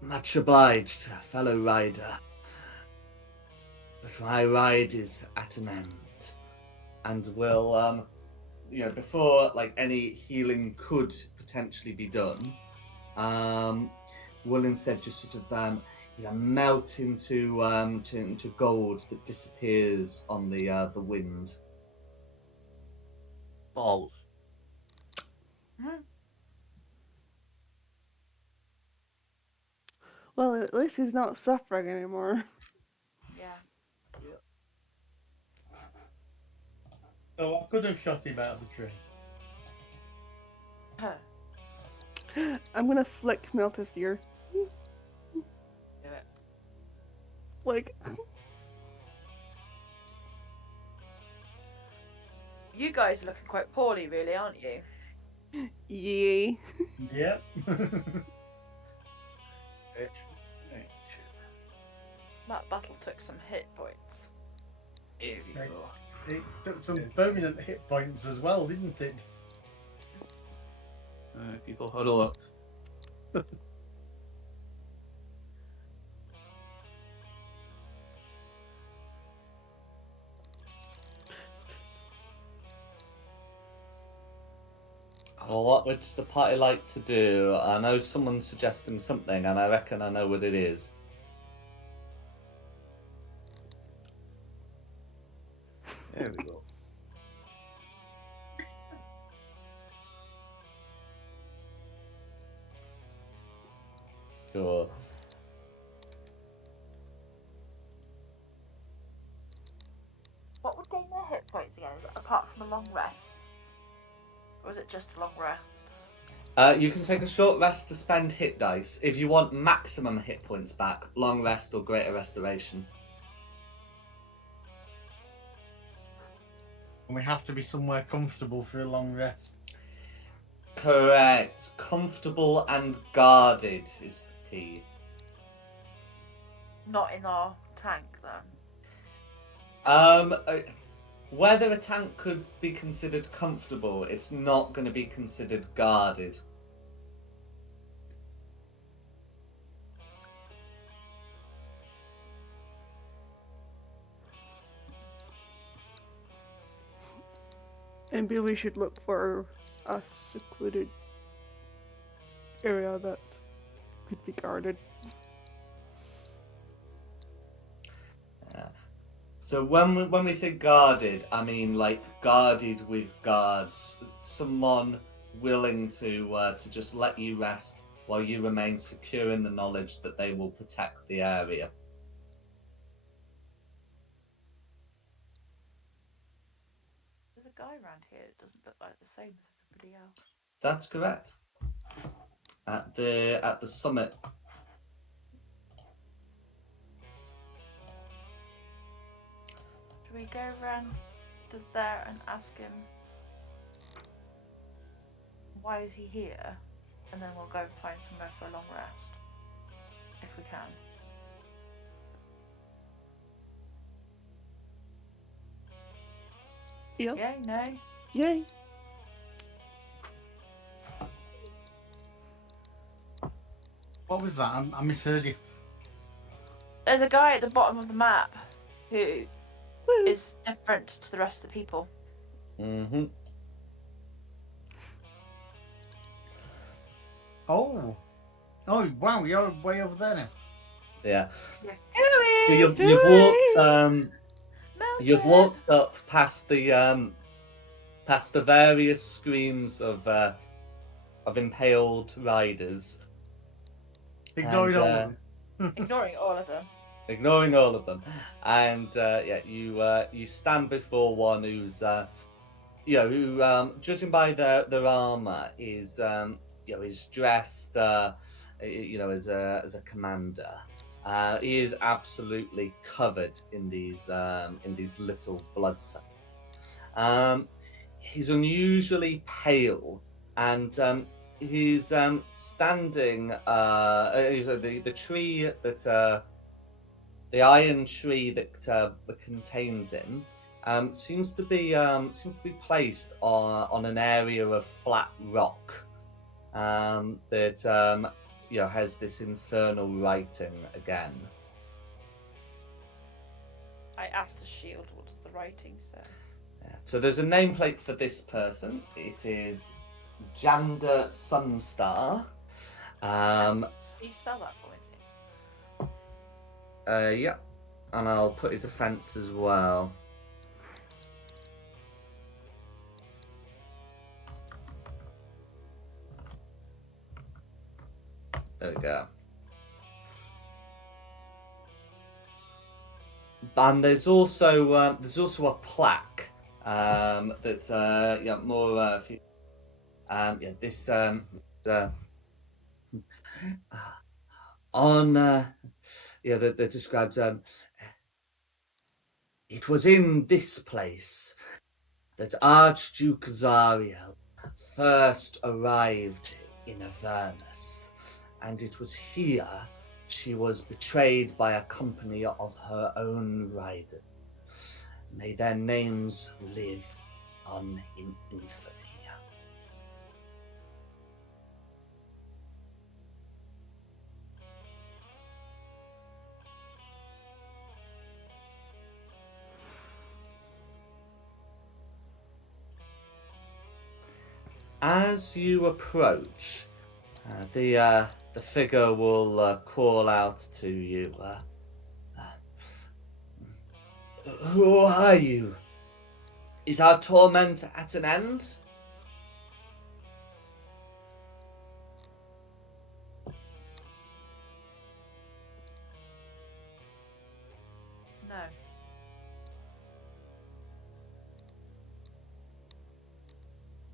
"Much obliged, fellow rider, but my ride is at an end," and will before like any healing could potentially be done, will instead just sort of melt into gold that disappears on the wind. Balls. Well, at least he's not suffering anymore. Yeah. So I could have shot him out of the tree. I'm gonna flick Smeltus ear. Do it. Like, You guys are looking quite poorly, really, aren't you? Yay. Yep. Right. Right. That battle took some hit points. Here we Right. go. It took some permanent hit points as well, didn't it? People huddle up. Well, what would the party like to do? I know someone's suggesting something, and I reckon I know what it is. There we go. Cool. What would gain their hit points again, apart from a long rest? Or is it just a long rest? You can take a short rest to spend hit dice. If you want maximum hit points back, long rest or greater restoration. And we have to be somewhere comfortable for a long rest. Correct. Comfortable and guarded is the key. Not in our tank, then. Whether a tank could be considered comfortable, it's not going to be considered guarded. Maybe we should look for a secluded area that could be guarded. So when we say guarded, I mean like guarded with guards. Someone willing to just let you rest while you remain secure in the knowledge that they will protect the area. There's a guy around here that doesn't look like the same as everybody else. That's correct. At the summit. Should we go around to there and ask him why is he here? And then we'll go and find somewhere for a long rest. If we can. Yep. Yay, no? Yay. What was that? I misheard you. There's a guy at the bottom of the map who Woo. is different to the rest of the people. Mm-hmm. Oh. Oh, wow, you're way over there now. Yeah. You're So you've walked up past the various screens of impaled riders, Ignoring And, all of them. ignoring all of them. ignoring all of them, and you stand before one who's who judging by their armor is is dressed as a commander. He is absolutely covered in these little blood cells. He's unusually pale, and he's standing. The tree that the iron tree that contains him seems to be placed on an area of flat rock that has this infernal writing again. I asked the shield, what does the writing say? Yeah. So there's a nameplate for this person. It is Jander Sunstar. Can you spell that for me, please? Yeah, and I'll put his offence as well. There we go. And there's also a plaque that's more if you, this on that describes it was in this place that Archduke Zariel first arrived in Avernus, and it was here she was betrayed by a company of her own riders. May their names live on in infamy. As you approach, the figure will call out to you. Who are you? Is our torment at an end? No.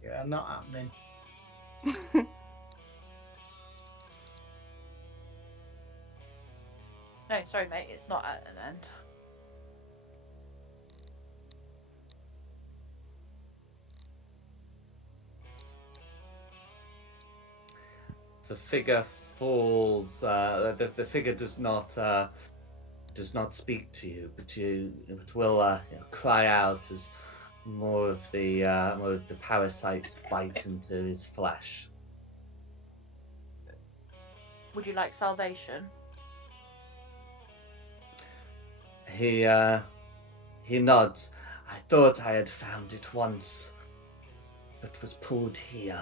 Yeah, not happening. No, sorry, mate. It's not at an end. The figure falls. The figure does not speak to you, but it will cry out as more of the parasites bite into his flesh. Would you like salvation? He nods. I thought I had found it once, but was pulled here.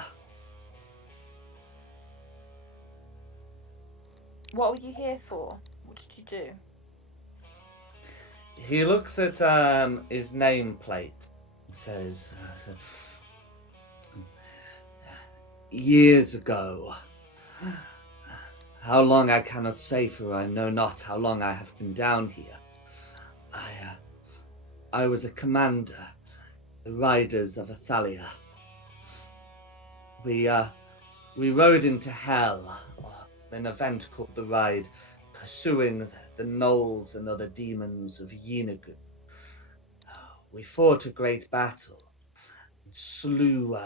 What were you here for? What did you do? He looks at his nameplate and says, years ago. How long I cannot say, for I know not how long I have been down here. I was a commander, the riders of Athalia. We rode into hell, an event called the Ride, pursuing the gnolls and other demons of Yeenagu. We fought a great battle and slew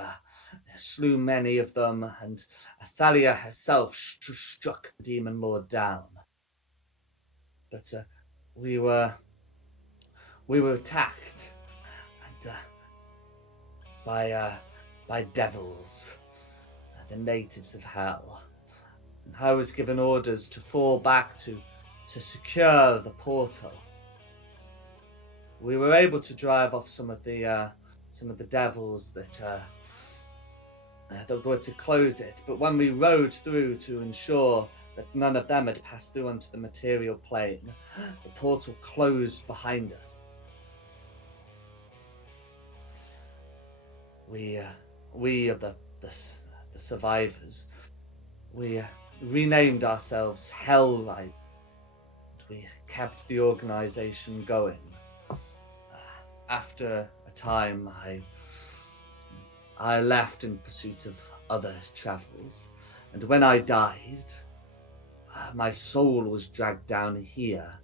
many of them, and Athalia herself struck the demon lord down. But we were attacked and by devils, the natives of hell. And I was given orders to fall back to secure the portal. We were able to drive off some of the devils that were to close it, but when we rode through to ensure that none of them had passed through onto the material plane, the portal closed behind us. We of the survivors, we renamed ourselves Hellride. We kept the organization going. After a time, I left in pursuit of other travels, and when I died, my soul was dragged down here,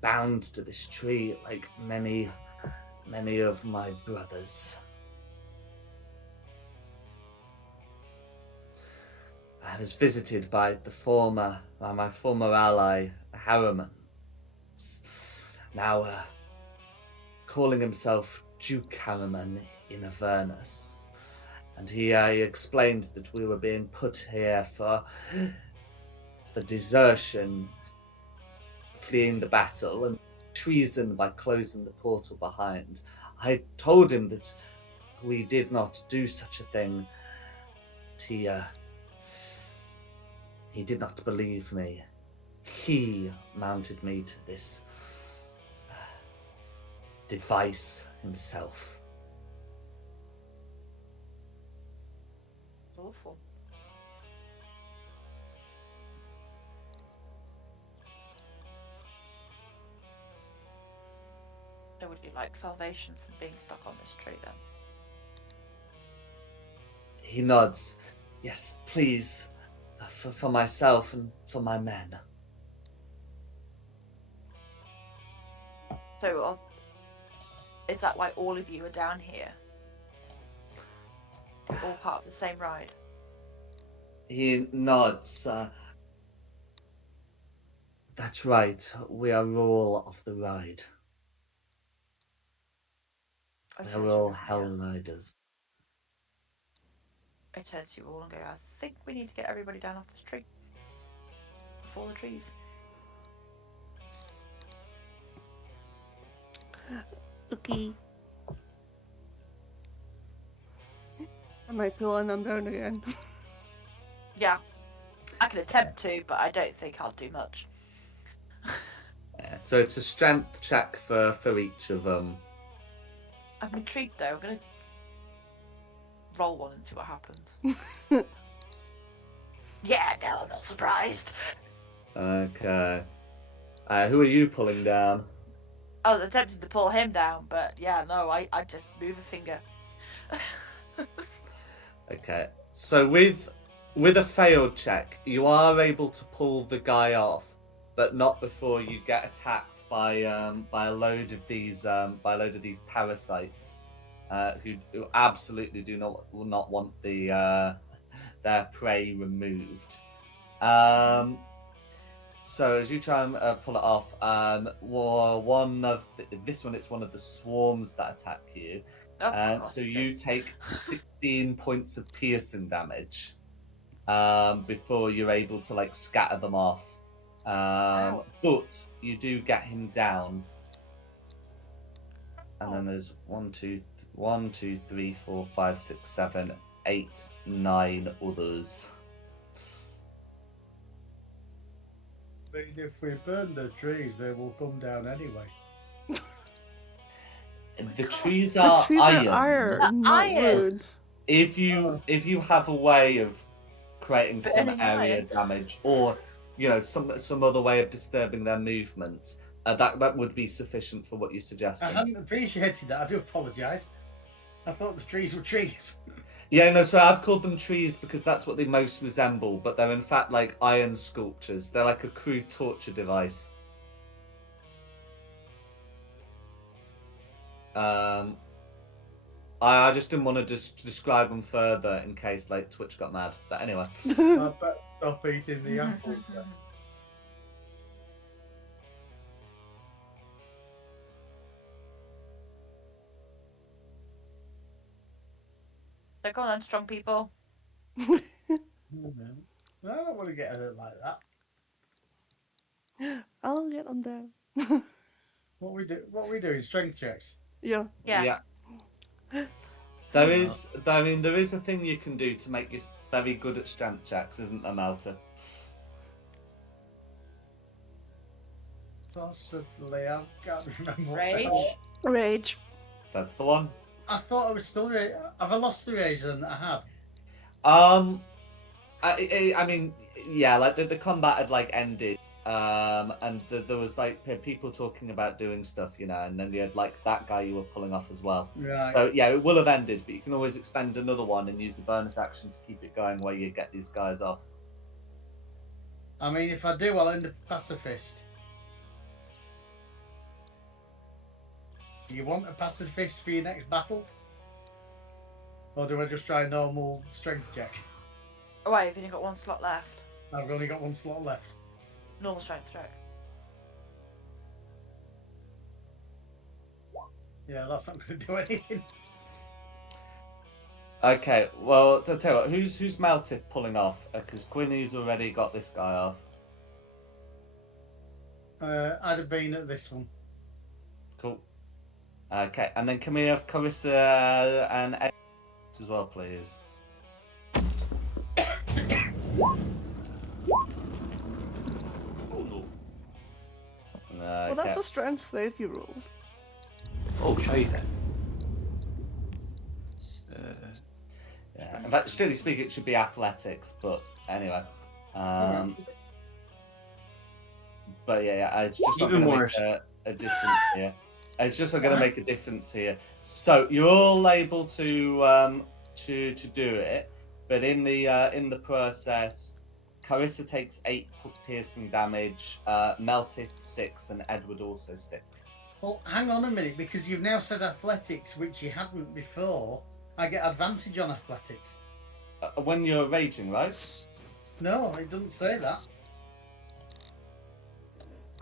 bound to this tree like many of my brothers. I was visited by my former ally, Harriman, now calling himself Duke Harriman in Avernus. And he explained that we were being put here for desertion, fleeing the battle, and treason by closing the portal behind. I told him that we did not do such a thing. He did not believe me. He mounted me to this device himself. Awful. So would you like salvation from being stuck on this tree then? He nods. Yes, please. For myself and for my men. So, is that why all of you are down here? all part of the same ride? He nods. That's right. We are all off the ride. I We turn are to all everybody Hell else. Riders. I turn to you all and go, I think we need to get everybody down off this tree. Before the trees. Okay. I might pulling them down again. Yeah. I can attempt to, but I don't think I'll do much. Yeah, so it's a strength check for each of them. I'm intrigued though. I'm gonna roll one and see what happens. Yeah, no, I'm not surprised. Okay. Who are you pulling down? I was attempting to pull him down, but yeah, no, I just move a finger. Okay. So with a failed check, you are able to pull the guy off, but not before you get attacked by a load of these parasites, who absolutely will not want their prey removed. So as you try and pull it off, it's one of the swarms that attack you. Of course So it you is. take 16 points of piercing damage before you're able to like scatter them off. Ow. But you do get him down. And then Oh. there's 1, 2, 3, 4, 5, 6, 7, 8, 9 others. But if we burn the trees, they will come down anyway. The God. trees The are trees iron. are iron, not Iron. wood. If you have a way of creating some Burning area iron. damage, or some other way of disturbing their movements, that would be sufficient for what you're I suggesting. hadn't appreciated that. I do apologise. I thought the trees were trees. Yeah, no. So I've called them trees because that's what they most resemble, but they're in fact like iron sculptures. They're like a crude torture device. I just didn't want to describe them further in case like Twitch got mad. But anyway. I better stop eating the apples. then. So go on then, strong people. Oh, no. I don't want to get hurt like that. I'll get them down. What we doing? Strength checks. Yeah. Yeah. There is a thing you can do to make you very good at strength checks, isn't there, Malta? Possibly. I can't remember. What the Rage. hell. Rage. That's the one. I thought I was still rage. Have I lost the rage than I had? I mean, yeah, like the combat had like ended, and there was like people talking about doing stuff, and then you had like that guy you were pulling off as well. Right. So yeah, it will have ended, but you can always expend another one and use the bonus action to keep it going while you get these guys off. I mean, if I do, I'll end up pacifist. Do you want a pacifist for your next battle? Or do I just try a normal strength check? Oh, wait, you've only got one slot left. I've only got one slot left. Normal strength check. Yeah, that's not going to do anything. Okay, well, to tell you what, who's Maltith pulling off? Because Quinny's already got this guy off. I'd have been at this one. Cool. Okay, and then can we have Carissa and Ed as well, please? Oh no. Well, that's a strength save you rolled. Oh, scheiße. Yeah. In fact, strictly speaking, it should be athletics, but anyway. But yeah, it's just not Even going to worse. make a difference here. It's just not going to make a difference here. So you're all able to do it, but in the process, Carissa takes 8 piercing damage, Melted 6, and Edward also 6. Well, hang on a minute, because you've now said athletics, which you hadn't before. I get advantage on athletics. When you're raging, right? No, it doesn't say that.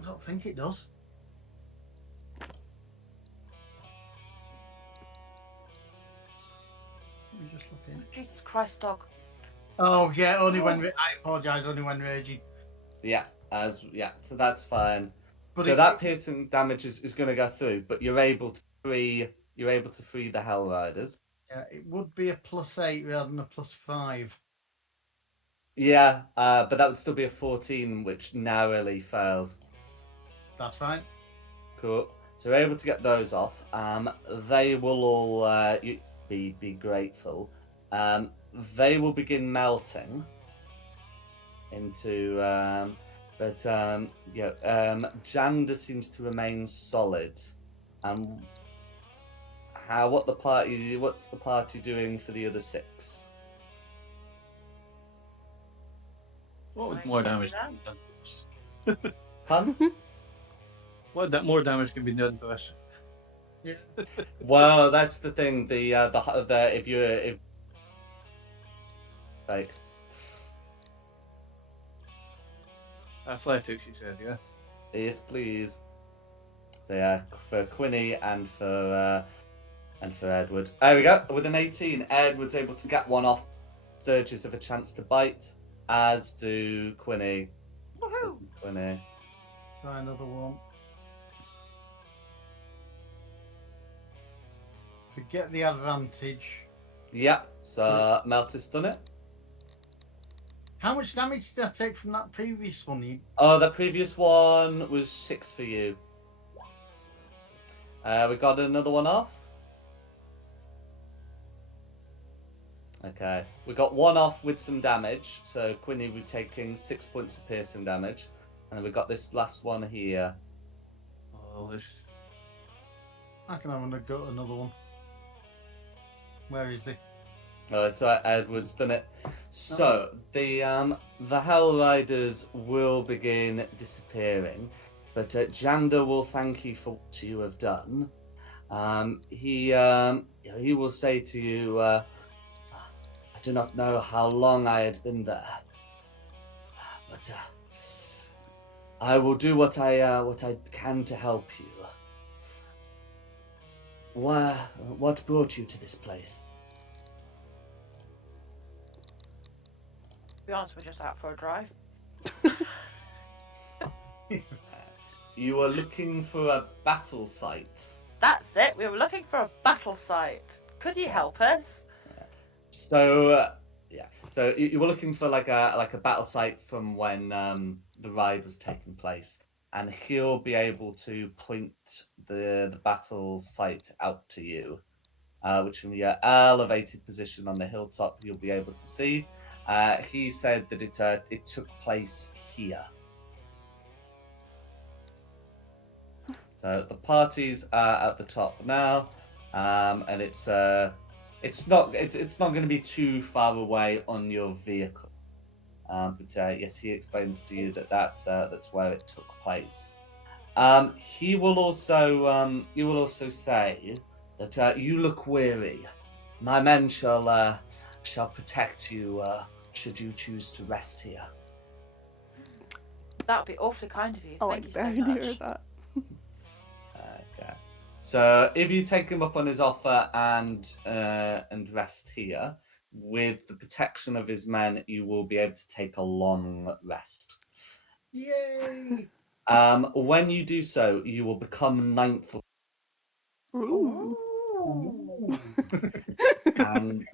I don't think it does. Let me just look in. Jesus Christ, dog. Oh yeah, only when I apologise. Only when raging. Yeah, so that's fine. But So it- that piercing damage is going to go through, but you're able to free the Hell Riders. Yeah, it would be a +8 rather than a +5. Yeah, but that would still be a 14, which narrowly fails. That's fine. Cool. So we're able to get those off. They will all be grateful. They will begin melting into. Janda seems to remain solid. What's the party doing for the other 6? What would Right, more copy damage that. be done to us? Pun? What more damage can be done to us? Yeah. Well, that's the thing. If like Athletics, you said, yeah. yes, please. So yeah, for Quinny and for Edward. There we go. With an 18, Edward's able to get one off. Sturgis have a chance to bite, as do Quinny. Woohoo! Try another one. Forget the advantage. Yep. So Meltis done it. How much damage did I take from that previous one? Oh, the previous one was 6 for you. We got another one off. Okay, we got one off with some damage. So Quinny will be taking 6 points of piercing damage, and then we got this last one here. Oh, this. I can have another one. Where is he? Oh, it's Edward's done it. So the Hell Riders will begin disappearing, but Janda will thank you for what you have done. He will say to you, "I do not know how long I had been there, but I will do what I can to help you. What brought you to this place?" To be honest, we're just out for a drive. You are looking for a battle site. That's it. We were looking for a battle site. Could you help us? So so you were looking for like a battle site from when the ride was taking place, and he'll be able to point the battle site out to you, which from your elevated position on the hilltop you'll be able to see. He said that it took place here. So the party's at the top now, and it's not going to be too far away on your vehicle. But yes, he explains to you that that's where it took place. He will also say that you look weary. My men shall protect you should you choose to rest here. That would be awfully kind of you. I Thank like you the so idea much. of that. Okay. So if you take him up on his offer and rest here, with the protection of his men, you will be able to take a long rest. Yay! When you do so, you will become 9th, Ooh. and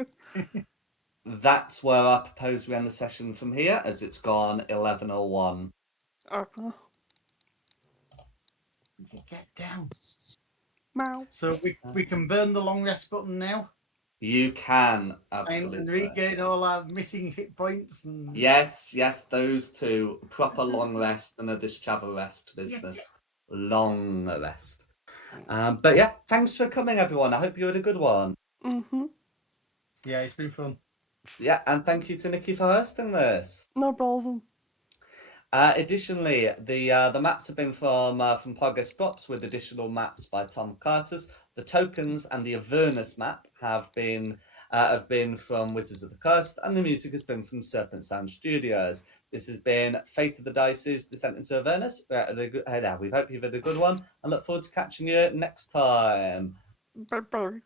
that's where I propose we end the session from here, as it's gone 11:01. Uh-huh. Get down. Meow. So we can burn the long rest button now You can and absolutely regain all our missing hit points. And Yes, those two. Proper long rest and a discharge rest business. Long rest. But yeah, thanks for coming, everyone. I hope you had a good one. Mm-hmm. yeah, it's been fun. Yeah, and thank you to Nikki for hosting this. No problem. Additionally, the maps have been from Progress Props with additional maps by Tom Carters. The tokens and the Avernus map have been from Wizards of the Coast, and the music has been from Serpent Sound Studios. This has been Fate of the Dice's Descent into Avernus. We hope you've had a good one, and look forward to catching you next time. Bye-bye.